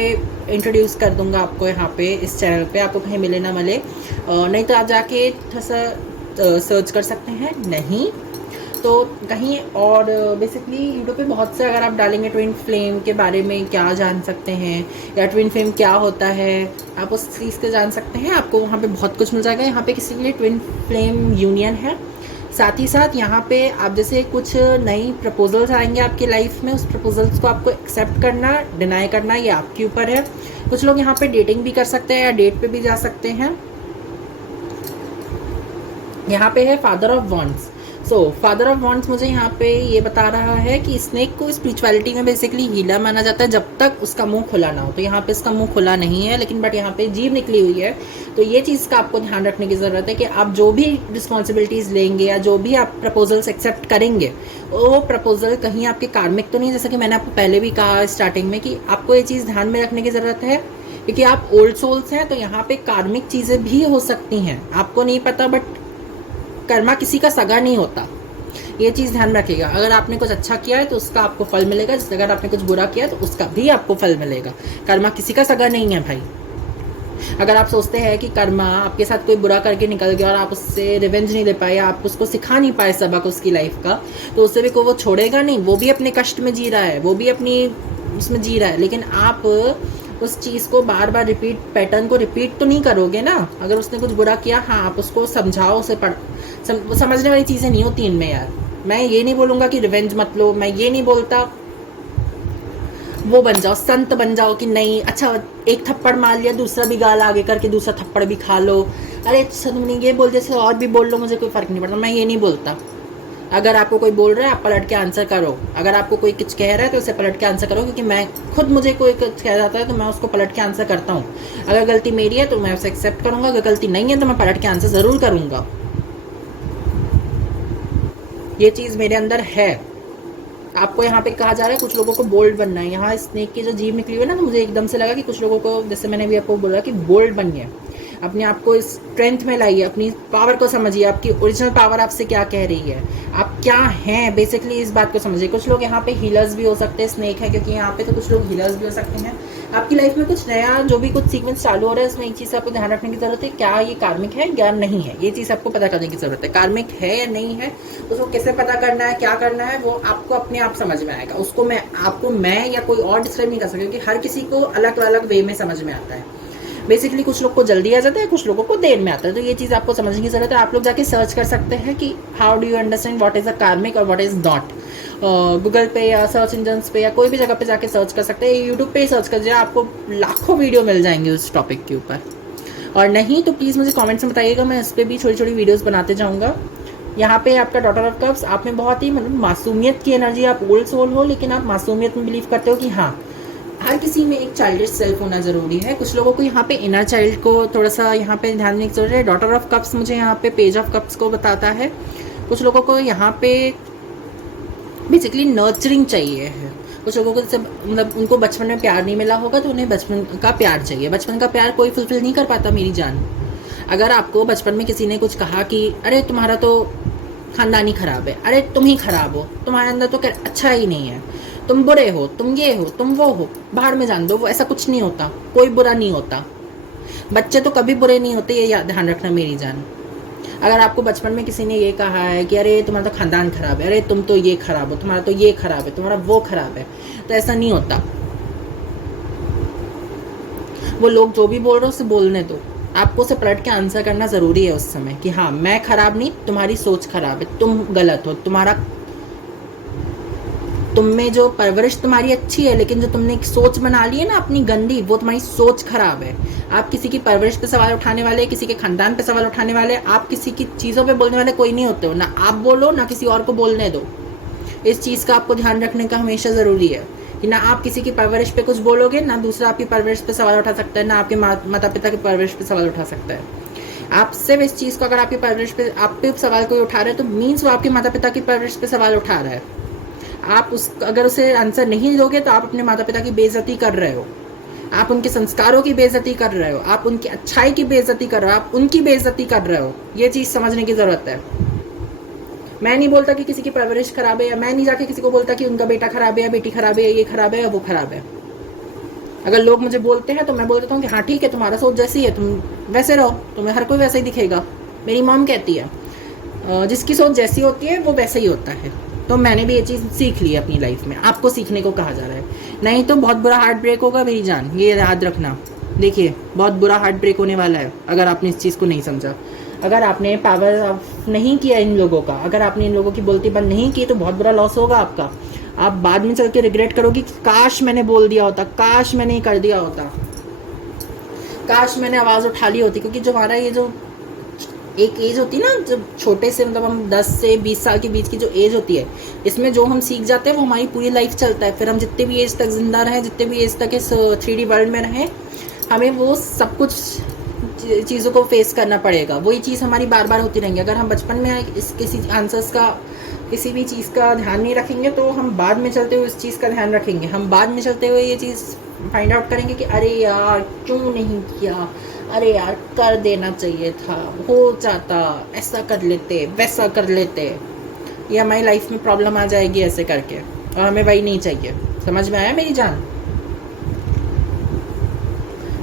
इंट्रोड्यूस कर दूंगा आपको यहाँ पे इस चैनल पे, आपको कहीं मिले ना मिले। नहीं तो आप जाके थोड़ा सा सर्च कर सकते हैं, नहीं तो कहीं और। बेसिकली यूट्यूब पे बहुत से अगर आप डालेंगे ट्विन फ्लेम के बारे में क्या जान सकते हैं या ट्विन फ्लेम क्या होता है, आप उस चीज़ को जान सकते हैं। आपको वहाँ पे बहुत कुछ मिल जाएगा। यहाँ पे किसी के लिए ट्विन फ्लेम यूनियन है। साथ ही साथ यहाँ पे आप जैसे कुछ नई प्रपोजल्स आएंगे आपकी लाइफ में, उस प्रपोजल्स को आपको एक्सेप्ट करना, डिनाई करना, ये आपके ऊपर है। कुछ लोग यहाँ पे डेटिंग भी कर सकते हैं या डेट पे भी जा सकते हैं। यहाँ पे है father of wands. So father of wands मुझे यहाँ पे ये बता रहा है कि स्नेक को स्पिरिचुअलिटी में बेसिकली हीला माना जाता है जब तक उसका मुंह खुला ना हो। तो यहाँ पे इसका मुंह खुला नहीं है, लेकिन बट यहाँ पे जीभ निकली हुई है। तो ये चीज़ का आपको ध्यान रखने की ज़रूरत है कि आप जो भी रिस्पॉन्सिबिलिटीज़ लेंगे या जो भी आप प्रपोजल्स एक्सेप्ट करेंगे, वो प्रपोजल कहीं आपके कार्मिक तो नहीं। जैसा कि मैंने आपको पहले भी कहा स्टार्टिंग में कि आपको ये चीज़ ध्यान में रखने की ज़रूरत है, क्योंकि आप ओल्ड सोल्स हैं। तो यहाँ पे कार्मिक चीज़ें भी हो सकती हैं, आपको नहीं पता, बट कर्मा किसी का सगा नहीं होता, ये चीज़ ध्यान में रखिएगा। अगर आपने कुछ अच्छा किया है तो उसका आपको फल मिलेगा, अगर आपने कुछ बुरा किया है तो उसका भी आपको फल मिलेगा। कर्मा किसी का सगा नहीं है भाई। अगर आप सोचते हैं कि कर्मा आपके साथ कोई बुरा करके निकल गया और आप उससे रिवेंज नहीं ले पाए, आप उसको सिखा नहीं पाए सबक उसकी लाइफ का, तो उससे भी कोई वो छोड़ेगा नहीं। वो भी अपने कष्ट में जी रहा है, वो भी अपनी उसमें जी रहा है, लेकिन आप उस चीज़ को बार बार रिपीट, पैटर्न को रिपीट तो नहीं करोगे ना। अगर उसने कुछ बुरा किया, हाँ आप उसको समझाओ, उसे समझने वाली चीज़ें नहीं होती इनमें यार। मैं ये नहीं बोलूँगा कि रिवेंज मत लो, मैं ये नहीं बोलता वो बन जाओ, संत बन जाओ कि नहीं अच्छा एक थप्पड़ मार लिया, दूसरा भी गाल आगे करके दूसरा थप्पड़ भी खा लो। अरे तुमने ये बोल दिया और भी बोल लो, मुझे कोई फ़र्क नहीं पड़ता। मैं ये नहीं बोलता। अगर आपको कोई बोल रहा है आप पलट के आंसर करो। अगर आपको कोई कुछ कह रहा है तो उसे पलट के आंसर करो, क्योंकि मैं खुद, मुझे कोई कुछ कह जाता है तो मैं उसको पलट के आंसर करता हूँ। अगर गलती मेरी है तो मैं उसे एक्सेप्ट करूँगा, अगर गलती नहीं है तो मैं पलट के आंसर ज़रूर करूँगा। ये चीज़ मेरे अंदर है। आपको यहाँ पे कहा जा रहा है कुछ लोगों को बोल्ड बनना है। यहाँ स्नेक की जो जीभ निकली हुई है ना, तो मुझे एकदम से लगा कि कुछ लोगों को, जैसे मैंने भी आपको बोला कि बोल्ड बनिए, अपने आप को स्ट्रेंथ में लाइए, अपनी पावर को समझिए, आपकी ओरिजिनल पावर आपसे क्या कह रही है, आप क्या हैं बेसिकली, इस बात को समझिए। कुछ लोग यहाँ पे हीलर्स भी हो सकते हैं, स्नेक है क्योंकि यहाँ पे, तो कुछ लोग हीलर्स भी हो सकते हैं। आपकी लाइफ में कुछ नया जो भी कुछ सीक्वेंस चालू हो रहा है, इसमें एक चीज़ आपको ध्यान रखने की जरूरत है, क्या ये कार्मिक है या नहीं है, ये चीज़ आपको पता करने की जरूरत है। कार्मिक है या नहीं है, उसको कैसे पता करना है, क्या करना है, वो आपको अपने आप समझ में आएगा। उसको मैं या कोई और डिस्क्राइब नहीं कर सकता, क्योंकि हर किसी को अलग अलग वे में समझ में आता है। बेसिकली कुछ लोग को जल्दी आ जाता है, कुछ लोगों को देर में आता है। तो ये चीज़ आपको समझने की जरूरत है। आप लोग जाके सर्च कर सकते हैं कि how do you understand what is a कार्मिक और व्हाट इज़ नॉट। गूगल पे या सर्च इंजन पे या कोई भी जगह पे जाके सर्च कर सकते हैं। यूट्यूब पे ही सर्च कर जाए, आपको लाखों वीडियो मिल जाएंगे उस टॉपिक के ऊपर। और नहीं तो प्लीज़ मुझे कॉमेंट्स में बताइएगा, मैं इस पर भी छोटी छोटी वीडियोज़ बनाते जाऊँगा। यहाँ पे आपका डॉटर ऑफ कप्स, आप में बहुत ही मतलब मासूमियत की एनर्जी, आप ओल्ड सोल हो लेकिन आप मासूमियत में बिलीव करते हो कि हाँ हर किसी में एक चाइल्डिश सेल्फ होना ज़रूरी है। कुछ लोगों को यहाँ पे इनर चाइल्ड को थोड़ा सा यहाँ पे ध्यान देने की जरूरत है। डॉटर ऑफ कप्स मुझे यहाँ पे पेज ऑफ कप्स को बताता है। कुछ लोगों को यहाँ पे बेसिकली नर्चरिंग चाहिए है। कुछ लोगों को जब मतलब उनको बचपन में प्यार नहीं मिला होगा तो उन्हें बचपन का प्यार चाहिए। बचपन का प्यार कोई फुलफिल नहीं कर पाता मेरी जान। अगर आपको बचपन में किसी ने कुछ कहा कि अरे तुम्हारा तो खानदानी खराब है, अरे तुम ही खराब हो, तुम्हारे अंदर तो अच्छा ही नहीं है, तुम बुरे हो, तुम ये हो, तुम वो हो, बाहर में जान दो, वो ऐसा कुछ नहीं होता, कोई बुरा नहीं होता। बच्चे तो कभी बुरे नहीं होते, ये ध्यान रखना मेरी जान। अगर आपको बचपन में किसी ने ये कहा है कि अरे तुम्हारा तो खानदान खराब है, अरे तुम तो ये खराब हो, तुम्हारा तो ये खराब है, तुम्हारा वो खराब है, तो ऐसा नहीं होता। वो लोग जो भी बोल रहे हो उसे बोलने दो। आपको उसे पलट के आंसर करना ज़रूरी है उस समय कि हाँ मैं खराब नहीं, तुम्हारी सोच खराब है, तुम गलत हो, तुम में जो परवरिश तुम्हारी अच्छी है, लेकिन जो तुमने एक सोच बना ली है ना अपनी गंदी, वो तुम्हारी सोच खराब है। आप किसी की परवरिश पे सवाल उठाने वाले, किसी के खानदान पे सवाल उठाने वाले, आप किसी की चीज़ों पे बोलने वाले कोई नहीं होते हो। ना आप बोलो, ना किसी और को बोलने दो। इस चीज़ का आपको ध्यान रखने का हमेशा ज़रूरी है कि ना आप किसी की परवरिश पे कुछ बोलोगे, ना दूसरा आपकी परवरिश पे सवाल उठा सकता है, ना आपके माता पिता की परवरिश पे सवाल उठा सकता है। आप सिर्फ इस चीज़ को, अगर आपकी परवरिश पे आप पे सवाल कोई उठा रहे हैं तो मीन्स वो आपके माता पिता की परवरिश पे सवाल उठा रहा है। आप अगर उसे आंसर नहीं दोगे तो आप अपने माता पिता की बेइज्जती कर रहे हो, आप उनके संस्कारों की बेइज्जती कर रहे हो, आप उनकी अच्छाई की बेइज्जती कर रहे हो, आप उनकी बेइज्जती कर रहे हो। ये चीज़ समझने की ज़रूरत है। मैं नहीं बोलता कि किसी की परवरिश खराब है, या मैं नहीं जाके किसी को बोलता कि उनका बेटा खराब है या बेटी खराब है, ये खराब है या वो खराब है। अगर लोग मुझे बोलते हैं तो मैं बोल देता हूँ कि हाँ ठीक है, तुम्हारा सोच जैसी है तुम वैसे रहो, तुम्हें हर कोई वैसे ही दिखेगा। मेरी मॉम कहती है जिसकी सोच जैसी होती है वो वैसे ही होता है। तो मैंने भी ये चीज़ सीख ली है अपनी लाइफ में। आपको सीखने को कहा जा रहा है, नहीं तो बहुत बुरा हार्ट ब्रेक होगा मेरी जान, ये याद रखना। देखिए बहुत बुरा हार्ट ब्रेक होने वाला है अगर आपने इस चीज़ को नहीं समझा। अगर आपने पावर ऑफ नहीं किया इन लोगों का, अगर आपने इन लोगों की बोलती बंद नहीं की, तो बहुत बुरा लॉस होगा आपका। आप बाद में चल के रिग्रेट करोगे कि काश मैंने बोल दिया होता, काश मैंने कर दिया होता, काश मैंने आवाज़ उठा ली होती। क्योंकि जो हमारा ये जो एक एज होती है ना, जब छोटे से मतलब हम 10 से 20 साल के बीच की जो एज होती है, इसमें जो हम सीख जाते हैं वो हमारी पूरी लाइफ चलता है। फिर हम जितने भी एज तक जिंदा रहें, जितने भी एज तक इस 3D वर्ल्ड में रहें, हमें वो सब कुछ चीज़ों को फेस करना पड़ेगा। वही चीज़ हमारी बार बार होती रहेंगी। अगर हम बचपन में किसी आंसर्स का, किसी भी चीज़ का ध्यान नहीं रखेंगे, तो हम बाद में चलते हुए इस चीज़ का ध्यान रखेंगे। हम बाद में चलते हुए ये चीज़ फाइंड आउट करेंगे कि अरे यार क्यों नहीं किया, अरे यार कर देना चाहिए था, हो जाता, ऐसा कर लेते, वैसा कर लेते। ये हमारी लाइफ में प्रॉब्लम आ जाएगी ऐसे करके, और हमें वही नहीं चाहिए। समझ में आया मेरी जान?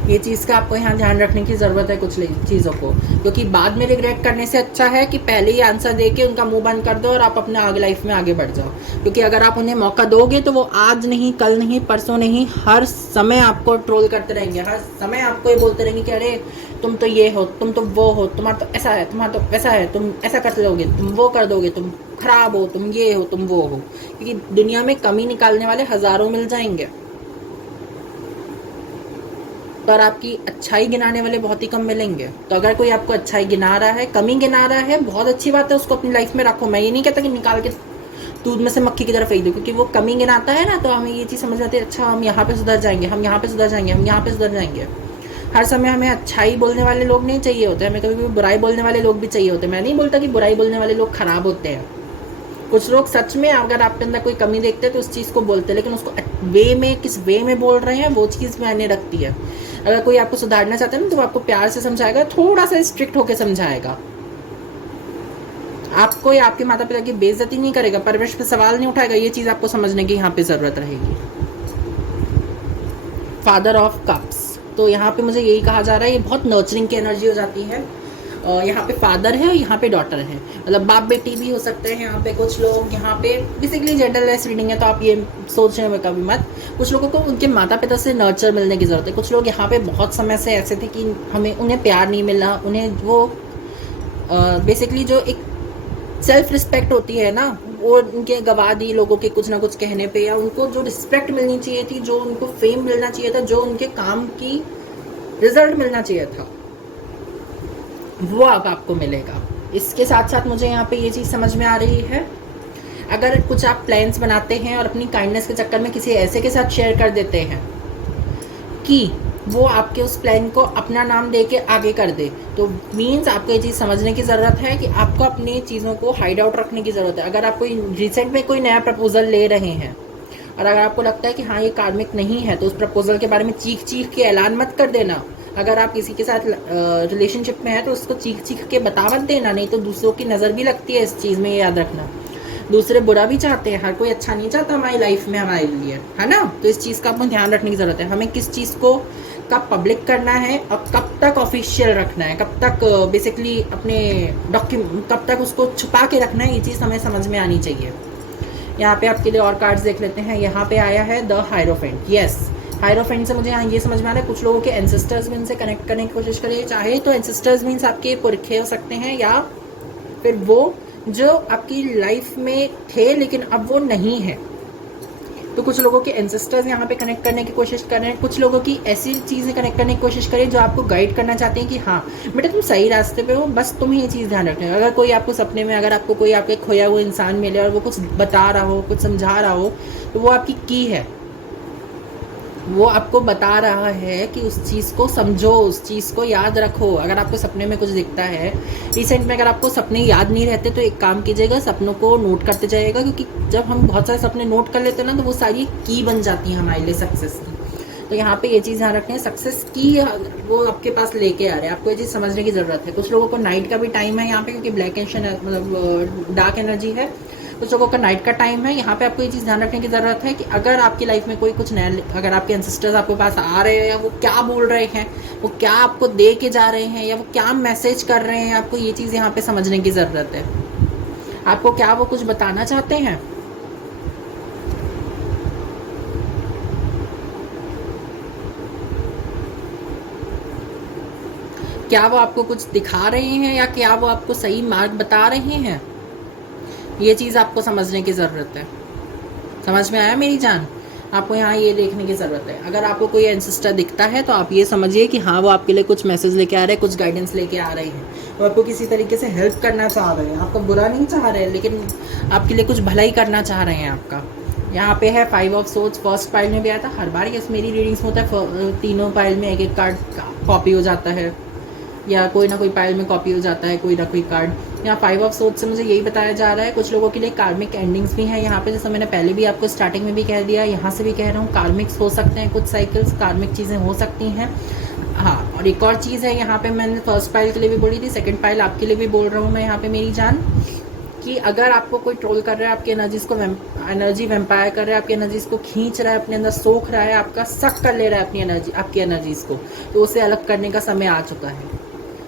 ये चीज़ का आपको यहाँ ध्यान रखने की ज़रूरत है कुछ चीज़ों को, क्योंकि बाद में रिग्रेट करने से अच्छा है कि पहले ही आंसर दे के उनका मुंह बंद कर दो और आप अपने आगे लाइफ में आगे बढ़ जाओ। क्योंकि अगर आप उन्हें मौका दोगे तो वो आज नहीं, कल नहीं, परसों नहीं, हर समय आपको ट्रोल करते रहेंगे। हर समय आपको ये बोलते रहेंगे कि अरे तुम तो ये हो, तुम तो वो हो, तुम्हारा तो ऐसा है, तुम्हारा तो वैसा है, तुम ऐसा कर दोगे, तुम वो कर दोगे, तुम खराब हो, तुम ये हो, तुम वो हो। क्योंकि दुनिया में कमी निकालने वाले हज़ारों मिल जाएंगे, पर आपकी अच्छाई गिनाने वाले बहुत ही कम मिलेंगे। तो अगर कोई आपको अच्छाई गिना रहा है, कमी गिना रहा है, बहुत अच्छी बात है, उसको अपनी लाइफ में रखो। मैं ये नहीं कहता कि निकाल के दूध में से मक्खी की तरफ फेंक दो, क्योंकि वो कमी गिनाता है ना, तो हमें ये चीज़ समझ आती है, अच्छा हम यहाँ पे सुधर जाएंगे, हम यहाँ पे सुधर जाएंगे, हम यहाँ पे सुधर जाएंगे। हर समय हमें अच्छाई बोलने वाले लोग नहीं चाहिए होते, हमें कभी कभी बुराई बोलने वाले लोग भी चाहिए होते। मैं नहीं बोलता कि बुराई बोलने वाले लोग खराब होते हैं। कुछ लोग सच में अगर आपके अंदर कोई कमी देखते हैं तो उस चीज़ को बोलते हैं, लेकिन उसको वे में, किस वे में बोल रहे हैं वो चीज़ मायने रखती है। अगर कोई आपको सुधारना चाहता है ना, तो वो आपको प्यार से समझाएगा, थोड़ा सा स्ट्रिक्ट होकर समझाएगा। आपको या आपके माता पिता की बेइज्जती नहीं करेगा, परवरिश पे सवाल नहीं उठाएगा। ये चीज़ आपको समझने की यहाँ पे ज़रूरत रहेगी। फादर ऑफ कप्स, तो यहाँ पे मुझे यही कहा जा रहा है, ये बहुत नर्चरिंग की एनर्जी हो जाती है। यहाँ पे फादर है और यहाँ पे डॉटर है, मतलब बाप बेटी भी हो सकते हैं यहाँ पे। कुछ लोग यहाँ पे बेसिकली जेंडरलेस रीडिंग है, तो आप ये सोचने में कभी मत। कुछ लोगों को उनके माता पिता से नर्चर मिलने की ज़रूरत है। कुछ लोग यहाँ पे बहुत समय से ऐसे थे कि उन्हें प्यार नहीं मिला, उन्हें वो बेसिकली जो एक सेल्फ रिस्पेक्ट होती है ना, वो उनके गवा दी लोगों के कुछ ना कुछ कहने पे, या उनको जो रिस्पेक्ट मिलनी चाहिए थी, जो उनको फेम मिलना चाहिए था, जो उनके काम की रिजल्ट मिलना चाहिए था, वो अब आपको मिलेगा। इसके साथ साथ मुझे यहाँ पे ये चीज़ समझ में आ रही है, अगर कुछ आप प्लान्स बनाते हैं और अपनी काइंडनेस के चक्कर में किसी ऐसे के साथ शेयर कर देते हैं कि वो आपके उस प्लान को अपना नाम दे के आगे कर दे, तो मीन्स आपको ये चीज़ समझने की ज़रूरत है कि आपको अपनी चीज़ों को हाइड आउट रखने की ज़रूरत है। अगर आप कोई रिसेंट में कोई नया प्रपोजल ले रहे हैं और अगर आपको लगता है कि हाँ ये कार्मिक नहीं है, तो उस प्रपोजल के बारे में चीख चीख के ऐलान मत कर देना। अगर आप किसी के साथ रिलेशनशिप में है तो उसको चीख चीख के बता मत देना, नहीं तो दूसरों की नज़र भी लगती है इस चीज़ में, ये याद रखना। दूसरे बुरा भी चाहते हैं, हर कोई अच्छा नहीं चाहता हमारी लाइफ में हमारे लिए, है ना। तो इस चीज़ का अपन ध्यान रखने की ज़रूरत है, हमें किस चीज़ को कब पब्लिक करना है और कब तक ऑफिशियल रखना है, कब तक बेसिकली अपने डॉक्यूमेंट कब तक उसको छुपा के रखना है, ये चीज़ हमें समझ में आनी चाहिए। यहाँ पे आपके लिए और कार्ड्स देख लेते हैं। यहाँ पे आया है द हायरोफेंट। यस, हायरोफेंट से मुझे यहाँ ये समझ में आ रहा है कुछ लोगों के एंसेस्टर्स भी इनसे कनेक्ट करने की कोशिश करिए, चाहे तो एंसेस्टर्स मीन्स आपके पुरखे हो सकते हैं, या फिर वो जो आपकी लाइफ में थे लेकिन अब वो नहीं है। तो कुछ लोगों के एंसेस्टर्स यहाँ पे कनेक्ट करने की कोशिश कर रहे हैं, कुछ लोगों की ऐसी चीज़ें कनेक्ट करने की कोशिश करिए जो आपको गाइड करना चाहते हैं कि हाँ बेटा तुम सही रास्ते पे हो, बस तुम्हें ये चीज़ ध्यान रखना है। अगर कोई आपको सपने में, अगर आपको कोई आपके खोया हुआ इंसान मिले और वो कुछ बता रहा हो, कुछ समझा रहा हो, तो वो आपकी की है, वो आपको बता रहा है कि उस चीज़ को समझो, उस चीज़ को याद रखो। अगर आपको सपने में कुछ दिखता है, रिसेंट में अगर आपको सपने याद नहीं रहते तो एक काम कीजिएगा, सपनों को नोट करते जाइएगा, क्योंकि जब हम बहुत सारे सपने नोट कर लेते हैं ना तो वो सारी की बन जाती है हमारे लिए सक्सेस की। तो यहाँ पे ये चीज़ ध्यान रखते हैं, सक्सेस की वो आपके पास लेके आ रहे हैं, आपको ये चीज़ समझने की ज़रूरत है। कुछ लोगों को नाइट का भी टाइम है यहाँ पे, क्योंकि ब्लैक एंशन मतलब डार्क एनर्जी है, कुछ लोगों का नाइट का टाइम है। यहाँ पे आपको ये चीज़ ध्यान रखने की ज़रूरत है कि अगर आपकी लाइफ में कोई कुछ नया, अगर आपके एंसेस्टर्स आपके पास आ रहे हैं या वो क्या बोल रहे हैं, वो क्या आपको दे के जा रहे हैं, या वो क्या मैसेज कर रहे हैं, आपको ये चीज़ यहाँ पे समझने की ज़रूरत है। आपको क्या वो कुछ बताना चाहते हैं, क्या वो आपको कुछ दिखा रहे हैं, या क्या वो आपको सही मार्ग बता रहे हैं, ये चीज़ आपको समझने की ज़रूरत है। समझ में आया मेरी जान? आपको यहाँ ये देखने की ज़रूरत है। अगर आपको कोई एंसेस्टर दिखता है तो आप ये समझिए कि हाँ वो आपके लिए कुछ मैसेज लेके आ रहे हैं, कुछ गाइडेंस लेके आ रहे हैं, वो आपको किसी तरीके से हेल्प करना चाह रहे हैं, आपका बुरा नहीं चाह रहे हैं, लेकिन आपके लिए कुछ भलाई करना चाह रहे हैं आपका। यहाँ पे है 5 ऑफ सोर्ड्स, फर्स्ट पाइल में भी आया था। हर बार ये मेरी रीडिंग्स में होता है, तीनों पाइल में एक एक कार्ड कॉपी हो जाता है, या कोई ना कोई पाइल में कॉपी हो जाता है कोई ना कोई कार्ड। यहाँ 5 ऑफ सोर्ड्स से मुझे यही बताया जा रहा है कुछ लोगों के लिए कार्मिक एंडिंग्स भी हैं यहाँ पे, जैसे मैंने पहले भी आपको स्टार्टिंग में भी कह दिया, यहाँ से भी कह रहा हूँ, कार्मिक्स हो सकते हैं, कुछ साइकिल्स कार्मिक चीज़ें हो सकती हैं। हाँ, और एक और चीज़ है यहाँ पे, मैंने फर्स्ट पाइल के लिए भी बोली थी, सेकंड पाइल आपके लिए भी बोल रहा हूँ मैं यहाँ पे मेरी जान, कि अगर आपको कोई ट्रोल कर रहा है, आपकी एनर्जीज को एनर्जी वेम्पायर कर रहा है, आपकी एनर्जीज को खींच रहा है, अपने अंदर सोख रहा है, आपका सक कर ले रहा है अपनी एनर्जी, आपकी एनर्जीज को, तो उसे अलग करने का समय आ चुका है।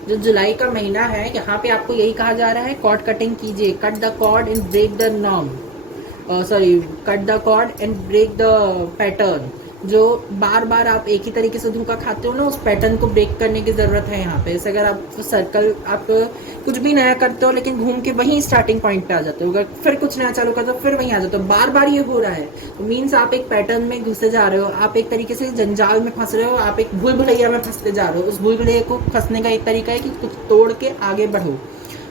जो जुलाई का महीना है, यहाँ पे आपको यही कहा जा रहा है, कॉर्ड कटिंग कीजिए, cut the cord and break the norm, cut the cord and break the pattern. जो बार बार आप एक ही तरीके से धोखा खाते हो ना, उस पैटर्न को ब्रेक करने की ज़रूरत है यहाँ पे। जैसे अगर आप सर्कल, आप कुछ भी नया करते हो लेकिन घूम के वहीं स्टार्टिंग पॉइंट पे आ जाते हो, अगर फिर कुछ नया चालू करते हो फिर वहीं आ जाते हो, बार बार ये हो रहा है, तो मीन्स आप एक पैटर्न में घुसे जा रहे हो, आप एक तरीके से जंजाल में फंस रहे हो, आप एक भूल भुलैया में फंसते जा रहे हो। उस भूल भुलैया को फंसने का एक तरीका है कि कुछ तोड़ के आगे बढ़ो,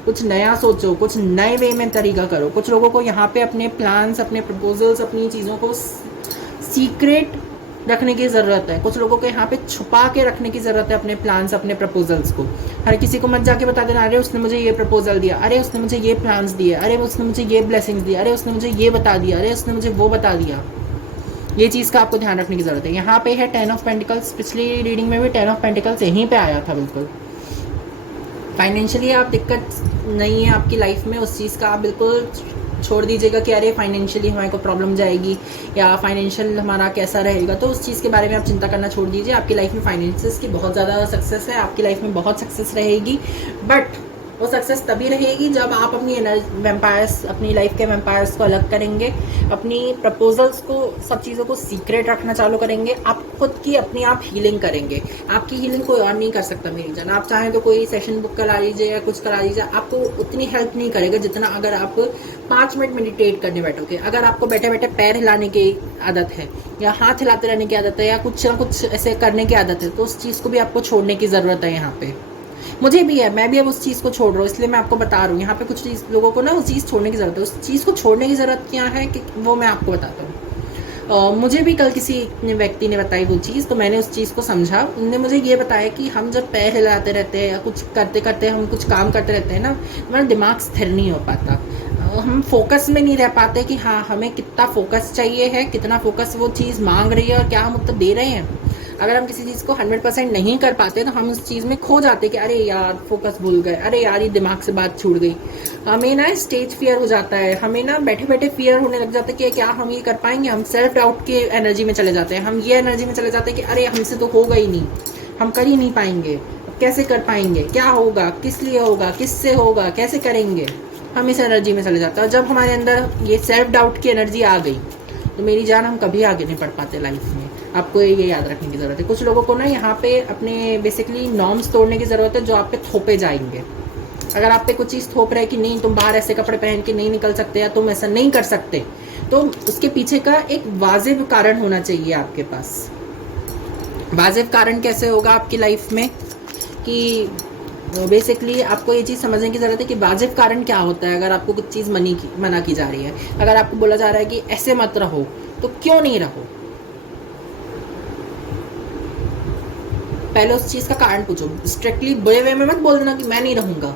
कुछ नया सोचो, कुछ नए वे में तरीका करो। कुछ लोगों को यहाँ पे अपने प्लान्स, अपने प्रपोजल्स, अपनी चीज़ों को सीक्रेट रखने की ज़रूरत है। कुछ लोगों को यहाँ पे छुपा के रखने की ज़रूरत है अपने प्लान्स, अपने प्रपोजल्स को। हर किसी को मत जाके बता देना, अरे उसने मुझे ये प्रपोजल दिया, अरे उसने मुझे ये प्लान्स दिए, अरे उसने मुझे ये ब्लेसिंग्स दिया, अरे उसने मुझे ये बता दिया, अरे उसने मुझे वो बता दिया। ये चीज़ का आपको ध्यान रखने की ज़रूरत है। यहाँ पे है 10 ऑफ पेंटिकल्स, पिछली रीडिंग में भी 10 ऑफ पेंटिकल्स यहीं पे आया था। बिल्कुल फाइनेंशियली आप दिक्कत नहीं है आपकी लाइफ में, उस चीज़ का आप बिल्कुल छोड़ दीजिएगा कि अरे फाइनेंशियली हमारे को प्रॉब्लम जाएगी या फाइनेंशियल हमारा कैसा रहेगा, तो उस चीज़ के बारे में आप चिंता करना छोड़ दीजिए। आपकी लाइफ में फाइनेंसेस की बहुत ज़्यादा सक्सेस है, आपकी लाइफ में बहुत सक्सेस रहेगी, बट वो सक्सेस तभी रहेगी जब आप अपनी वेम्पायर्स, अपनी लाइफ के वेम्पायर्स को अलग करेंगे, अपनी प्रपोजल्स को, सब चीज़ों को सीक्रेट रखना चालू करेंगे, आप खुद की अपनी आप हीलिंग करेंगे। आपकी हीलिंग कोई और नहीं कर सकता मेरी जान। आप चाहें तो कोई सेशन बुक करा लीजिए या कुछ करा लीजिए, आपको उतनी हेल्प नहीं करेगा जितना अगर आप 5 मिनट मेडिटेट करने बैठोगे। अगर आपको बैठे बैठे पैर हिलाने की आदत है या हाथ हिलाते रहने की आदत है या कुछ ना कुछ ऐसे करने की आदत है, तो उस चीज़ को भी आपको छोड़ने की ज़रूरत है। यहाँ पे मुझे भी है, मैं भी अब उस चीज़ को छोड़ रहा हूँ, इसलिए मैं आपको बता रहा हूँ। यहाँ पे कुछ लोगों को ना उस चीज़ छोड़ने की ज़रूरत है। उस चीज़ को छोड़ने की ज़रूरत क्या है कि वो मैं आपको बताता हूँ। मुझे भी कल किसी व्यक्ति ने बताई वो चीज़, तो मैंने उस चीज़ को समझा। उन्होंने मुझे ये बताया कि हम जब पैर हिलाते रहते हैं या कुछ करते करते हम कुछ काम करते रहते हैं ना, हमारा दिमाग स्थिर नहीं हो पाता, हम फोकस में नहीं रह पाते कि हाँ हमें कितना फोकस चाहिए है, कितना फोकस वो चीज़ मांग रही है और क्या हम उत्तर दे रहे हैं। अगर हम किसी चीज़ को 100% नहीं कर पाते तो हम उस चीज़ में खो जाते कि अरे यार फोकस भूल गए, अरे यार ये दिमाग से बात छूट गई। हमें ना स्टेज फियर हो जाता है, हमें ना बैठे बैठे फियर होने लग जाता है कि क्या हम ये कर पाएंगे। हम सेल्फ डाउट के एनर्जी में चले जाते हैं, हम ये एनर्जी में चले जाते हैं कि अरे हमसे तो होगा ही नहीं, हम कर ही नहीं पाएंगे, कैसे कर पाएंगे, क्या होगा, किस लिए होगा, किससे होगा, कैसे करेंगे। हम इस एनर्जी में चले जाते हैं। जब हमारे अंदर ये सेल्फ डाउट की एनर्जी आ गई तो मेरी जान हम कभी आगे नहीं बढ़ पाते लाइफ में। आपको ये याद रखने की ज़रूरत है। कुछ लोगों को ना यहाँ पे अपने बेसिकली नॉर्म्स तोड़ने की ज़रूरत है जो आप पे थोपे जाएंगे। अगर आप पे कुछ चीज़ थोप रहे कि नहीं तुम बाहर ऐसे कपड़े पहन के नहीं निकल सकते या तुम ऐसा नहीं कर सकते, तो उसके पीछे का एक वाजिब कारण होना चाहिए आपके पास। वाजिब कारण कैसे होगा आपकी लाइफ में कि बेसिकली आपको ये चीज़ समझने की ज़रूरत है कि वाजिब कारण क्या होता है। अगर आपको कुछ चीज़ मना की जा रही है, अगर आपको बोला जा रहा है कि ऐसे मत रहो, तो क्यों नहीं रहो। पहले उस चीज़ का कारण पूछो। स्ट्रिक्टली बुरे वे में मत बोल देना कि मैं नहीं रहूँगा।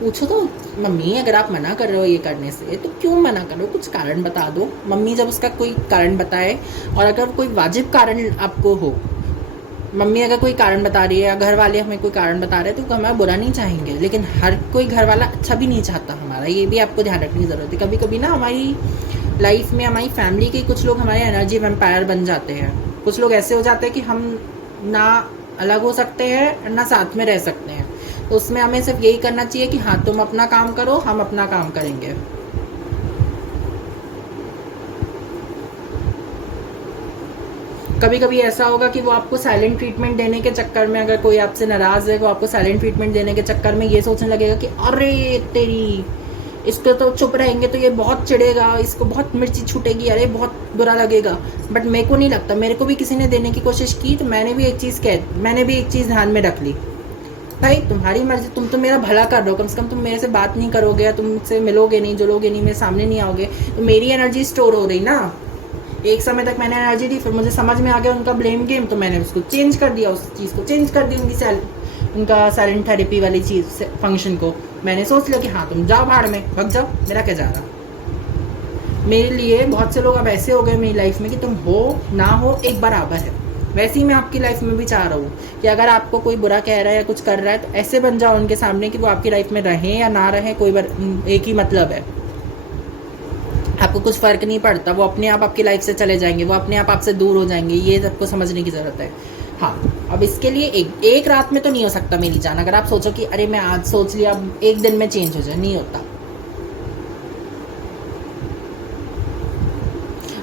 पूछो तो मम्मी अगर आप मना कर रहे हो ये करने से तो क्यों मना कर रहे हो, कुछ कारण बता दो। मम्मी जब उसका कोई कारण बताए और अगर कोई वाजिब कारण आपको हो, मम्मी अगर कोई कारण बता रही है या घर वाले हमें कोई कारण बता रहे हैं तो हमारा बुरा नहीं चाहेंगे, लेकिन हर कोई घर वाला अच्छा भी नहीं चाहता हमारा। ये भी आपको ध्यान रखने की ज़रूरत है। कभी कभी ना हमारी लाइफ में हमारी फैमिली के कुछ लोग हमारे एनर्जी वैम्पायर बन जाते हैं। कुछ लोग ऐसे हो जाते हैं कि हम ना अलग हो सकते हैं ना साथ में रह सकते हैं। तो उसमें हमें सिर्फ यही करना चाहिए कि हाँ तुम अपना काम करो, हम अपना काम करेंगे। कभी कभी ऐसा होगा कि वो आपको साइलेंट ट्रीटमेंट देने के चक्कर में, अगर कोई आपसे नाराज़ है वो आपको साइलेंट ट्रीटमेंट देने के चक्कर में ये सोचने लगेगा कि अरे तेरी, इसको तो चुप रहेंगे तो ये बहुत चिढ़ेगा, इसको बहुत मिर्ची छूटेगी, अरे बहुत बुरा लगेगा। बट मेरे को नहीं लगता, मेरे को भी किसी ने देने की कोशिश की तो मैंने भी एक चीज़ ध्यान में रख ली, भाई तुम्हारी मर्जी, तुम तो मेरा भला कर रहे हो, कम से कम तुम मेरे से बात नहीं करोगे, तुमसे मिलोगे नहीं, जुलोगे नहीं, मेरे सामने नहीं आओगे, तो मेरी एनर्जी स्टोर हो रही ना। एक समय तक मैंने एनर्जी दी, फिर मुझे समझ में आ गया उनका ब्लेम गेम, तो मैंने उसको चेंज कर दिया, उस चीज़ को चेंज कर दी, उनका साइलेंट थेरेपी वाली चीज़ फंक्शन को। मैंने सोच लिया कि हाँ तुम जाओ भाड़ में, भग जाओ, मेरा क्या जा रहा। मेरे लिए बहुत से लोग अब ऐसे हो गए मेरी लाइफ में कि तुम हो ना हो एक बराबर है। वैसे ही मैं आपकी लाइफ में भी चाह रहा हूँ कि अगर आपको कोई बुरा कह रहा है या कुछ कर रहा है तो ऐसे बन जाओ उनके सामने कि वो आपकी लाइफ में रहें या ना रहें, कोई एक ही मतलब है। आपको कुछ फ़र्क नहीं पड़ता, वो अपने आप आपकी लाइफ से चले जाएंगे, वो अपने आप आपसे दूर हो जाएंगे। ये सबको समझने की ज़रूरत है। हाँ, अब इसके लिए एक रात में तो नहीं हो सकता मेरी जान। अगर आप सोचो कि अरे मैं आज सोच लिया अब एक दिन में चेंज हो जाए, नहीं होता।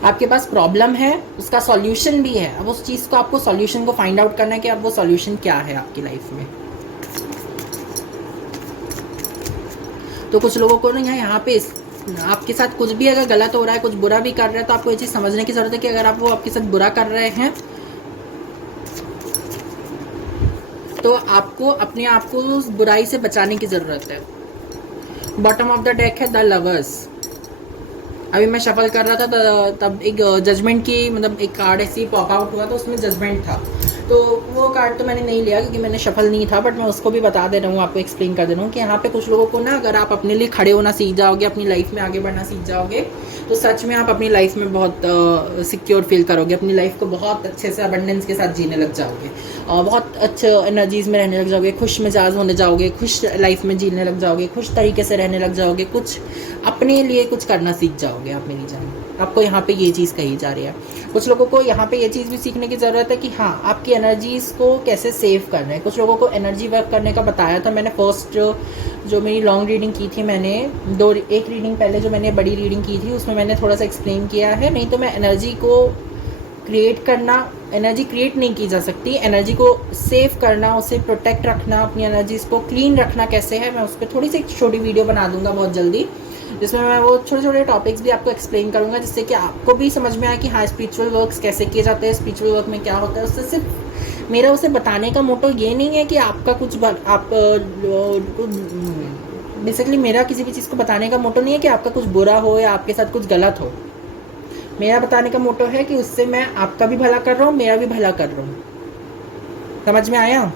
आपके पास प्रॉब्लम है, उसका सॉल्यूशन भी है। अब उस चीज़ को आपको सॉल्यूशन को फाइंड आउट करना है कि अब वो सॉल्यूशन क्या है आपकी लाइफ में। तो कुछ लोगों को ना यहाँ पे आपके साथ कुछ भी अगर गलत हो रहा है, कुछ बुरा भी कर रहा है, तो आपको ये चीज़ समझने की ज़रूरत है कि अगर आप वो आपके साथ बुरा कर रहे हैं तो आपको अपने आप को उस बुराई से बचाने की ज़रूरत है। बॉटम ऑफ द डेक है द लवर्स। अभी मैं शफल कर रहा था तब एक जजमेंट की मतलब एक कार्ड ऐसी पॉप आउट हुआ, तो उसमें जजमेंट था। तो वो कार्ड तो मैंने नहीं लिया क्योंकि मैंने शफल नहीं था, बट मैं उसको भी बता दे रहा हूँ, आपको एक्सप्लेन कर दे रहा हूँ कि यहाँ पे कुछ लोगों को ना अगर आप अपने लिए खड़े होना सीख जाओगे, अपनी लाइफ में आगे बढ़ना सीख जाओगे, तो सच में आप अपनी लाइफ में बहुत सिक्योर फील करोगे, अपनी लाइफ को बहुत अच्छे से अबंडेंस के साथ जीने लग जाओगे, बहुत अच्छे एनर्जीज में रहने लग जाओगे, खुश मिजाज होने जाओगे, खुश लाइफ में जीने लग जाओगे, खुश तरीके से रहने लग जाओगे, कुछ अपने लिए कुछ करना सीख जाओगे आप मेरी जान। आपको यहाँ पे ये चीज़ कही जा रही है। कुछ लोगों को यहाँ पे ये चीज़ भी सीखने की ज़रूरत है कि हाँ आपकी एनर्जीज़ को कैसे सेव करना है। कुछ लोगों को एनर्जी वर्क करने का बताया था मैंने। फर्स्ट जो मेरी लॉन्ग रीडिंग की थी मैंने, एक रीडिंग पहले जो मैंने बड़ी रीडिंग की थी उसमें मैंने थोड़ा सा एक्सप्लेन किया है। नहीं तो मैं एनर्जी को क्रिएट करना, एनर्जी क्रिएट नहीं की जा सकती, एनर्जी को सेव करना, उसे प्रोटेक्ट रखना, अपनी एनर्जीज़ को क्लीन रखना कैसे है, मैं उस पर थोड़ी सी एक छोटी वीडियो बना दूंगा बहुत जल्दी, जिसमें मैं वो छोटे छोटे टॉपिक्स भी आपको एक्सप्लेन करूंगा, जिससे कि आपको भी समझ में आए कि हाँ स्पिरिचुअल वर्क्स कैसे किए जाते हैं, स्पिरिचुअल वर्क में क्या होता है। उससे सिर्फ मेरा उसे बताने का मोटो ये नहीं है कि आपका कुछ बेसिकली मेरा किसी भी चीज़ को बताने का मोटो नहीं है कि आपका कुछ बुरा हो या आपके साथ कुछ गलत हो। मेरा बताने का मोटो है कि उससे मैं आपका भी भला कर रहा हूँ, मेरा भी भला कर रहा हूँ। समझ में आया?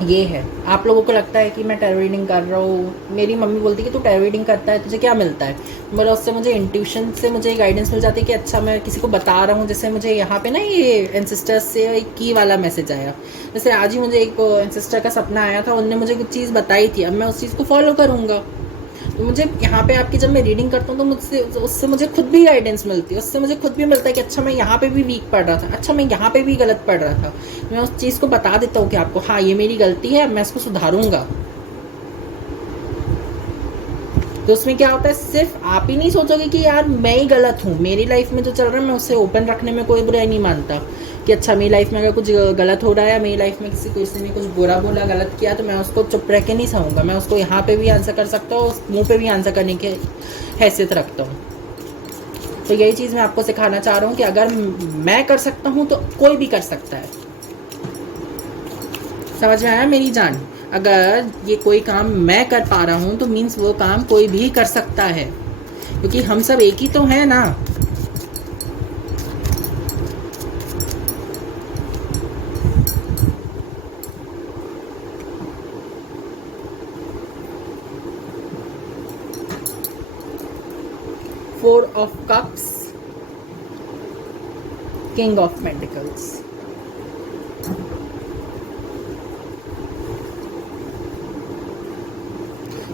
ये है। आप लोगों को लगता है कि मैं टैरो रीडिंग कर रहा हूँ, मेरी मम्मी बोलती है कि तू टैरो रीडिंग करता है, तुझे क्या मिलता है? मतलब उससे मुझे इंट्यूशन से मुझे गाइडेंस मिल जाती है कि अच्छा मैं किसी को बता रहा हूँ। जैसे मुझे यहाँ पे ना ये एंसेस्टर्स से एक की वाला मैसेज आया। जैसे आज ही मुझे एक एंसेस्टर का सपना आया था, उनने मुझे कुछ चीज़ बताई थी, अब मैं उस चीज़ को फॉलो करूँगा। तो मुझे यहाँ पे आपकी जब मैं रीडिंग करता हूँ तो मुझसे उससे मुझे खुद भी गाइडेंस मिलती है, उससे मुझे खुद भी मिलता है कि अच्छा मैं यहाँ पे भी वीक पढ़ रहा था, अच्छा मैं यहाँ पे भी गलत पढ़ रहा था। मैं उस चीज़ को बता देता हूँ कि आपको हाँ ये मेरी गलती है, मैं इसको सुधारूंगा। तो उसमें क्या होता है, सिर्फ आप ही नहीं सोचोगे कि यार मैं ही गलत हूँ, मेरी लाइफ में जो चल रहा है मैं उसे ओपन रखने में कोई बुराई नहीं मानता कि अच्छा मेरी लाइफ में अगर कुछ गलत हो रहा है, मेरी लाइफ में किसी ने कुछ बुरा बोला, गलत किया, तो मैं उसको चुप रह के नहीं सहूँगा। मैं उसको यहाँ पे भी आंसर कर सकता हूँ, मुँह पे भी आंसर करने की हैसियत रखता हूँ। तो यही चीज़ मैं आपको सिखाना चाह रहा हूँ कि अगर मैं कर सकता हूँ तो कोई भी कर सकता है। समझ में आया मेरी जान? अगर ये कोई काम मैं कर पा रहा हूँ तो मीन्स वो काम कोई भी कर सकता है, क्योंकि हम सब एक ही तो हैं ना। Four of cups, king of pentacles.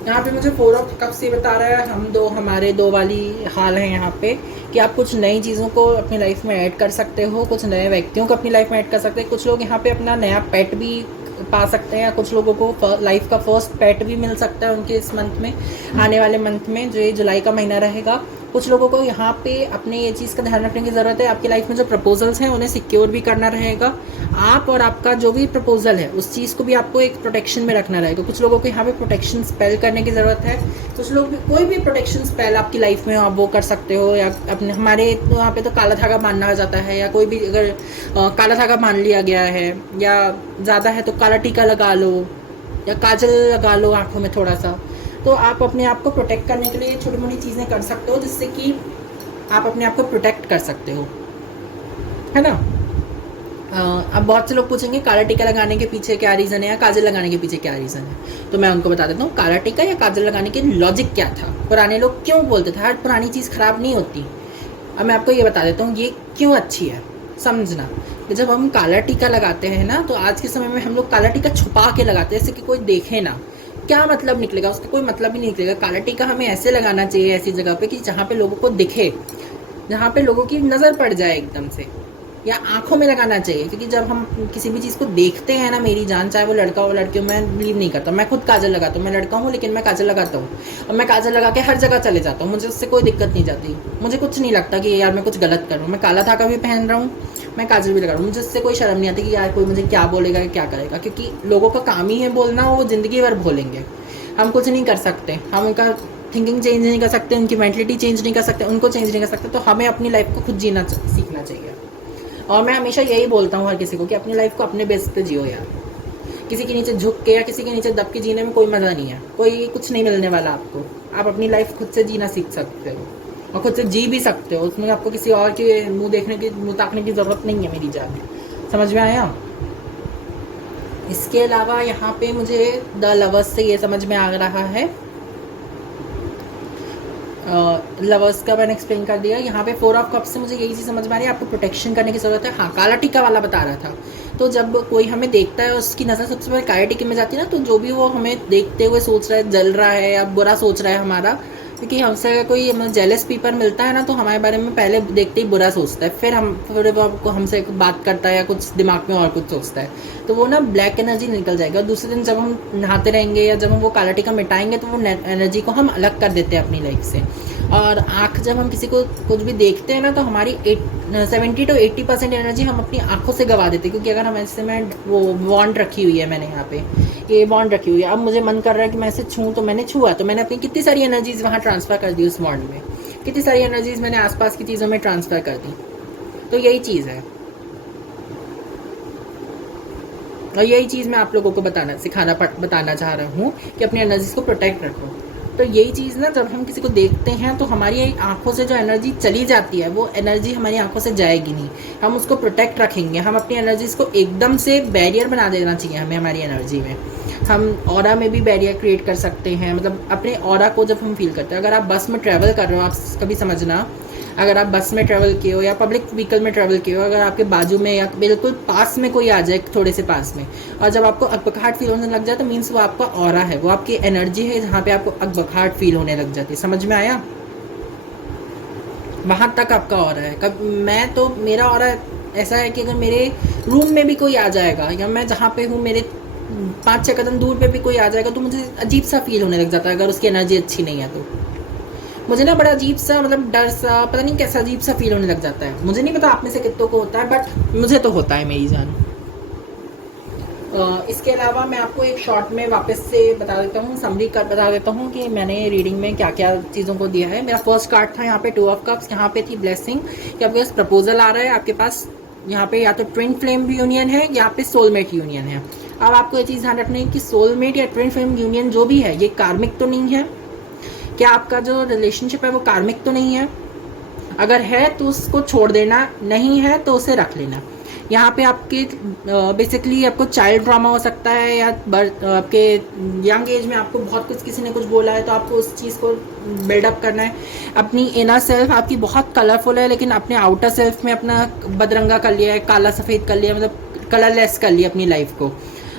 यहाँ पे मुझे फोर ऑफ कप्स ये बता रहा है हमारे दो वाली हाल है यहाँ पे कि आप कुछ नई चीज़ों को अपनी लाइफ में ऐड कर सकते हो, कुछ नए व्यक्तियों को अपनी लाइफ में ऐड कर सकते हैं। कुछ लोग यहाँ पे अपना नया पेट भी पा सकते हैं, या कुछ लोगों को लाइफ का फर्स्ट पेट भी मिल सकता है उनके इस मंथ में, आने वाले मंथ में जो ये जुलाई का महीना रहेगा। कुछ लोगों को यहाँ पे अपने ये चीज़ का ध्यान रखने की ज़रूरत है, आपकी लाइफ में जो प्रपोजल्स हैं उन्हें सिक्योर भी करना रहेगा। आप और आपका जो भी प्रपोजल है उस चीज़ को भी आपको एक प्रोटेक्शन में रखना रहेगा। कुछ लोगों को यहाँ पे प्रोटेक्शन स्पेल करने की ज़रूरत है। कुछ लोग भी कोई भी प्रोटेक्शन स्पेल आपकी लाइफ में आप वो कर सकते हो, या अपने हमारे तो यहाँ पे तो काला धागा बांधना जाता है, या कोई भी अगर काला धागा बांध लिया गया है या ज़्यादा है तो काला टीका लगा लो या काजल लगा लो आँखों में थोड़ा सा। तो आप अपने आप को प्रोटेक्ट करने के लिए छोटी मोटी चीज़ें कर सकते हो, जिससे कि आप अपने आप को प्रोटेक्ट कर सकते हो, है ना। अब बहुत से लोग पूछेंगे काला टीका लगाने के पीछे क्या रीज़न है, या काजल लगाने के पीछे क्या रीज़न है। तो मैं उनको बता देता हूँ काला टीका या काजल लगाने के लॉजिक क्या था, पुराने लोग क्यों बोलते थे। हर पुरानी चीज़ खराब नहीं होती। अब मैं आपको ये बता देता हूँ ये क्यों अच्छी है, समझना। कि जब हम काला टीका लगाते हैं ना, तो आज के समय में हम लोग काला टीका छुपा के लगाते हैं, जैसे कि कोई देखे ना। क्या मतलब निकलेगा उसका, कोई मतलब ही नहीं निकलेगा। काला टीका हमें ऐसे लगाना चाहिए ऐसी जगह पे कि जहाँ पे लोगों को दिखे, जहाँ पे लोगों की नज़र पड़ जाए एकदम से, या आंखों में लगाना चाहिए। क्योंकि जब हम किसी भी चीज़ को देखते हैं ना मेरी जान, चाहे वो लड़का हो लड़की हो, मैं बिलीव नहीं करता। मैं खुद काजल लगाता हूँ, मैं लड़का हूँ लेकिन मैं काजल लगाता हूँ, और मैं काजल लगा के हर जगह चले जाता हूँ, मुझे उससे कोई दिक्कत नहीं जाती। मुझे कुछ नहीं लगता कि यार मैं कुछ गलत कर रहा हूँ। मैं काला धागा भी पहन रहा हूँ, मैं काजल भी लगा रहा हूँ, मुझे उससे कोई शर्म नहीं आती कि यार कोई मुझे क्या बोलेगा क्या करेगा। क्योंकि लोगों का काम ही है बोलना, वो ज़िंदगी भर बोलेंगे। हम कुछ नहीं कर सकते, हम उनका थिंकिंग चेंज नहीं कर सकते, उनकी मेंटलिटी चेंज नहीं कर सकते, उनको चेंज नहीं कर सकते। तो हमें अपनी लाइफ को खुद जीना सीखना चाहिए। और मैं हमेशा यही बोलता हूँ हर किसी को कि अपनी लाइफ को अपने बेस पे जियो यार। किसी के नीचे झुक के या किसी के नीचे दब के जीने में कोई मज़ा नहीं है, कोई कुछ नहीं मिलने वाला आपको। आप अपनी लाइफ खुद से जीना सीख सकते हो और खुद से जी भी सकते हो, उसमें आपको किसी और के मुँह ताकने की ज़रूरत नहीं है मेरी जान। समझ में आया? इसके अलावा यहाँ पे मुझे द लवर्स से ये समझ में आ रहा है, लवर्स का मैंने एक्सप्लेन कर दिया। यहाँ पे फोर ऑफ कप्स से मुझे यही चीज़ समझ में आ रही है, आपको प्रोटेक्शन करने की ज़रूरत है। हाँ, काला टीका वाला बता रहा था। तो जब कोई हमें देखता है उसकी नज़र सबसे पहले काले टीके में जाती है ना, तो जो भी वो हमें देखते हुए सोच रहा है, जल रहा है या बुरा सोच रहा है हमारा, क्योंकि हमसे अगर कोई हमें जेलस पीपल मिलता है ना, तो हमारे बारे में पहले देखते ही बुरा सोचता है, फिर वो आपको हमसे बात करता है या कुछ दिमाग में और कुछ सोचता है, तो वो ना ब्लैक एनर्जी निकल जाएगा। और दूसरे दिन जब हम नहाते रहेंगे या जब हम वो काला टीका मिटाएंगे, तो वो एनर्जी को हम अलग कर देते हैं अपनी लाइफ से। और आँख, जब हम किसी को कुछ भी देखते हैं ना, तो हमारी 70 to 80% एनर्जी हम अपनी आँखों से गवा देते हैं। क्योंकि अगर हम ऐसे में वो बॉन्ड रखी हुई है, मैंने यहाँ पे ये बॉन्ड रखी हुई है, अब मुझे मन कर रहा है कि मैं इसे छूँ, तो मैंने छुआ, तो मैंने अपनी कितनी सारी एनर्जीज वहाँ ट्रांसफ़र कर दी उस बॉन्ड में, कितनी सारी एनर्जीज मैंने आसपास की चीज़ों में ट्रांसफ़र कर दी। तो यही चीज़ है, और यही चीज़ मैं आप लोगों को बताना चाह रहा हूँ कि अपनी एनर्जीज को प्रोटेक्ट रखो। तो यही चीज़ ना जब हम किसी को देखते हैं तो हमारी आंखों से जो एनर्जी चली जाती है वो एनर्जी हमारी आंखों से जाएगी नहीं, हम उसको प्रोटेक्ट रखेंगे। हम अपनी एनर्जीज को एकदम से बैरियर बना देना चाहिए हमें हमारी एनर्जी में। हम ऑरा में भी बैरियर क्रिएट कर सकते हैं, मतलब अपने ऑरा को जब हम फील करते हैं। अगर आप बस में ट्रैवल कर रहे हो, आप कभी समझना, अगर आप बस में ट्रैवल किए हो या पब्लिक व्हीकल में ट्रैवल किए हो, अगर आपके बाजू में या बिल्कुल पास में कोई आ जाए, थोड़े से पास में, और जब आपको अकबकाहट फील होने लग जाए तो मीन्स वो आपका ऑरा है, वो आपकी एनर्जी है जहाँ पे आपको अकबकाहट फील होने लग जाती है। समझ में आया? वहाँ तक आपका ऑरा है। कब मैं तो मेरा ऑरा ऐसा है कि अगर मेरे रूम में भी कोई आ जाएगा या मैं जहाँ पे हूँ मेरे 5-6 कदम दूर पे भी कोई आ जाएगा तो मुझे अजीब सा फील होने लग जाता है। अगर उसकी एनर्जी अच्छी नहीं है तो मुझे ना बड़ा अजीब सा, मतलब डर सा, पता नहीं कैसा अजीब सा फील होने लग जाता है। मुझे नहीं पता आप में से कितनों को होता है, बट मुझे तो होता है मेरी जान। इसके अलावा मैं आपको एक शॉर्ट में वापस से बता देता हूँ, समरी कर बता देता हूँ कि मैंने रीडिंग में क्या क्या चीज़ों को दिया है। मेरा फर्स्ट कार्ड था यहाँ पे 2 ऑफ कप्स, यहाँ पे थी ब्लेसिंग कि आपके पास प्रपोजल आ रहा है, आपके पास यहाँ पे या तो ट्विन फ्लेम यूनियन है या पे सोलमेट यूनियन है। अब आपको ये चीज़ ध्यान रखनी है कि सोलमेट या ट्विन फ्लेम यूनियन जो भी है ये कार्मिक तो नहीं है। क्या आपका जो रिलेशनशिप है वो कार्मिक तो नहीं है? अगर है तो उसको छोड़ देना, नहीं है तो उसे रख लेना। यहाँ पे आपके बेसिकली आपको चाइल्ड ड्रामा हो सकता है या आपके यंग एज में आपको बहुत कुछ किसी ने कुछ बोला है तो आपको उस चीज़ को बिल्डअप करना है। अपनी इनर सेल्फ आपकी बहुत कलरफुल है लेकिन अपने आउटर सेल्फ में अपना बदरंगा कर लिया है, काला सफ़ेद कर लिया, मतलब कलरलेस कर लिया अपनी लाइफ को।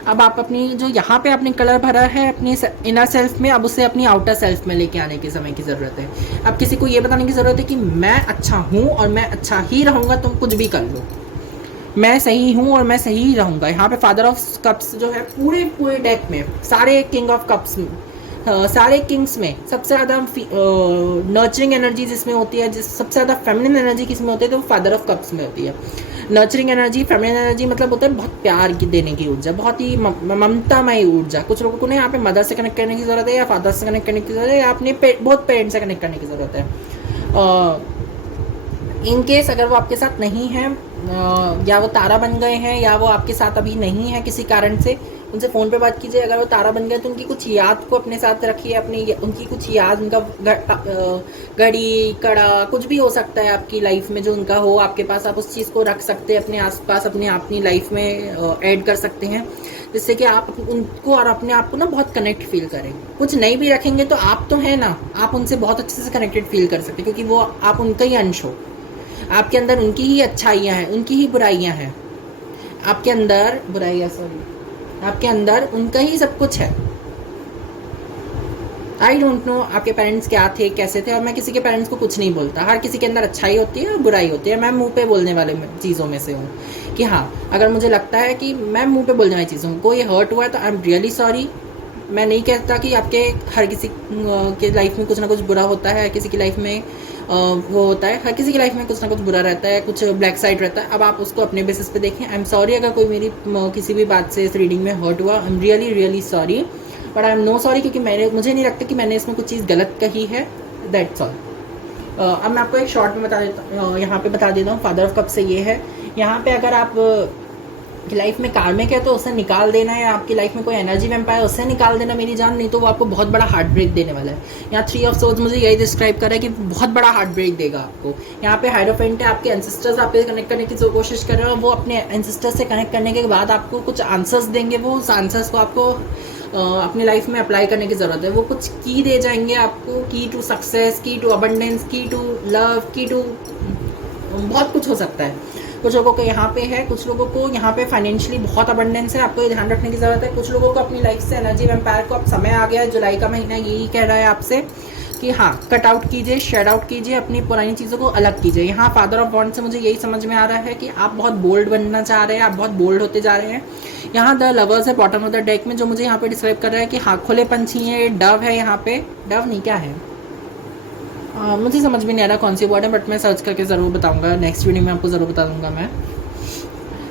अब आप अपनी जो यहाँ पे आपने कलर भरा है अपनी इनर सेल्फ में, अब उसे अपनी आउटर सेल्फ में लेके आने के समय की ज़रूरत है। अब किसी को ये बताने की ज़रूरत है कि मैं अच्छा हूँ और मैं अच्छा ही रहूँगा, तुम कुछ भी कर लो, मैं सही हूँ और मैं सही ही रहूँगा। यहाँ पे फादर ऑफ कप्स जो है पूरे डेक में सारे किंग ऑफ कप्स सारे किंग्स में सबसे ज़्यादा नर्चरिंग एनर्जी जिसमें होती है, जिस सबसे ज़्यादा फेमिनिन एनर्जी किसमें होती है तो वो फादर ऑफ कप्स में होती है। नर्चरिंग एनर्जी, फेमिनिन एनर्जी मतलब होता है बहुत प्यार की देने की ऊर्जा, बहुत ही ममतामय ऊर्जा। कुछ लोगों को ना यहाँ पे मदर से कनेक्ट करने की ज़रूरत है या फादर से कनेक्ट करने की ज़रूरत है या अपने बहुत पेरेंट्स से कनेक्ट करने की ज़रूरत है। इन केस अगर वो आपके साथ नहीं है या वो तारा बन गए हैं या वो आपके साथ अभी नहीं है किसी कारण से, उनसे फ़ोन पे बात कीजिए। अगर वो तारा बन गए तो उनकी कुछ याद को अपने साथ रखिए, अपनी उनकी कुछ याद, उनका घड़ी कड़ा कुछ भी हो सकता है आपकी लाइफ में जो उनका हो आपके पास, आप उस चीज़ को रख सकते हैं अपने आसपास, अपनी लाइफ में ऐड कर सकते हैं, जिससे कि आप उनको और अपने आप को ना बहुत कनेक्ट फील करें। कुछ नहीं भी रखेंगे तो आप तो हैं ना, आप उनसे बहुत अच्छे से कनेक्टेड फील कर सकते हैं क्योंकि वो आप उनका ही अंश हो। आपके अंदर उनकी ही अच्छाइयाँ हैं, उनकी ही बुराइयाँ हैं, आपके अंदर आपके अंदर उनका ही सब कुछ है। आई डोंट नो आपके पेरेंट्स क्या थे कैसे थे, और मैं किसी के पेरेंट्स को कुछ नहीं बोलता। हर किसी के अंदर अच्छाई होती है और बुराई होती है। मैं मुंह पे बोलने वाले चीज़ों में से हूँ कि हाँ, अगर मुझे लगता है कि मैं मुंह पे बोलने वाली चीज़ हूँ, कोई हर्ट हुआ है तो आई एम रियली सॉरी। मैं नहीं कहता कि आपके हर किसी के लाइफ में कुछ ना कुछ बुरा होता है, किसी की लाइफ में वो होता है, हर किसी की लाइफ में कुछ ना कुछ बुरा रहता है, कुछ ब्लैक साइड रहता है। अब आप उसको अपने बेसिस पे देखें। आई एम सॉरी अगर कोई मेरी किसी भी बात से इस रीडिंग में हर्ट हुआ, I am really sorry, but I am no sorry क्योंकि मुझे नहीं लगता कि मैंने इसमें कुछ चीज़ गलत कही है। That's all. अब मैं आपको एक शॉर्ट में बता देता हूँ, यहाँ पे बता देता हूँ फादर ऑफ कप से ये है। यहाँ पे अगर आप की लाइफ में कार्मिक है तो उसे निकाल देना है, आपकी लाइफ में कोई एनर्जी वैम्पायर है उससे निकाल देना मेरी जान, नहीं तो वो आपको बहुत बड़ा हार्ट ब्रेक देने वाला है। यहाँ 3 ऑफ सोर्ड्स मुझे यही डिस्क्राइब कर रहा है कि बहुत बड़ा हार्ट ब्रेक देगा आपको। यहाँ पे हाइरोफेंट है, आपके एंसेस्टर्स आपसे कनेक्ट करने की जो कोशिश कर रहे हो, वो अपने एंसेस्टर्स से कनेक्ट करने के बाद आपको कुछ आंसर्स देंगे। वो उस आंसर्स को आपको अपनी लाइफ में अप्लाई करने की ज़रूरत है। वो कुछ की दे जाएंगे आपको, की टू सक्सेस, की टू अबंडेंस, की टू लव, की टू बहुत कुछ हो सकता है। कुछ लोगों को यहाँ पे है, कुछ लोगों को यहाँ पे फाइनेंशियली बहुत अबंडेंस है, आपको ये ध्यान रखने की ज़रूरत है। कुछ लोगों को अपनी लाइफ से एनर्जी वैम्पायर को अब समय आ गया है, जुलाई का महीना यही कह रहा है आपसे कि हाँ, कट आउट कीजिए, शेड आउट कीजिए, अपनी पुरानी चीज़ों को अलग कीजिए। यहाँ फादर ऑफ वॉन्ड से मुझे यही समझ में आ रहा है कि आप बहुत बोल्ड बनना चाह रहे हैं, आप बहुत बोल्ड होते जा रहे हैं। यहाँ द लवर्स है बॉटम ऑफ द डेक में, जो मुझे यहाँ पे डिस्क्राइब कर रहा है कि हाँ, खुले पंछी है, डव है, यहाँ पे डव नहीं क्या है, मुझे समझ में नहीं आ रहा कौन सी वर्ड है, बट मैं सर्च करके ज़रूर बताऊँगा, नेक्स्ट वीडियो में आपको ज़रूर बता दूँगा मैं।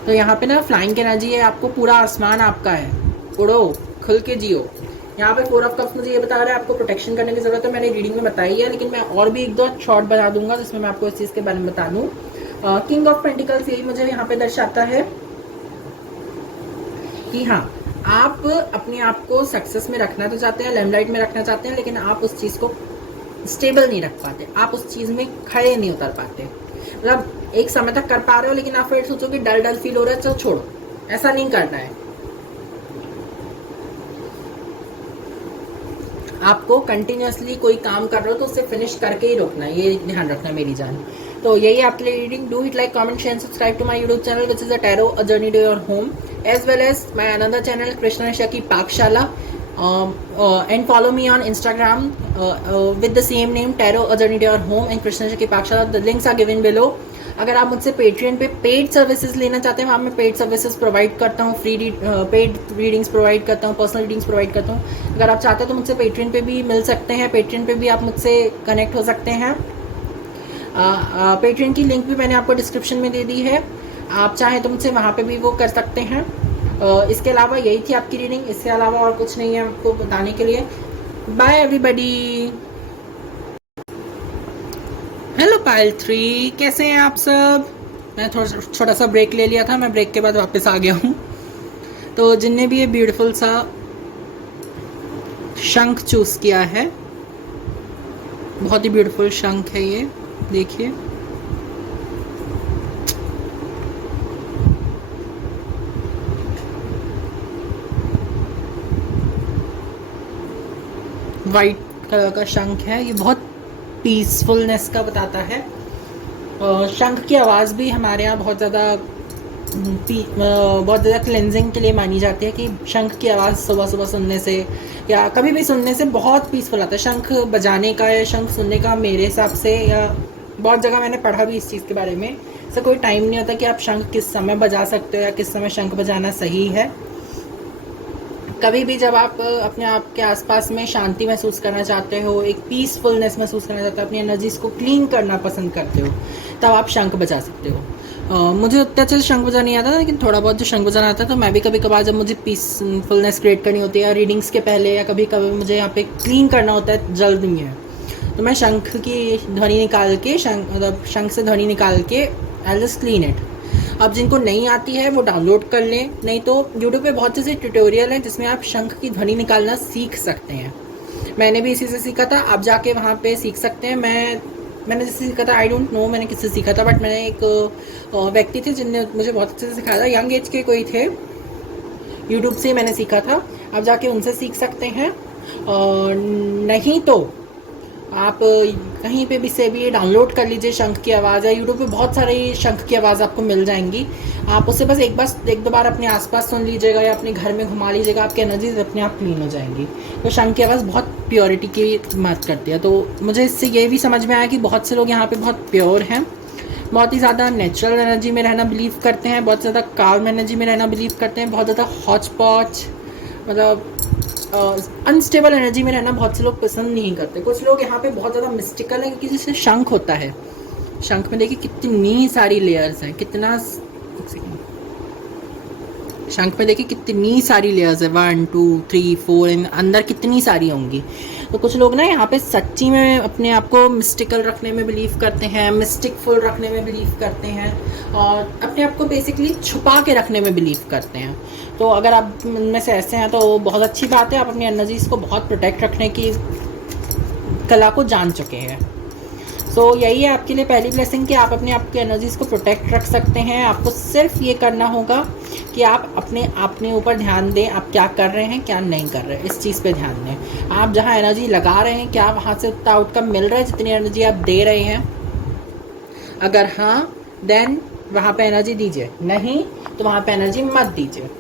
तो यहाँ पे ना फ्लाइंग की एनर्जी है, आपको पूरा आसमान आपका है, उड़ो, खुल के जियो। यहाँ पे 4 ऑफ कप्स मुझे ये बता रहा है आपको प्रोटेक्शन करने की ज़रूरत है। मैंने रीडिंग में बताई है, लेकिन मैं और भी 1-2 शॉर्ट बना दूंगा जिसमें मैं आपको इस चीज़ के बारे में बता दूँ। किंग ऑफ पेंटिकल्स यही मुझे यहाँ पे दर्शाता है कि हाँ, आप अपने आप को सक्सेस में रखना तो चाहते हैं, लाइमलाइट में रखना चाहते हैं, लेकिन आप उस चीज़ को स्टेबल नहीं रख पाते, आप उस चीज़ में खड़े नहीं उतर पाते। मतलब एक समय तक कर पा रहे हो, लेकिन आप फिर सोचो कि डल डल फील हो रहा है, चलो छोड़ो, ऐसा नहीं करना है। आपको कंटिन्यूअसली कोई काम कर रहे हो तो उससे फिनिश करके ही रोकना है, ये ध्यान रखना है मेरी जान। तो यही आपके लिए reading. Do it like, comment, share, subscribe to my YouTube channel which is a tarot a journey to your home, as well as my another channel Krishna की Pakshala, and follow me on Instagram with the same name, Tarot A Journey to Your Home and Krishna की पाकशाला. The links are given below. अगर आप मुझसे Patreon पे paid services लेना चाहते हैं, वहाँ मैं पेड सर्विसेज प्रोवाइड करता हूँ, फ्री पेड रीडिंग्स प्रोवाइड करता हूँ, पर्सनल रीडिंग्स प्रोवाइड करता हूँ। अगर आप चाहते हो तो मुझसे पेट्रियन पे भी मिल सकते हैं, पेट्रियन पे भी आप मुझसे कनेक्ट हो सकते हैं। पेट्रियन की लिंक भी मैंने आपको डिस्क्रिप्शन में दे दी है, आप चाहें तो मुझसे वहाँ पे भी वो कर सकते हैं। इसके अलावा यही थी आपकी रीडिंग, इसके अलावा और कुछ नहीं है आपको बताने के लिए। By everybody. हेलो पाइल 3, कैसे हैं आप सब? मैं थोड़ा छोटा सा ब्रेक ले लिया था, मैं ब्रेक के बाद वापस आ गया हूँ। तो जिनने भी ये ब्यूटीफुल सा शंख चूज किया है, बहुत ही ब्यूटीफुल शंख है ये, देखिए। वाइट कलर का शंख है, ये बहुत पीसफुलनेस का बताता है। शंख की आवाज़ भी हमारे यहाँ बहुत ज़्यादा क्लेंजिंग के लिए मानी जाती है, कि शंख की आवाज़ सुबह सुबह सुनने से या कभी भी सुनने से बहुत पीसफुल आता है। शंख बजाने का या शंख सुनने का मेरे हिसाब से, या बहुत जगह मैंने पढ़ा भी इस चीज़ के बारे में, ऐसा कोई टाइम नहीं होता कि आप शंख किस समय बजा सकते हो या किस समय शंख बजाना सही है। कभी भी जब आप अपने आप के आसपास में शांति महसूस करना चाहते हो, एक पीसफुलनेस महसूस करना चाहते हो, अपनी एनर्जीज को क्लीन करना पसंद करते हो, तब आप शंख बजा सकते हो। मुझे उतने अच्छे से शंख बजाना नहीं आता, लेकिन थोड़ा बहुत जो शंख बजाना आता है, तो मैं भी कभी कभार जब मुझे पीसफुलनेस क्रिएट करनी होती है, या रीडिंग्स के पहले, या कभी कभी मुझे यहाँ पे क्लीन करना होता है जल्द में है, तो मैं शंख की ध्वनि निकाल के, शंख से ध्वनि निकाल के आई जस्ट क्लीन इट। अब जिनको नहीं आती है वो डाउनलोड कर लें, नहीं तो यूट्यूब पे बहुत से ट्यूटोरियल हैं जिसमें आप शंख की ध्वनि निकालना सीख सकते हैं। मैंने भी इसी से सीखा था, आप जाके वहाँ पे सीख सकते हैं। मैंने जिससे सीखा था, आई डोंट नो मैंने किससे सीखा था, बट मैंने एक व्यक्ति थे जिनने मुझे बहुत अच्छे से सिखाया था, यंग एज के कोई थे, यूट्यूब से मैंने सीखा था। आप जाके उनसे सीख सकते हैं, नहीं तो आप कहीं पे भी से भी डाउनलोड कर लीजिए शंख की आवाज़, है यूट्यूब पे बहुत सारी शंख की आवाज़ आपको मिल जाएंगी। आप उससे बस एक दो बार अपने आसपास सुन लीजिएगा या अपने घर में घुमा लीजिएगा, आपकी एनर्जीज अपने आप क्लीन हो जाएंगी। तो शंख की आवाज़ बहुत प्योरिटी की बात करती है। तो मुझे इससे ये भी समझ में आया कि बहुत से लोग यहाँ पे बहुत प्योर हैं, बहुत ही ज़्यादा नेचुरल एनर्जी में रहना बिलीव करते हैं, बहुत ज़्यादा काल्म एनर्जी में रहना बिलीव करते हैं, बहुत ज़्यादा हॉच पॉच, मतलब अनस्टेबल एनर्जी में रहना बहुत से लोग पसंद नहीं करते। कुछ लोग यहाँ पे बहुत ज़्यादा मिस्टिकल है, क्योंकि जैसे शंख होता है, शंख में देखिए कितनी सारी लेयर्स हैं, शंख में देखिए कितनी सारी लेयर्स है, 1 2 3 4, अंदर कितनी सारी होंगी। तो कुछ लोग ना यहाँ पे सच्ची में अपने आप को मिस्टिकल रखने में बिलीव करते हैं, मिस्टिकफुल रखने में बिलीव करते हैं, और अपने आप को बेसिकली छुपा के रखने में बिलीव करते हैं। तो अगर आप इनमें से ऐसे हैं तो बहुत अच्छी बात है, आप अपनी एनर्जीज को बहुत प्रोटेक्ट रखने की कला को जान चुके हैं। सो यही है आपके लिए पहली ब्लेसिंग कि आप अपने आप की एनर्जीज को प्रोटेक्ट रख सकते हैं। आपको सिर्फ ये करना होगा कि आप अपने ऊपर ध्यान दें, आप क्या कर रहे हैं क्या नहीं कर रहे हैं, इस चीज़ पे ध्यान दें। आप जहाँ एनर्जी लगा रहे हैं, क्या वहाँ से उतना आउटकम मिल रहा है जितनी एनर्जी आप दे रहे हैं? अगर हाँ, देन वहाँ पे एनर्जी दीजिए, नहीं तो वहाँ पे एनर्जी मत दीजिए।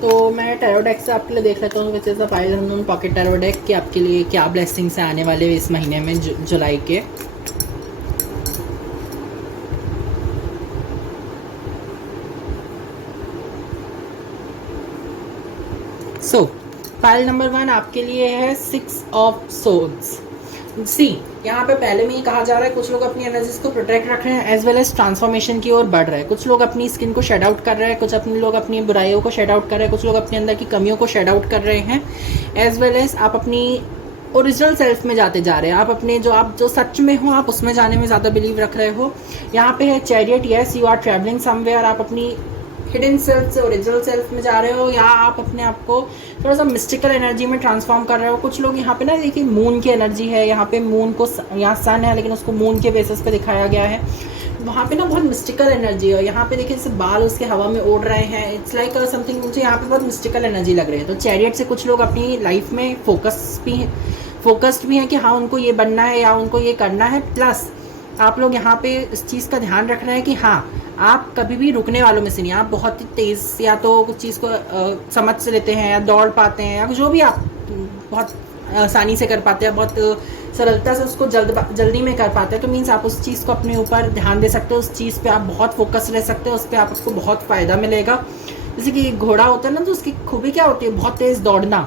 तो मैं टैरो डेक से आपके लिए देख लेता हूँ, which is the pile unknown pocket tarot deck, कि आपके लिए क्या ब्लेसिंग्स हैं आने वाले इस महीने में, जुलाई के। सो पाइल नंबर 1 आपके लिए है 6 ऑफ सोर्ड्स। सी, यहाँ पे पहले में ही कहा जा रहा है, कुछ लोग अपनी एनर्जीज को प्रोटेक्ट रख रहे हैं एज वेल एज ट्रांसफॉर्मेशन की ओर बढ़ रहे हैं। कुछ लोग अपनी स्किन को शेड आउट कर रहे हैं, कुछ अपने लोग अपनी बुराइयों को शेड आउट कर रहे हैं, कुछ लोग अपने अंदर की कमियों को शेड आउट कर रहे हैं, एज वेल एज आप अपनी ओरिजिनल सेल्फ में जाते जा रहे हैं, आप जो सच में हो आप उसमें जाने में ज़्यादा बिलीव रख रहे हो। यहाँ पे है chariot, yes you are travelling somewhere, आप अपनी हिडन सेल्फ से ओरिजिनल सेल्फ में जा रहे हो, या आप अपने आप को थोड़ा सा मिस्टिकल एनर्जी में ट्रांसफॉर्म कर रहे हो। कुछ लोग यहाँ पे ना देखिए मून की एनर्जी है, यहाँ पे मून को, यहाँ सन है लेकिन उसको मून के बेसिस पे दिखाया गया है। वहाँ पे ना बहुत मिस्टिकल एनर्जी है। यहाँ पे देखिए जैसे बाल उसके हवा में उड़ रहे हैं, इट्स लाइक समथिंग, मुझे यहाँ पे बहुत मिस्टिकल एनर्जी लग रही है। तो चैरियट से कुछ लोग अपनी लाइफ में फोकस्ड भी हैं कि हाँ उनको ये बनना है या उनको ये करना है। प्लस आप लोग यहाँ पे इस चीज़ का ध्यान रख रहे हैं कि हाँ आप कभी भी रुकने वालों में से नहीं, आप बहुत ही तेज़ या तो कुछ चीज़ को समझ से लेते हैं या दौड़ पाते हैं, या जो भी आप बहुत आसानी से कर पाते हैं, बहुत सरलता से उसको जल्दी में कर पाते हैं। तो मीन्स आप उस चीज़ को अपने ऊपर ध्यान दे सकते हो, उस चीज़ पे आप बहुत फोकस रह सकते हो, उस पर आपको बहुत फ़ायदा मिलेगा। जैसे कि घोड़ा होता है ना, तो उसकी खूबी क्या होती है, बहुत तेज़ दौड़ना।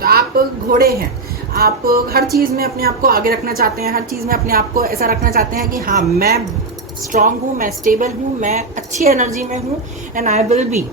तो आप घोड़े हैं, आप हर चीज़ में अपने आप को आगे रखना चाहते हैं, हर चीज़ में अपने आप को ऐसा रखना चाहते हैं कि हाँ मैं स्ट्रांग हूँ, मैं स्टेबल हूँ, मैं अच्छी एनर्जी में हूँ, एंड आई विल बी,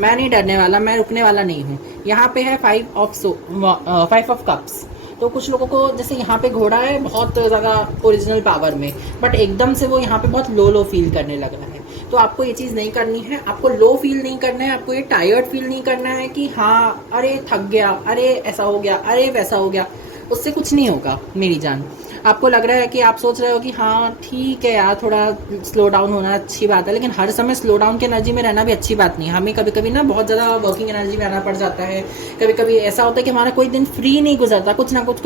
मैं नहीं डरने वाला, मैं रुकने वाला नहीं हूँ। यहाँ पे है 5 ऑफ कप्स। तो कुछ लोगों को जैसे यहाँ पे घोड़ा है बहुत ज़्यादा ओरिजिनल पावर में, बट एकदम से वो यहाँ पे बहुत लो फील करने लग रहा है। तो आपको ये चीज़ नहीं करनी है, आपको लो फील नहीं करना है, आपको ये टायर्ड फील नहीं करना है कि हाँ अरे थक गया, अरे ऐसा हो गया, अरे वैसा हो गया। उससे कुछ नहीं होगा मेरी जान। आपको लग रहा है कि आप सोच रहे हो कि हाँ ठीक है यार थोड़ा स्लो डाउन होना अच्छी बात है, लेकिन हर समय स्लो डाउन की एनर्जी में रहना भी अच्छी बात नहीं है। हमें कभी कभी ना बहुत ज़्यादा वर्किंग एनर्जी में आना पड़ जाता है। कभी कभी ऐसा होता है कि हमारा कोई दिन फ्री नहीं गुजरता, कुछ ना कुछ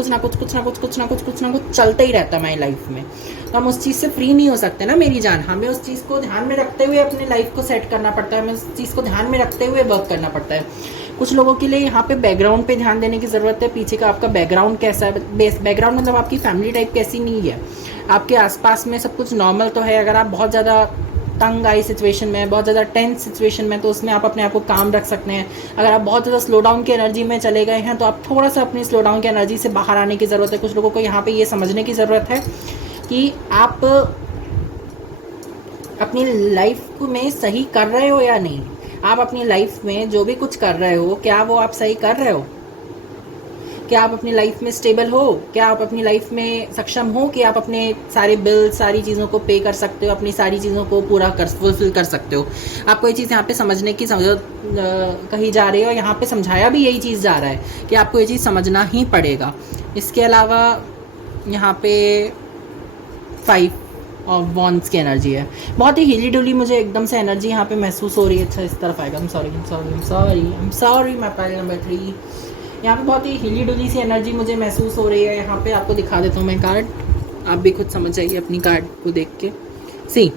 चलता ही रहता है हमारी लाइफ में। तो हम उस चीज़ से फ्री नहीं हो सकते ना मेरी जान। हमें उस चीज़ को ध्यान में रखते हुए अपनी लाइफ को सेट करना पड़ता है, हमें उस चीज़ को ध्यान में रखते हुए वर्क करना पड़ता है। कुछ लोगों के लिए यहाँ पे बैकग्राउंड पे ध्यान देने की ज़रूरत है। पीछे का आपका बैकग्राउंड कैसा है, बैकग्राउंड मतलब आपकी फैमिली टाइप कैसी नहीं है, आपके आसपास में सब कुछ नॉर्मल तो है। अगर आप बहुत ज़्यादा तंग आई सिचुएशन में, बहुत ज़्यादा टेंस सिचुएशन में, तो उसमें आप अपने आप को काम रख सकते हैं। अगर आप बहुत ज़्यादा स्लो डाउन की एनर्जी में चले गए हैं तो आप थोड़ा सा अपनी स्लो डाउन की एनर्जी से बाहर आने की ज़रूरत है। कुछ लोगों को यहाँ पे ये समझने की ज़रूरत है कि आप अपनी लाइफ में सही कर रहे हो या नहीं। आप अपनी लाइफ में जो भी कुछ कर रहे हो, क्या वो आप सही कर रहे हो? क्या आप अपनी लाइफ में स्टेबल हो? क्या आप अपनी लाइफ में सक्षम हो कि आप अपने सारे बिल, सारी चीज़ों को पे कर सकते हो, अपनी सारी चीज़ों को फुलफिल कर सकते हो? आपको ये चीज़ यहाँ पे समझने की कही जा रही है, और यहाँ पे समझाया भी यही चीज़ जा रहा है कि आपको ये चीज़ समझना ही पड़ेगा। इसके अलावा यहाँ पे 5 और वॉन्ड्स की एनर्जी है, बहुत ही हिली डुली मुझे एकदम से एनर्जी यहाँ पे महसूस हो रही है। अच्छा इस तरफ आएगा, I'm sorry मैं पाइल नंबर 3। यहाँ पे बहुत ही हिली डुली सी एनर्जी मुझे महसूस हो रही है। यहाँ पे आपको दिखा देता हूँ मैं कार्ड, आप भी खुद समझ जाइए अपनी कार्ड को देख के। सी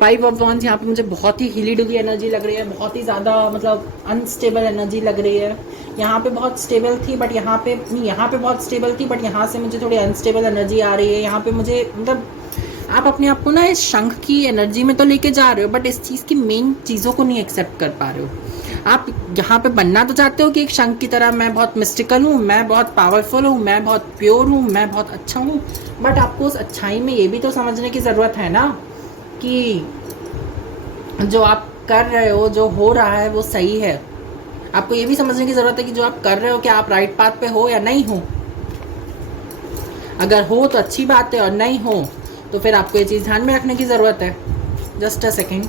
5 ऑफ वॉन्ड्स यहाँ पे मुझे बहुत ही हिली डुली एनर्जी लग रही है, बहुत ही ज़्यादा मतलब अनस्टेबल एनर्जी लग रही है। यहाँ पे बहुत स्टेबल थी बट यहाँ पे बहुत स्टेबल थी, बट यहाँ से मुझे थोड़ी अनस्टेबल एनर्जी आ रही है। यहाँ पे मुझे मतलब आप अपने आप को ना इस शंख की एनर्जी में तो लेके जा रहे हो, बट इस चीज़ की मेन चीज़ों को नहीं एक्सेप्ट कर पा रहे हो। आप यहाँ पे बनना तो चाहते हो कि एक शंख की तरह, मैं बहुत मिस्टिकल हूँ, मैं बहुत पावरफुल हूँ, मैं बहुत प्योर हूँ, मैं बहुत अच्छा हूँ, बट आपको उस अच्छाई में ये भी तो समझने की ज़रूरत है ना कि जो आप कर रहे हो, जो हो रहा है वो सही है। आपको ये भी समझने की ज़रूरत है कि जो आप कर रहे हो क्या आप राइट पाथ पे हो या नहीं हो। अगर हो तो अच्छी बात है, और नहीं हो तो फिर आपको ये चीज़ ध्यान में रखने की ज़रूरत है। Just a second,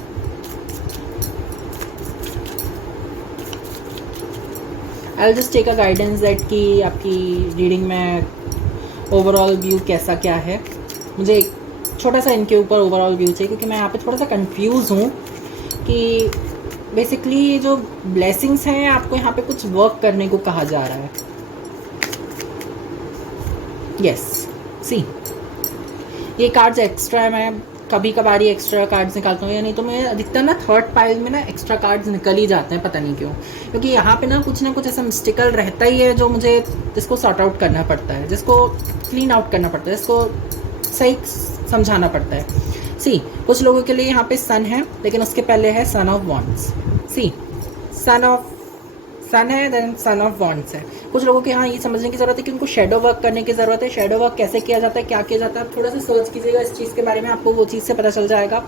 I will just take a guidance that कि आपकी रीडिंग में ओवरऑल व्यू कैसा क्या है। मुझे एक छोटा सा इनके ऊपर ओवरऑल व्यू चाहिए, क्योंकि मैं यहाँ पे थोड़ा सा कंफ्यूज हूँ कि बेसिकली जो ब्लेसिंग्स हैं आपको यहाँ पे कुछ वर्क करने को कहा जा रहा है। यस सी, ये कार्ड्स एक्स्ट्रा है, मैं कभी कभार ही एक्स्ट्रा कार्ड्स निकालता हूँ, या नहीं तो मैं अधिकतर ना थर्ड पाइल में ना एक्स्ट्रा कार्ड्स निकल ही जाते हैं, पता नहीं क्यों। क्योंकि यहाँ पे ना कुछ ऐसा मिस्टिकल रहता ही है जो मुझे जिसको सॉर्ट आउट करना पड़ता है, जिसको क्लीन आउट करना पड़ता है, जिसको सही समझाना पड़ता है। सी, कुछ लोगों के लिए यहाँ पे सन है, लेकिन उसके पहले है सन ऑफ वॉन्ड्स। सी, सन है, देन सन ऑफ वॉन्ड्स है। कुछ लोगों के यहाँ ये समझने की ज़रूरत है कि उनको शेडो वर्क करने की ज़रूरत है। शेडो वर्क कैसे किया जाता है, क्या किया जाता है, आप थोड़ा सा सर्च कीजिएगा इस चीज़ के बारे में, आपको वो चीज़ से पता चल जाएगा।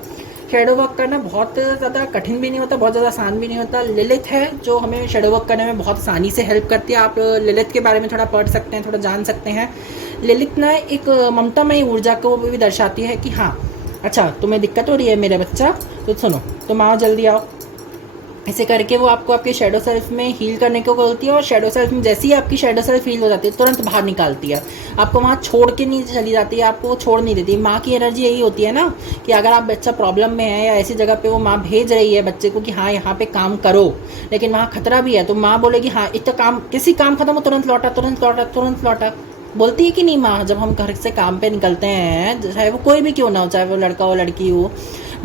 शैडो वर्क करना बहुत ज़्यादा कठिन भी नहीं होता, बहुत ज़्यादा आसान भी नहीं होता। लिलित है जो हमें शैडो वर्क करने में बहुत आसानी से हेल्प करती है। आप लिलित के बारे में थोड़ा पढ़ सकते हैं, थोड़ा जान सकते हैं। लिलित ना एक ममतामयी ऊर्जा को भी दर्शाती है कि हाँ अच्छा तुम्हें दिक्कत हो रही है मेरे बच्चा, तो सुनो तुम आओ जल्दी आओ। ऐसे करके वो आपको आपके शैडो सेल्फ में हील करने को बोलती है, और शैडो सेल्फ में जैसे ही आपकी शैडो सेल्फ हील हो जाती है तुरंत बाहर निकालती है, आपको वहाँ छोड़ के नहीं चली जाती है, आपको छोड़ नहीं देती। माँ की एनर्जी यही होती है ना कि अगर आप बच्चा प्रॉब्लम में है या ऐसी जगह पे वो माँ भेज रही है बच्चे को कि हाँ यहाँ पे काम करो, लेकिन वहाँ खतरा भी है, तो माँ बोलेगी हाँ इतना काम, किसी काम खत्म हो तुरंत लौटा तुरंत लौटा तुरंत लौटा, बोलती है कि नहीं माँ। जब हम घर से काम पे निकलते हैं, चाहे वो कोई भी क्यों ना हो, चाहे वो लड़का हो लड़की हो,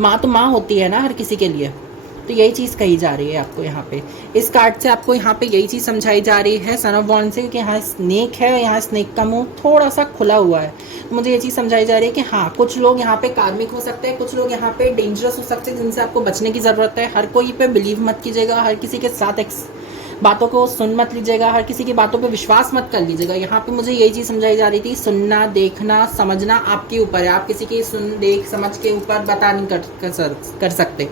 माँ तो माँ होती है ना हर किसी के लिए। तो यही चीज़ कही जा रही है आपको यहाँ पे, इस कार्ड से आपको यहाँ पे यही चीज़ समझाई जा रही है सन ऑफ वॉन्ड से, कि यहाँ स्नेक है, यहाँ स्नेक का मुंह थोड़ा सा खुला हुआ है। मुझे ये चीज़ समझाई जा रही है कि हाँ कुछ लोग यहाँ पे कार्मिक हो सकते हैं, कुछ लोग यहाँ पे डेंजरस हो सकते हैं, जिनसे आपको बचने की ज़रूरत है। हर कोई पे बिलीव मत कीजिएगा, हर किसी के साथ बातों को सुन मत लीजिएगा, हर किसी की बातों पे विश्वास मत कर लीजिएगा। यहाँ पे मुझे यही चीज़ समझाई जा रही थी, सुनना देखना समझना आपके ऊपर है, आप किसी की सुन देख समझ के ऊपर बता नहीं कर सकते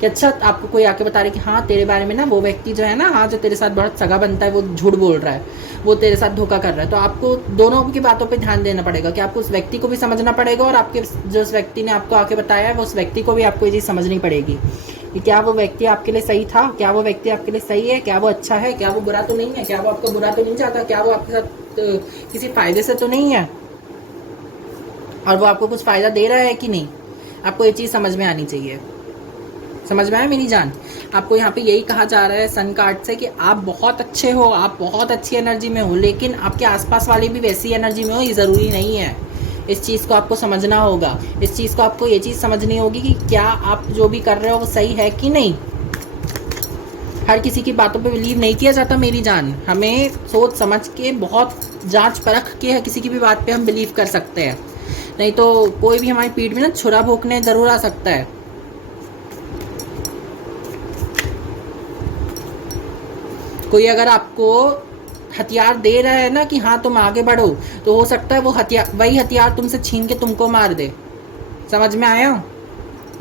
कि अच्छा आपको कोई आके बता रहे कि हाँ तेरे बारे में ना वो व्यक्ति जो है ना, हाँ जो तेरे साथ बहुत सगा बनता है वो झूठ बोल रहा है, वो तेरे साथ धोखा कर रहा है। तो आपको दोनों की बातों पे ध्यान देना पड़ेगा कि आपको उस व्यक्ति को भी समझना पड़ेगा, और आपके जो उस व्यक्ति ने आपको आके बताया है वो उस व्यक्ति को भी आपको ये चीज़ समझनी पड़ेगी कि क्या वो व्यक्ति आपके लिए सही था, क्या वो व्यक्ति आपके लिए सही है, क्या वो अच्छा है, क्या वो बुरा तो नहीं है, क्या वो आपको बुरा तो नहीं चाहता, क्या वो आपके साथ किसी फायदे से तो नहीं है, और वो आपको कुछ फ़ायदा दे रहा है कि नहीं। आपको ये चीज़ समझ में आनी चाहिए। समझ में आया मेरी जान? आपको यहाँ पे यही कहा जा रहा है सन कार्ड से कि आप बहुत अच्छे हो, आप बहुत अच्छी एनर्जी में हो, लेकिन आपके आसपास वाले भी वैसी एनर्जी में हो ये ज़रूरी नहीं है। इस चीज़ को आपको समझना होगा, इस चीज़ को आपको ये चीज़ समझनी होगी कि क्या आप जो भी कर रहे हो वो सही है कि नहीं। हर किसी की बातों पे बिलीव नहीं किया जाता मेरी जान, हमें सोच समझ के बहुत जांच परख के किसी की भी बात पे हम बिलीव कर सकते हैं, नहीं तो कोई भी हमारी पीठ में ना छुरा भोंकने ज़रूर आ सकता है। कोई अगर आपको हथियार दे रहा है ना कि हाँ तुम आगे बढ़ो, तो हो सकता है वो वही हथियार तुमसे छीन के तुमको मार दे। समझ में आया?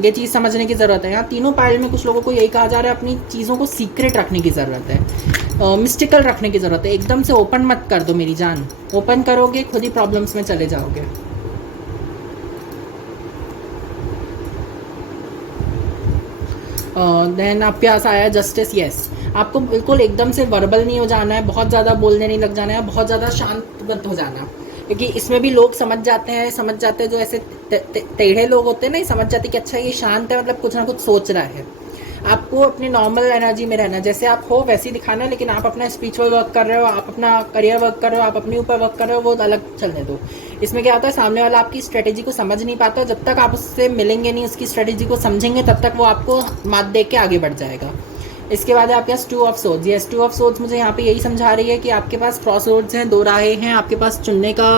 ये चीज़ समझने की ज़रूरत है। यहाँ तीनों पाइल में कुछ लोगों को यही कहा जा रहा है अपनी चीज़ों को सीक्रेट रखने की ज़रूरत है, मिस्टिकल रखने की ज़रूरत है। एकदम से ओपन मत कर दो मेरी जान, ओपन करोगे खुद ही प्रॉब्लम्स में चले जाओगे। देन आपके पास आया जस्टिस। यस, आपको बिल्कुल एकदम से वर्बल नहीं हो जाना है, बहुत ज़्यादा बोलने नहीं लग जाना है, बहुत ज़्यादा शांत मत हो जाना, क्योंकि इसमें भी लोग समझ जाते हैं जो ऐसे टेढ़े लोग होते हैं ना, ये समझ जाते हैं कि अच्छा ये शांत है मतलब कुछ ना कुछ सोच रहा है। आपको अपनी नॉर्मल एनर्जी में रहना, जैसे आप हो वैसे ही दिखाना है, लेकिन आप अपना स्पिरिचुअल वर्क कर रहे हो, आप अपना करियर वर्क कर रहे हो, आप अपने ऊपर वर्क कर रहे हो, वो अलग चलने दो। इसमें क्या होता है, सामने वाला आपकी स्ट्रेटेजी को समझ नहीं पाता, जब तक आप उससे मिलेंगे नहीं, उसकी स्ट्रेटेजी को समझेंगे, तब तक वो आपको मात दे के आगे बढ़ जाएगा। इसके बाद है आपके पास two of swords. Yes, two of swords मुझे यहाँ पे यही समझा रही है कि आपके पास क्रॉस रोड्स हैं, दो राहें हैं, आपके पास चुनने का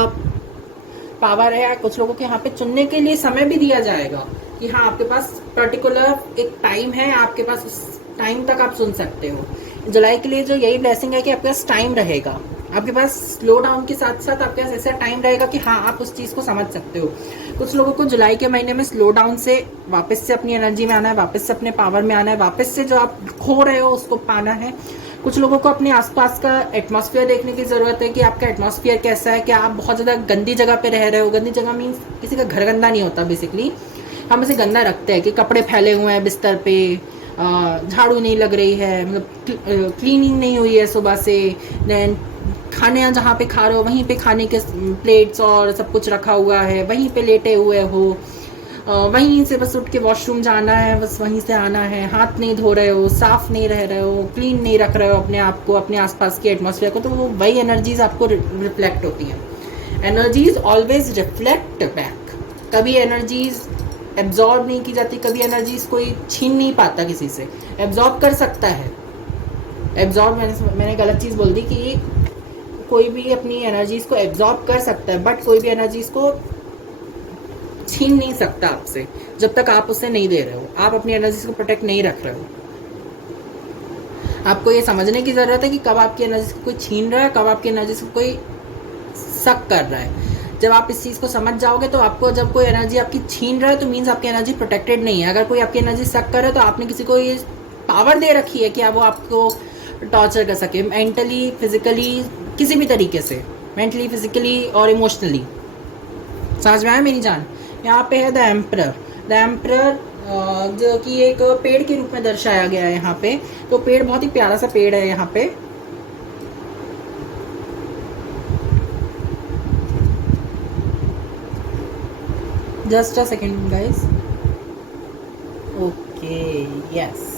पावर है। कुछ लोगों के यहाँ पे चुनने के लिए समय भी दिया जाएगा कि हाँ आपके पास पर्टिकुलर एक टाइम है, आपके पास उस टाइम तक आप सुन सकते हो। जुलाई के लिए जो यही ब्लेसिंग है कि आपके पास टाइम रहेगा, आपके पास स्लो डाउन के साथ साथ आपके पास ऐसा टाइम रहेगा कि हाँ आप उस चीज़ को समझ सकते हो। कुछ लोगों को जुलाई के महीने में स्लो डाउन से वापस से अपनी एनर्जी में आना है, वापस से अपने पावर में आना है, वापस से जो आप खो रहे हो उसको पाना है। कुछ लोगों को अपने आसपास का एटमॉस्फेयर देखने की ज़रूरत है कि आपका एटमॉस्फेयर कैसा है, क्या आप बहुत ज़्यादा गंदी जगह पे रह रहे हो। गंदी जगह मीन्स किसी का घर गंदा नहीं होता, बेसिकली हम इसे गंदा रखते हैं कि कपड़े फैले हुए हैं बिस्तर पे, झाड़ू नहीं लग रही है, मतलब क्लीनिंग नहीं हुई है सुबह से, देन खाने जहाँ पे खा रहे हो वहीं पे खाने के प्लेट्स और सब कुछ रखा हुआ है, वहीं पे लेटे हुए हो, वहीं से बस उठ के वॉशरूम जाना है, बस वहीं से आना है, हाथ नहीं धो रहे हो, साफ नहीं रह रहे हो, क्लीन नहीं रख रहे हो अपने आप को, अपने आसपास के एटमॉस्फेयर को, तो वो वही एनर्जीज आपको रिफ्लेक्ट होती हैं। एनर्जीज ऑलवेज रिफ्लेक्ट बैक, कभी एनर्जीज एब्जॉर्ब नहीं की जाती, कभी एनर्जीज कोई छीन नहीं पाता किसी से, एब्जॉर्ब कर सकता है। एब्जॉर्ब मैंने गलत चीज़ बोल दी कि कोई भी अपनी एनर्जीज को एब्जॉर्ब कर सकता है, बट कोई भी एनर्जीज को छीन नहीं सकता आपसे जब तक आप उसे नहीं दे रहे हो, आप अपनी एनर्जीज को प्रोटेक्ट नहीं रख रहे हो। आपको ये समझने की ज़रूरत है कि कब आपकी एनर्जीज को कोई छीन रहा है, कब आपकी एनर्जीज को कोई सक कर रहा है। जब आप इस चीज़ को समझ जाओगे तो आपको जब कोई एनर्जी आपकी छीन रहा है तो मीन्स आपकी एनर्जी प्रोटेक्टेड नहीं है। अगर कोई आपकी एनर्जी सक करे तो आपने किसी को ये पावर दे रखी है कि अब वो आपको टॉर्चर कर सके, मेंटली, फिजिकली, किसी भी तरीके से, मेंटली, फिजिकली और इमोशनली। समझ में आया मेरी जान? यहाँ पे है द एम्परर। द एम्परर जो कि एक पेड़ के रूप में दर्शाया गया है यहाँ पे। तो पेड़ बहुत ही प्यारा सा पेड़ है यहाँ पे। Just a second guys. Okay, yes.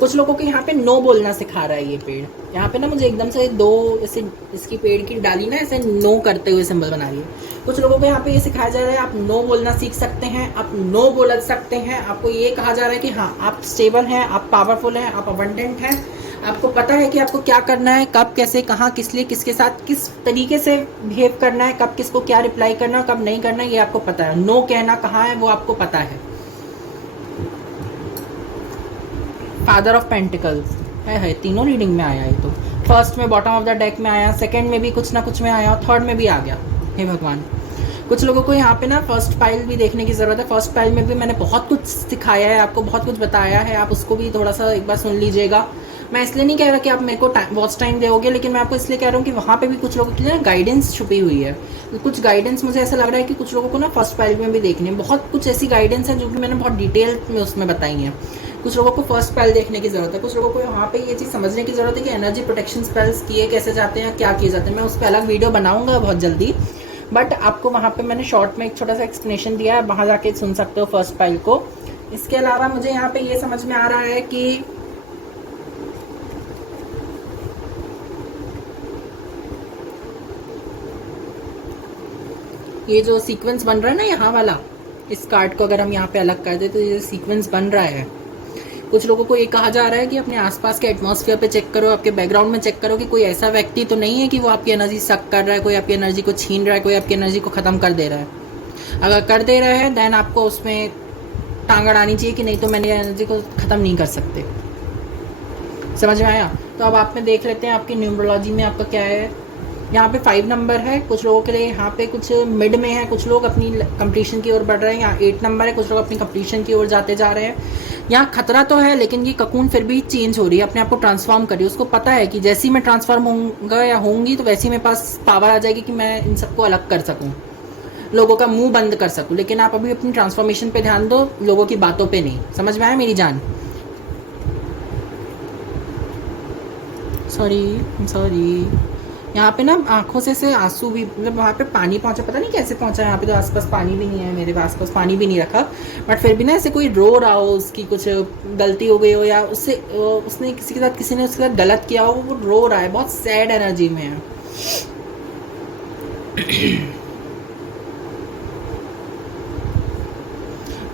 कुछ लोगों को यहाँ पे नो बोलना सिखा रहा है ये पेड़। यहाँ पे ना मुझे एकदम से दो ऐसे इसकी पेड़ की डाली ना ऐसे नो करते हुए सिंबल बना रही है। कुछ लोगों को यहाँ पे ये सिखाया जा रहा है आप नो बोलना सीख सकते हैं, आप नो बोल सकते हैं। आपको ये कहा जा रहा है कि हाँ आप स्टेबल हैं, आप पावरफुल हैं, आप अबंडेंट हैं। आपको पता है कि आपको क्या करना है, कब, कैसे, कहाँ, किस लिए, किसके साथ, किस तरीके से बिहेव करना है, कब किसको क्या रिप्लाई करना है, कब नहीं करना है, ये आपको पता है। नो कहना कहाँ है वो आपको पता है। फादर ऑफ पेंटिकल्स है तीनों रीडिंग में आया है। तो फर्स्ट में बॉटम ऑफ द डेक में आया, सेकंड में भी कुछ ना कुछ में आया, थर्ड में भी आ गया। हे भगवान, कुछ लोगों को यहाँ पे ना फर्स्ट पाइल भी देखने की ज़रूरत है। फर्स्ट पाइल में भी मैंने बहुत कुछ सिखाया है आपको, बहुत कुछ बताया है, आप उसको भी थोड़ा सा एक बार सुन लीजिएगा। मैं इसलिए नहीं कह रहा कि आप मेरे को वॉच टाइम दोगे, लेकिन मैं आपको इसलिए कह रहा हूँ कि वहाँ पे भी कुछ लोगों की ना गाइडेंस छुपी हुई है। कुछ गाइडेंस मुझे ऐसा लग रहा है कि कुछ लोगों को ना फर्स्ट पाइल में भी देखनी है। बहुत कुछ ऐसी गाइडेंस है जो कि मैंने बहुत डिटेल में उसमें बताई हैं। कुछ लोगों को फर्स्ट पाइल देखने की ज़रूरत है। कुछ लोगों को वहाँ पे ये चीज़ समझने की ज़रूरत है कि एनर्जी प्रोटेक्शन स्पेल्स किए कैसे जाते हैं, क्या किए जाते हैं। मैं उस पर अलग वीडियो बनाऊंगा बहुत जल्दी, बट आपको वहाँ पे मैंने शॉर्ट में एक छोटा सा एक्सप्लेनेशन दिया है, वहाँ जाके सुन सकते हो फर्स्ट पाइल को। इसके अलावा मुझे यहाँ पे ये समझ में आ रहा है कि ये जो सीक्वेंस बन रहा है ना यहाँ वाला, इस कार्ड को अगर हम यहाँ पे अलग कर दे तो ये सीक्वेंस बन रहा है। कुछ लोगों को ये कहा जा रहा है कि अपने आसपास के एटमॉस्फेयर पे चेक करो, आपके बैकग्राउंड में चेक करो कि कोई ऐसा व्यक्ति तो नहीं है कि वो आपकी एनर्जी सक कर रहा है, कोई आपकी एनर्जी को छीन रहा है, कोई आपकी एनर्जी को ख़त्म कर दे रहा है। अगर कर दे रहा है देन आपको उसमें टांग अड़ानी चाहिए कि नहीं तो मैंने एनर्जी को ख़त्म नहीं कर सकते। समझ में आया? तो अब आप में देख लेते हैं आपकी न्यूमरोलॉजी में आपका क्या है। यहाँ पे 5 नंबर है कुछ लोगों के लिए, यहाँ पे कुछ मिड में है, कुछ लोग अपनी कंप्लीशन की ओर बढ़ रहे हैं। यहाँ 8 नंबर है, कुछ लोग अपनी कंप्लीशन की ओर जाते जा रहे हैं। यहाँ खतरा तो है लेकिन ये ककून फिर भी चेंज हो रही है, अपने आप को ट्रांसफॉर्म कर रही है। उसको पता है कि जैसे ही मैं ट्रांसफॉर्म होऊंगा या होंगी तो वैसे ही मेरे पास पावर आ जाएगी कि मैं इन सबको अलग कर सकूँ, लोगों का मुंह बंद कर सकूँ। लेकिन आप अभी अपनी ट्रांसफॉर्मेशन पे ध्यान दो, लोगों की बातों पे नहीं। समझ में आया मेरी जान? सॉरी यहाँ पे ना आंखों से आंसू भी, मतलब वहाँ पे पानी पहुँचा, पता नहीं कैसे पहुँचा। यहाँ पे तो आसपास पानी भी नहीं है, मेरे आसपास पानी भी नहीं रखा, बट फिर भी ना ऐसे कोई रो रहा हो, उसकी कुछ गलती हो गई हो या उससे उसने किसी के साथ, किसी ने उसके साथ गलत किया हो, वो रो रहा है, बहुत सैड एनर्जी में है।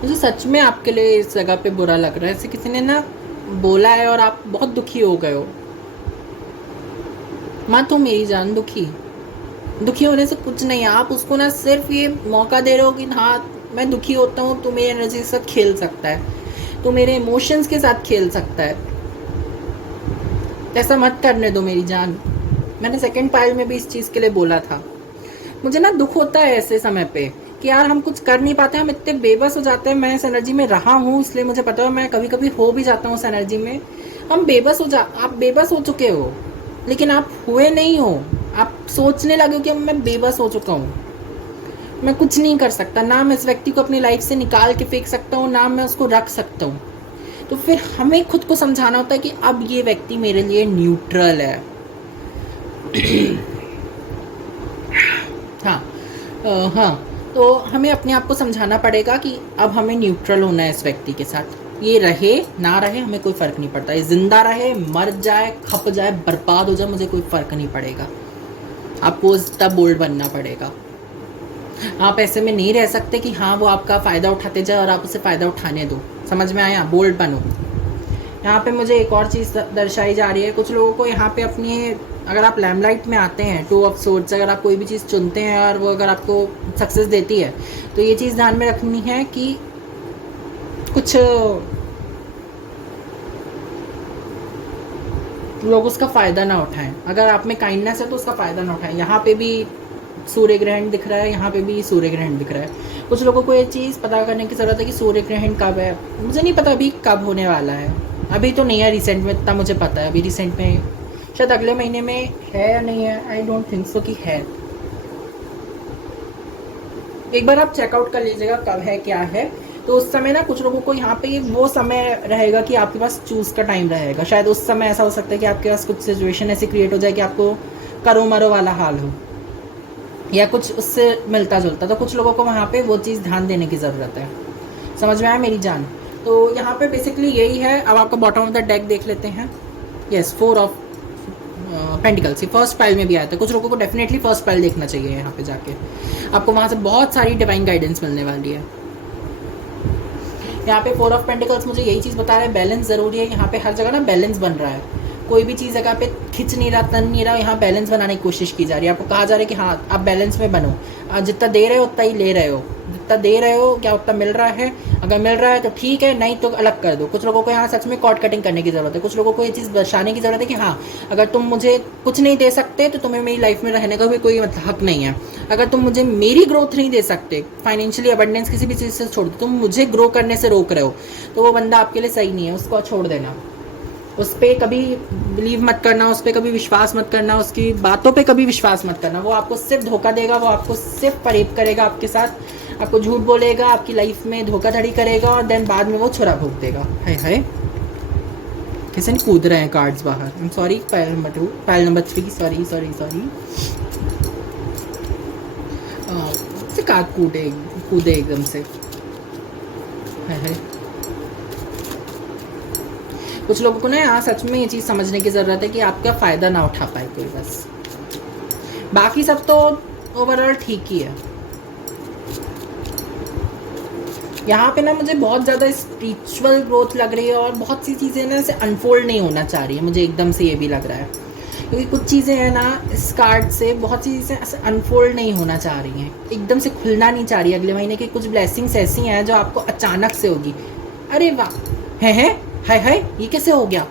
मुझे सच में आपके लिए इस जगह पे बुरा लग रहा है। ऐसे किसी ने ना बोला है और आप बहुत दुखी हो गए हो। मत हो मेरी जान दुखी होने से कुछ नहीं है। आप उसको ना सिर्फ ये मौका दे रहे हो कि हाँ मैं दुखी होता हूँ, तो मेरी एनर्जी के साथ खेल सकता है, तो मेरे इमोशंस के साथ खेल सकता है। ऐसा मत करने दो मेरी जान। मैंने सेकंड पाइल में भी इस चीज़ के लिए बोला था। मुझे ना दुख होता है ऐसे समय पे कि यार हम कुछ कर नहीं पाते, हम इतने बेबस हो जाते हैं। मैं इस एनर्जी में रहा हूँ इसलिए मुझे पता है, मैं कभी कभी हो भी जाता हूँ उस एनर्जी में। हम आप बेबस हो चुके हो, लेकिन आप हुए नहीं हो। आप सोचने लगे हो कि मैं बेबस हो चुका हूँ, मैं कुछ नहीं कर सकता, ना मैं इस व्यक्ति को अपनी लाइफ से निकाल के फेंक सकता हूँ, ना मैं उसको रख सकता हूँ। तो फिर हमें खुद को समझाना होता है कि अब ये व्यक्ति मेरे लिए न्यूट्रल है। हाँ, तो हमें अपने आप को समझाना पड़ेगा कि अब हमें न्यूट्रल होना है इस व्यक्ति के साथ। ये रहे ना रहे हमें कोई फ़र्क नहीं पड़ता, ये ज़िंदा रहे, मर जाए, खप जाए, बर्बाद हो जाए, मुझे कोई फ़र्क नहीं पड़ेगा। आपको इतना बोल्ड बनना पड़ेगा। आप ऐसे में नहीं रह सकते कि हाँ वो आपका फ़ायदा उठाते जाए और आप उसे फ़ायदा उठाने दो। समझ में आया? बोल्ड बनो। यहाँ पे मुझे एक और चीज़ दर्शाई जा रही है। कुछ लोगों को यहाँ पे अपनी, अगर आप लैमलाइट में आते हैं, 2 ऑफ सोर्ड्स, अगर आप कोई भी चीज़ चुनते हैं और वो अगर आपको सक्सेस देती है, तो ये चीज़ ध्यान में रखनी है कि कुछ लोग उसका फ़ायदा ना उठाएं। अगर आप में काइंडनेस है तो उसका फ़ायदा ना उठाएं। यहाँ पे भी सूर्य ग्रहण दिख रहा है, यहाँ पे भी सूर्य ग्रहण दिख रहा है। कुछ लोगों को ये चीज़ पता करने की ज़रूरत है कि सूर्य ग्रहण कब है। मुझे नहीं पता अभी कब होने वाला है, अभी तो नहीं है रिसेंट में, इतना मुझे पता है। अभी रिसेंट में शायद अगले महीने में है या नहीं है, आई डोंट थिंक सो कि है। एक बार आप चेकआउट कर लीजिएगा कब है क्या है। तो उस समय ना कुछ लोगों को यहाँ पे वो समय रहेगा कि आपके पास चूज़ का टाइम रहेगा। शायद उस समय ऐसा हो सकता है कि आपके पास कुछ सिचुएशन ऐसी क्रिएट हो जाए कि आपको करो मरो वाला हाल हो, या कुछ उससे मिलता जुलता। तो कुछ लोगों को वहाँ पे वो चीज़ ध्यान देने की ज़रूरत है। समझ में आया मेरी जान? तो यहाँ पे बेसिकली यही है। अब आपका बॉटम ऑफ द डेक देख लेते हैं। Yes, 4 of pentacles, first pile में भी आया था। कुछ लोगों को डेफिनेटली फर्स्ट पाइल देखना चाहिए। यहाँ पे जाके आपको वहाँ से बहुत सारी डिवाइन गाइडेंस मिलने वाली है। यहाँ पे 4 ऑफ पेंटिकल्स मुझे यही चीज़ बता रहा है, बैलेंस ज़रूरी है। यहाँ पे हर जगह ना बैलेंस बन रहा है। कोई भी चीज़ जगह पे खिंच नहीं रहा, तन नहीं रहा, यहाँ बैलेंस बनाने की कोशिश की जा रही है। आपको कहा जा रहा है कि हाँ आप बैलेंस में बनो, जितना दे रहे हो उतना ही ले रहे हो, जितना दे रहे हो क्या उतना मिल रहा है। अगर मिल रहा है तो ठीक है, नहीं तो अलग कर दो। कुछ लोगों को यहाँ सच में कॉर्ड कटिंग करने की ज़रूरत है। कुछ लोगों को ये चीज़ दर्शाने की ज़रूरत है कि हाँ अगर तुम मुझे कुछ नहीं दे सकते तो तुम्हें मेरी लाइफ में रहने का भी कोई हक नहीं है। अगर तुम मुझे मेरी ग्रोथ नहीं दे सकते, फाइनेंशियली अबंडेंस किसी भी चीज़ से छोड़ दो, तुम मुझे ग्रो करने से रोक रहे हो, तो वो बंदा आपके लिए सही नहीं है। उसको छोड़ देना, उस पर कभी बिलीव मत करना, उस पर कभी विश्वास मत करना, उसकी बातों पे कभी विश्वास मत करना। वो आपको सिर्फ धोखा देगा, वो आपको सिर्फ फरेब करेगा आपके साथ, आपको झूठ बोलेगा, आपकी लाइफ में धोखाधड़ी करेगा और देन बाद में वो छुरा भोग देगा। हाय हाय, किसी ने कूद रहे हैं कार्ड्स बाहर। I am sorry, pile number 2, pile number 3, sorry sorry sorry. Car कूदे एकदम से। हाय हाय, कुछ लोगों को ना यहाँ सच में ये चीज़ समझने की ज़रूरत है कि आपका फ़ायदा ना उठा पाए कोई, बस। बाकी सब तो ओवरऑल ठीक ही है। यहाँ पे ना मुझे बहुत ज़्यादा स्पिरिचुअल ग्रोथ लग रही है और बहुत सी चीज़ें ना ऐसे अनफोल्ड नहीं होना चाह रही है। मुझे एकदम से ये भी लग रहा है क्योंकि कुछ चीज़ें हैं ना इस कार्ड से, बहुत सी चीज़ें ऐसे अनफोल्ड नहीं होना चाह रही हैं, एकदम से खुलना नहीं चाह रही है। अगले महीने की कुछ ब्लेसिंग्स ऐसी हैं जो आपको अचानक से होगी। अरे वाह, है हाय हाय, ये कैसे हो गया?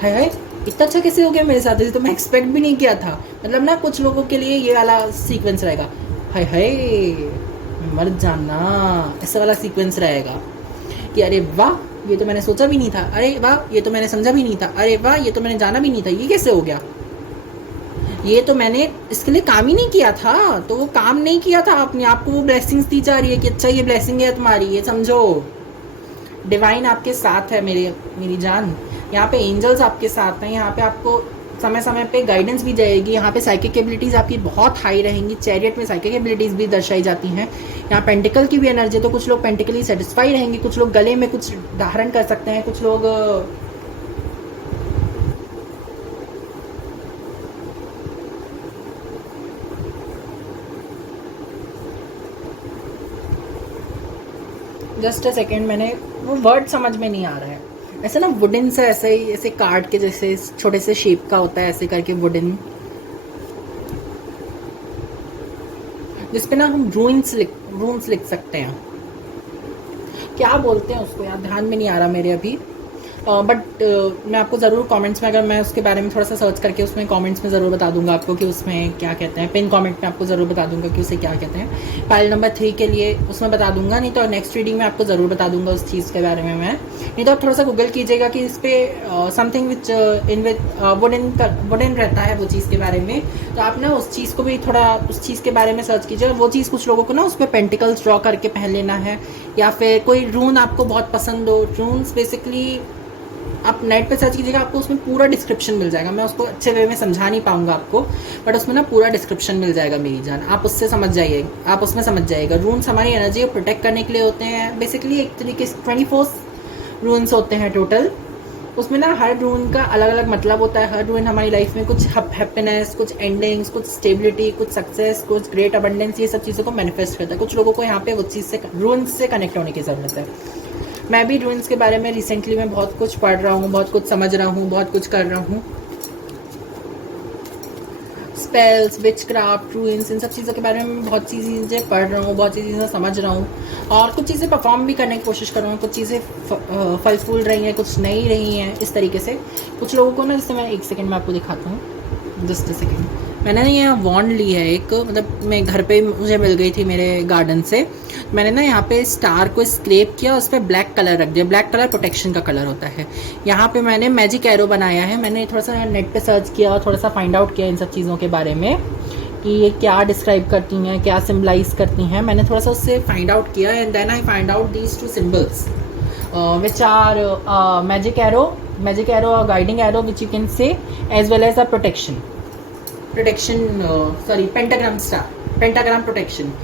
हाय हाय, इतना अच्छा कैसे हो गया मेरे साथ? ये तो मैं एक्सपेक्ट भी नहीं किया था। मतलब ना कुछ लोगों के लिए ये वाला सीक्वेंस रहेगा, हाय हाय मर जाना, ऐसा वाला सीक्वेंस रहेगा कि अरे वाह ये तो मैंने सोचा भी नहीं था, अरे वाह ये तो मैंने समझा भी नहीं था, अरे वाह ये तो मैंने जाना भी नहीं था, ये कैसे हो गया? ये तो मैंने इसके लिए काम ही नहीं किया था। तो वो काम नहीं किया था, अपने आप को वो ब्लेसिंग्स दी जा रही है कि अच्छा ये ब्लेसिंग है तुम्हारी, ये समझो। डिवाइन आपके साथ है मेरी जान। यहाँ पे एंजल्स आपके साथ हैं। यहाँ पे आपको समय समय पे गाइडेंस भी जाएगी। यहाँ पे साइकिक एबिलिटीज़ आपकी बहुत हाई रहेंगी। चैरियट में साइकिक एबिलिटीज़ भी दर्शाई जाती हैं। यहाँ पेंटिकल की भी एनर्जी, तो कुछ लोग पेंटिकली सेटिस्फाई रहेंगे, कुछ लोग गले में कुछ धारण कर सकते हैं, कुछ लोग जस्ट अ सेकेंड, मैंने वो वर्ड समझ में नहीं आ रहा है। ऐसे ना वुडन से ऐसे ही, ऐसे कार्ड के जैसे छोटे से शेप का होता है, ऐसे करके वुडन, जिसपे ना हम रून्स लिख सकते हैं। क्या बोलते हैं उसको यार, ध्यान में नहीं आ रहा मेरे अभी। बट मैं आपको ज़रूर कमेंट्स में, अगर मैं उसके बारे में थोड़ा सा सर्च करके उसमें कमेंट्स में ज़रूर बता दूंगा आपको कि उसमें क्या कहते हैं। पिन कमेंट में आपको ज़रूर बता दूंगा कि उसे क्या कहते हैं। फाइल नंबर 3 के लिए उसमें बता दूंगा, नहीं तो नेक्स्ट रीडिंग में आपको ज़रूर बता दूंगा उस चीज़ के बारे में मैं। नहीं तो आप थोड़ा सा गूगल कीजिएगा कि इस पर something which in with wooden रहता है वो चीज़ के बारे में। तो आप ना उस चीज़ को भी थोड़ा उस चीज़ के बारे में सर्च कीजिए। वो चीज़ कुछ लोगों को ना उस पर पेंटिकल्स ड्रॉ करके पहन लेना है, या फिर कोई रून आपको बहुत पसंद हो। रून्स बेसिकली आप नेट पे सर्च कीजिएगा, आपको उसमें पूरा डिस्क्रिप्शन मिल जाएगा। मैं उसको अच्छे वे में समझा नहीं पाऊंगा आपको, बट उसमें ना पूरा डिस्क्रिप्शन मिल जाएगा मेरी जान। आप उससे समझ जाइए, आप उसमें समझ जाइएगा। रून्स हमारी एनर्जी को प्रोटेक्ट करने के लिए होते हैं। बेसिकली एक तरीके से 24 रून्स होते हैं टोटल। उसमें ना हर रून का अलग अलग मतलब होता है। हर रून हमारी लाइफ में कुछ हैप्पीनेस, कुछ एंडिंग्स, कुछ स्टेबिलिटी, कुछ सक्सेस, कुछ ग्रेट अबंडेंस, ये सब चीज़ों को मैनिफेस्ट करता है। कुछ लोगों को यहाँ पे वो चीज़ से, रून्स से कनेक्ट होने की ज़रूरत है। मैं भी रून्स के बारे में रिसेंटली मैं बहुत कुछ पढ़ रहा हूँ, बहुत कुछ समझ रहा हूँ, बहुत कुछ कर रहा हूँ। स्पेल्स, विचक्राफ्ट, रून्स, इन सब चीज़ों के बारे में बहुत सी चीज़ें पढ़ रहा हूँ, बहुत सी चीज़ें समझ रहा हूँ, और कुछ चीज़ें परफॉर्म भी करने की कोशिश कर रहा हूँ। कुछ चीज़ें फल फूल रही हैं, कुछ नहीं रही हैं, इस तरीके से। कुछ लोगों को ना, जैसे मैं एक सेकेंड में आपको दिखाता हूँ, जस्ट अ सेकेंड। मैंने ना यहाँ वॉन्ड ली है एक, मतलब मैं घर पे मुझे मिल गई थी मेरे गार्डन से। मैंने ना यहाँ पे स्टार को स्क्रैप किया, उस पर ब्लैक कलर रख दिया। ब्लैक कलर प्रोटेक्शन का कलर होता है। यहाँ पे मैंने मैजिक एरो बनाया है। मैंने थोड़ा सा नेट पे सर्च किया और थोड़ा सा फाइंड आउट किया इन सब चीज़ों के बारे में कि ये क्या डिस्क्राइब करती हैं, क्या सिम्बलाइज करती हैं। मैंने थोड़ा सा उससे फाइंड आउट किया and then I find out these two symbols which are magic arrow or guiding arrow, which you can say, as well as a pentagram protection.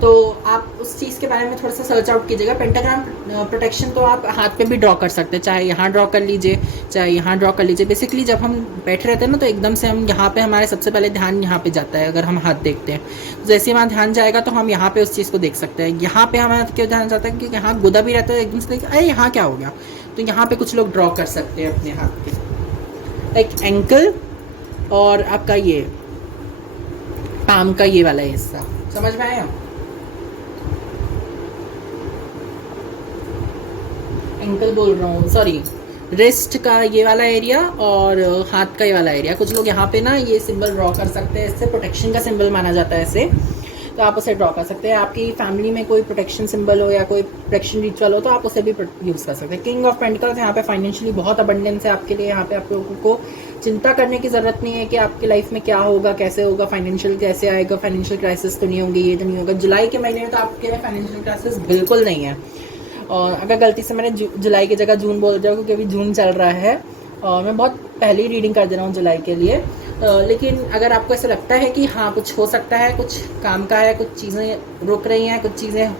तो आप उस चीज़ के बारे में थोड़ा सा सर्च आउट कीजिएगा। पेंटाग्राम प्रोटेक्शन तो आप हाथ पे भी ड्रॉ कर सकते हैं, चाहे यहाँ ड्रॉ कर लीजिए, चाहे यहाँ ड्रॉ कर लीजिए। बेसिकली जब हम बैठे रहते हैं ना, तो एकदम से हम यहाँ पे हमारे सबसे पहले ध्यान यहाँ पे जाता है। अगर हम हाथ देखते हैं तो जैसे हमारा ध्यान जाएगा तो हम यहाँ पे उस चीज़ को देख सकते हैं। यहाँ पे हमारा क्यों ध्यान जाता है, क्योंकि यहाँ गुदा भी रहता है, एकदम से अरे यहाँ क्या हो गया। तो यहाँ पे कुछ लोग ड्रॉ कर सकते हैं अपने हाथ पे, लाइक एंकल और आपका ये पाम का ये वाला हिस्सा। समझ में आया? एंकल बोल रहा हूँ, सॉरी, रिस्ट का ये वाला एरिया और हाथ का ये वाला एरिया। कुछ लोग यहाँ पे ना ये सिंबल ड्रॉ कर सकते हैं, इससे प्रोटेक्शन का सिंबल माना जाता है इसे, तो आप उसे ड्रॉ कर सकते हैं। आपकी फैमिली में कोई प्रोटेक्शन सिंबल हो या कोई प्रोटेक्शन रिचुअल हो तो आप उसे भी यूज़ कर सकते हैं। किंग ऑफ पेंटिकल्स, यहाँ पे फाइनेंशियली बहुत अबंडेंस है आपके लिए। यहाँ पे आप लोगों को चिंता करने की ज़रूरत नहीं है कि आपकी लाइफ में क्या होगा, कैसे होगा, फाइनेंशियल कैसे आएगा, फाइनेंशियल क्राइसिस तो नहीं होंगी, ये तो नहीं होगा। जुलाई के महीने में तो आपके फाइनेंशियल क्राइसिस बिल्कुल नहीं है। और अगर गलती से मैंने जुलाई की जगह जून बोल दिया, क्योंकि अभी जून चल रहा है और मैं बहुत पहले ही रीडिंग कर दे रहा हूँ जुलाई के लिए। लेकिन अगर आपको ऐसा लगता है कि हाँ कुछ हो सकता है, कुछ काम का है, कुछ चीज़ें रुक रही हैं, कुछ चीज़ें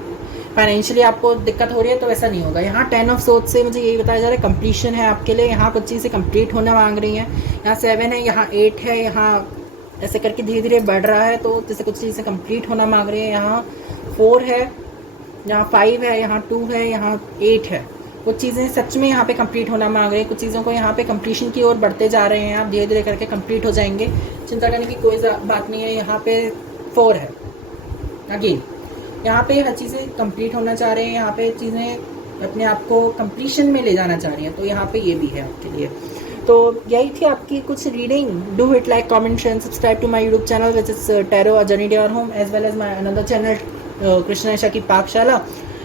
फाइनेंशियली आपको दिक्कत हो रही है, तो ऐसा नहीं होगा। यहाँ 10 ऑफ सोर्ड्स से मुझे यही बताया जा रहा है कंप्लीशन है आपके लिए। यहाँ कुछ चीज़ें कंप्लीट होना मांग रही हैं। यहाँ 7 है, यहाँ 8 है, यहाँ ऐसे करके धीरे धीरे बढ़ रहा है, तो जैसे कुछ चीज़ें कंप्लीट होना मांग रही है। यहाँ 4 है, यहाँ 5 है, यहाँ 2 है, यहाँ 8 है। कुछ चीज़ें सच में यहाँ पे कंप्लीट होना मांग रही हैं। कुछ चीज़ों को यहाँ पे कंप्लीशन की ओर बढ़ते जा रहे हैं। आप धीरे धीरे करके कंप्लीट हो जाएंगे, चिंता करने की कोई बात नहीं है। यहाँ पे 4 है, अगेन यहाँ पे हर चीज़ें कंप्लीट होना चाह रहे हैं। यहाँ पे चीज़ें अपने आप को कंप्लीशन में ले जाना चाह रही हैं, तो यहाँ पे ये भी है आपके लिए। तो यही थी आपकी कुछ reading. Do hit like, comment, share, subscribe to my YouTube channel which is tarot a journey to your home, as well as my another channel Krishna Isha की पाकशाला.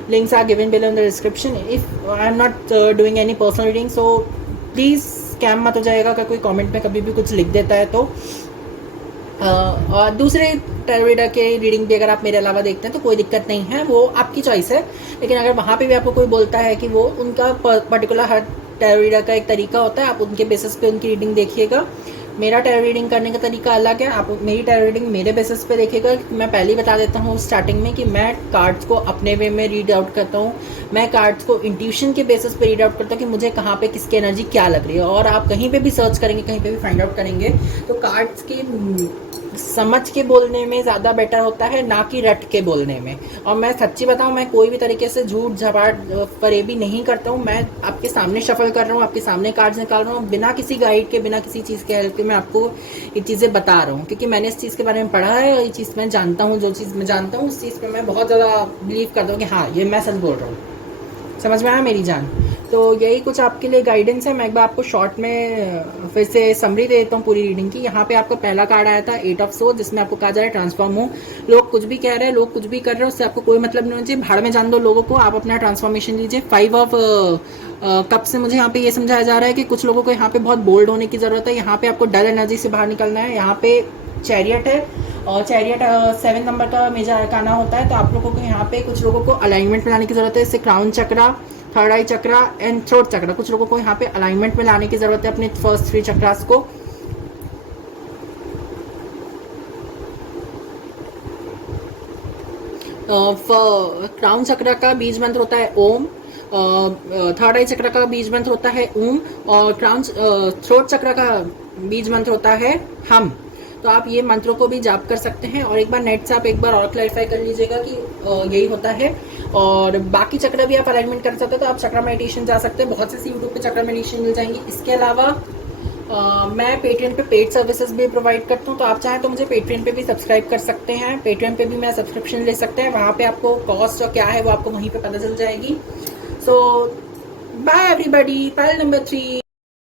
Links are given below in the description. If I am not doing any personal reading, so please scam मत हो जाएगा अगर कोई comment में कभी भी कुछ लिख देता है तो। और दूसरे टैरो रीडर के रीडिंग भी अगर आप मेरे अलावा देखते हैं तो कोई दिक्कत नहीं है, वो आपकी चॉइस है। लेकिन अगर वहाँ पे भी आपको कोई बोलता है कि वो उनका पर्टिकुलर हर टैरो रीडर का एक तरीका होता है, आप उनके बेसिस पे उनकी रीडिंग देखिएगा। मेरा टैरो रीडिंग करने का तरीका अलग है, आप मेरी टैरो रीडिंग मेरे बेसिस पे देखिएगा। मैं पहले ही बता देता हूँ स्टार्टिंग में कि मैं कार्ड्स को अपने वे में रीड आउट करता हूँ। मैं कार्ड्स को इंट्यूशन के बेसिस पे रीड आउट करता हूँ कि मुझे कहाँ पे किसकी एनर्जी क्या लग रही है। और आप कहीं पे भी सर्च करेंगे, कहीं पे भी फाइंड आउट करेंगे, तो कार्ड्स की समझ के बोलने में ज़्यादा बेटर होता है, ना कि रट के बोलने में। और मैं सच्ची बताऊँ, मैं कोई भी तरीके से झूठ झपाट फरेबी नहीं करता हूँ। मैं आपके सामने शफल कर रहा हूँ, आपके सामने कार्ड्स निकाल रहा हूँ, बिना किसी गाइड के, बिना किसी चीज़ के हेल्प के मैं आपको ये चीज़ें बता रहा हूँ, क्योंकि मैंने इस चीज़ के बारे में पढ़ा है और ये चीज़ मैं जानता हूँ। जो चीज़ मैं जानता हूँ उस चीज़ पर मैं बहुत ज़्यादा बिलीव करता हूँ कि हाँ ये मैं सच बोल रहा हूँ। समझ में आया मेरी जान? तो यही कुछ आपके लिए गाइडेंस है। मैं एक बार आपको शॉर्ट में फिर से समरी दे देता हूँ पूरी रीडिंग की। यहाँ पे आपका पहला कार्ड आया था 8 ऑफ सोर्ड्स, जिसमें आपको कहा जा रहा है ट्रांसफॉर्म हो। लोग कुछ भी कह रहे हैं, लोग कुछ भी कर रहे हैं, उससे आपको कोई मतलब नहीं होना चाहिए। भाड़ में जान दो लोगों को, आप अपना ट्रांसफॉर्मेशन लीजिए। 5 ऑफ कप से मुझे यहाँ पे ये समझाया जा रहा है कि कुछ लोगों को यहाँ पे बहुत बोल्ड होने की जरूरत है। यहाँ पे आपको डल एनर्जी से बाहर निकलना है। यहाँ पे चैरियट है और चैरियट 7 नंबर का मेजर अरकाना होता है। तो आप लोगों को यहाँ पे कुछ लोगों को अलाइनमेंट में लाने की जरूरत है। इससे crown chakra, third eye chakra and throat chakra, कुछ लोगों को यहाँ पे अलाइनमेंट में लाने की जरूरत है अपने फर्स्ट 3 चक्रास को। क्राउन चक्र का बीज मंत्र होता है ओम, थर्ड आई चक्र का बीज मंत्र होता है ओम, और थ्रोट चक्र का बीज मंत्र होता है हम। तो आप ये मंत्रों को भी जाप कर सकते हैं। और एक बार नेट से आप एक बार और क्लैरिफाई कर लीजिएगा कि यही होता है। और बाकी चक्र भी आप अलाइनमेंट कर सकते हैं, तो आप चक्र मेडिटेशन जा सकते हैं। बहुत से यूट्यूब पे चक्र मेडिटेशन मिल जाएंगी। इसके अलावा मैं पेट्रियन पे पेड सर्विसेज भी प्रोवाइड करता हूँ, तो आप चाहें तो मुझे पेट्रियन पे भी सब्सक्राइब कर सकते हैं। पेट्रियन पे भी मैं सब्सक्रिप्शन ले सकते हैं, वहाँ पे आपको कॉस्ट और क्या है वो आपको वहीं पे पता चल जाएगी। सो बाय एवरीबॉडी, पाइल नंबर 3।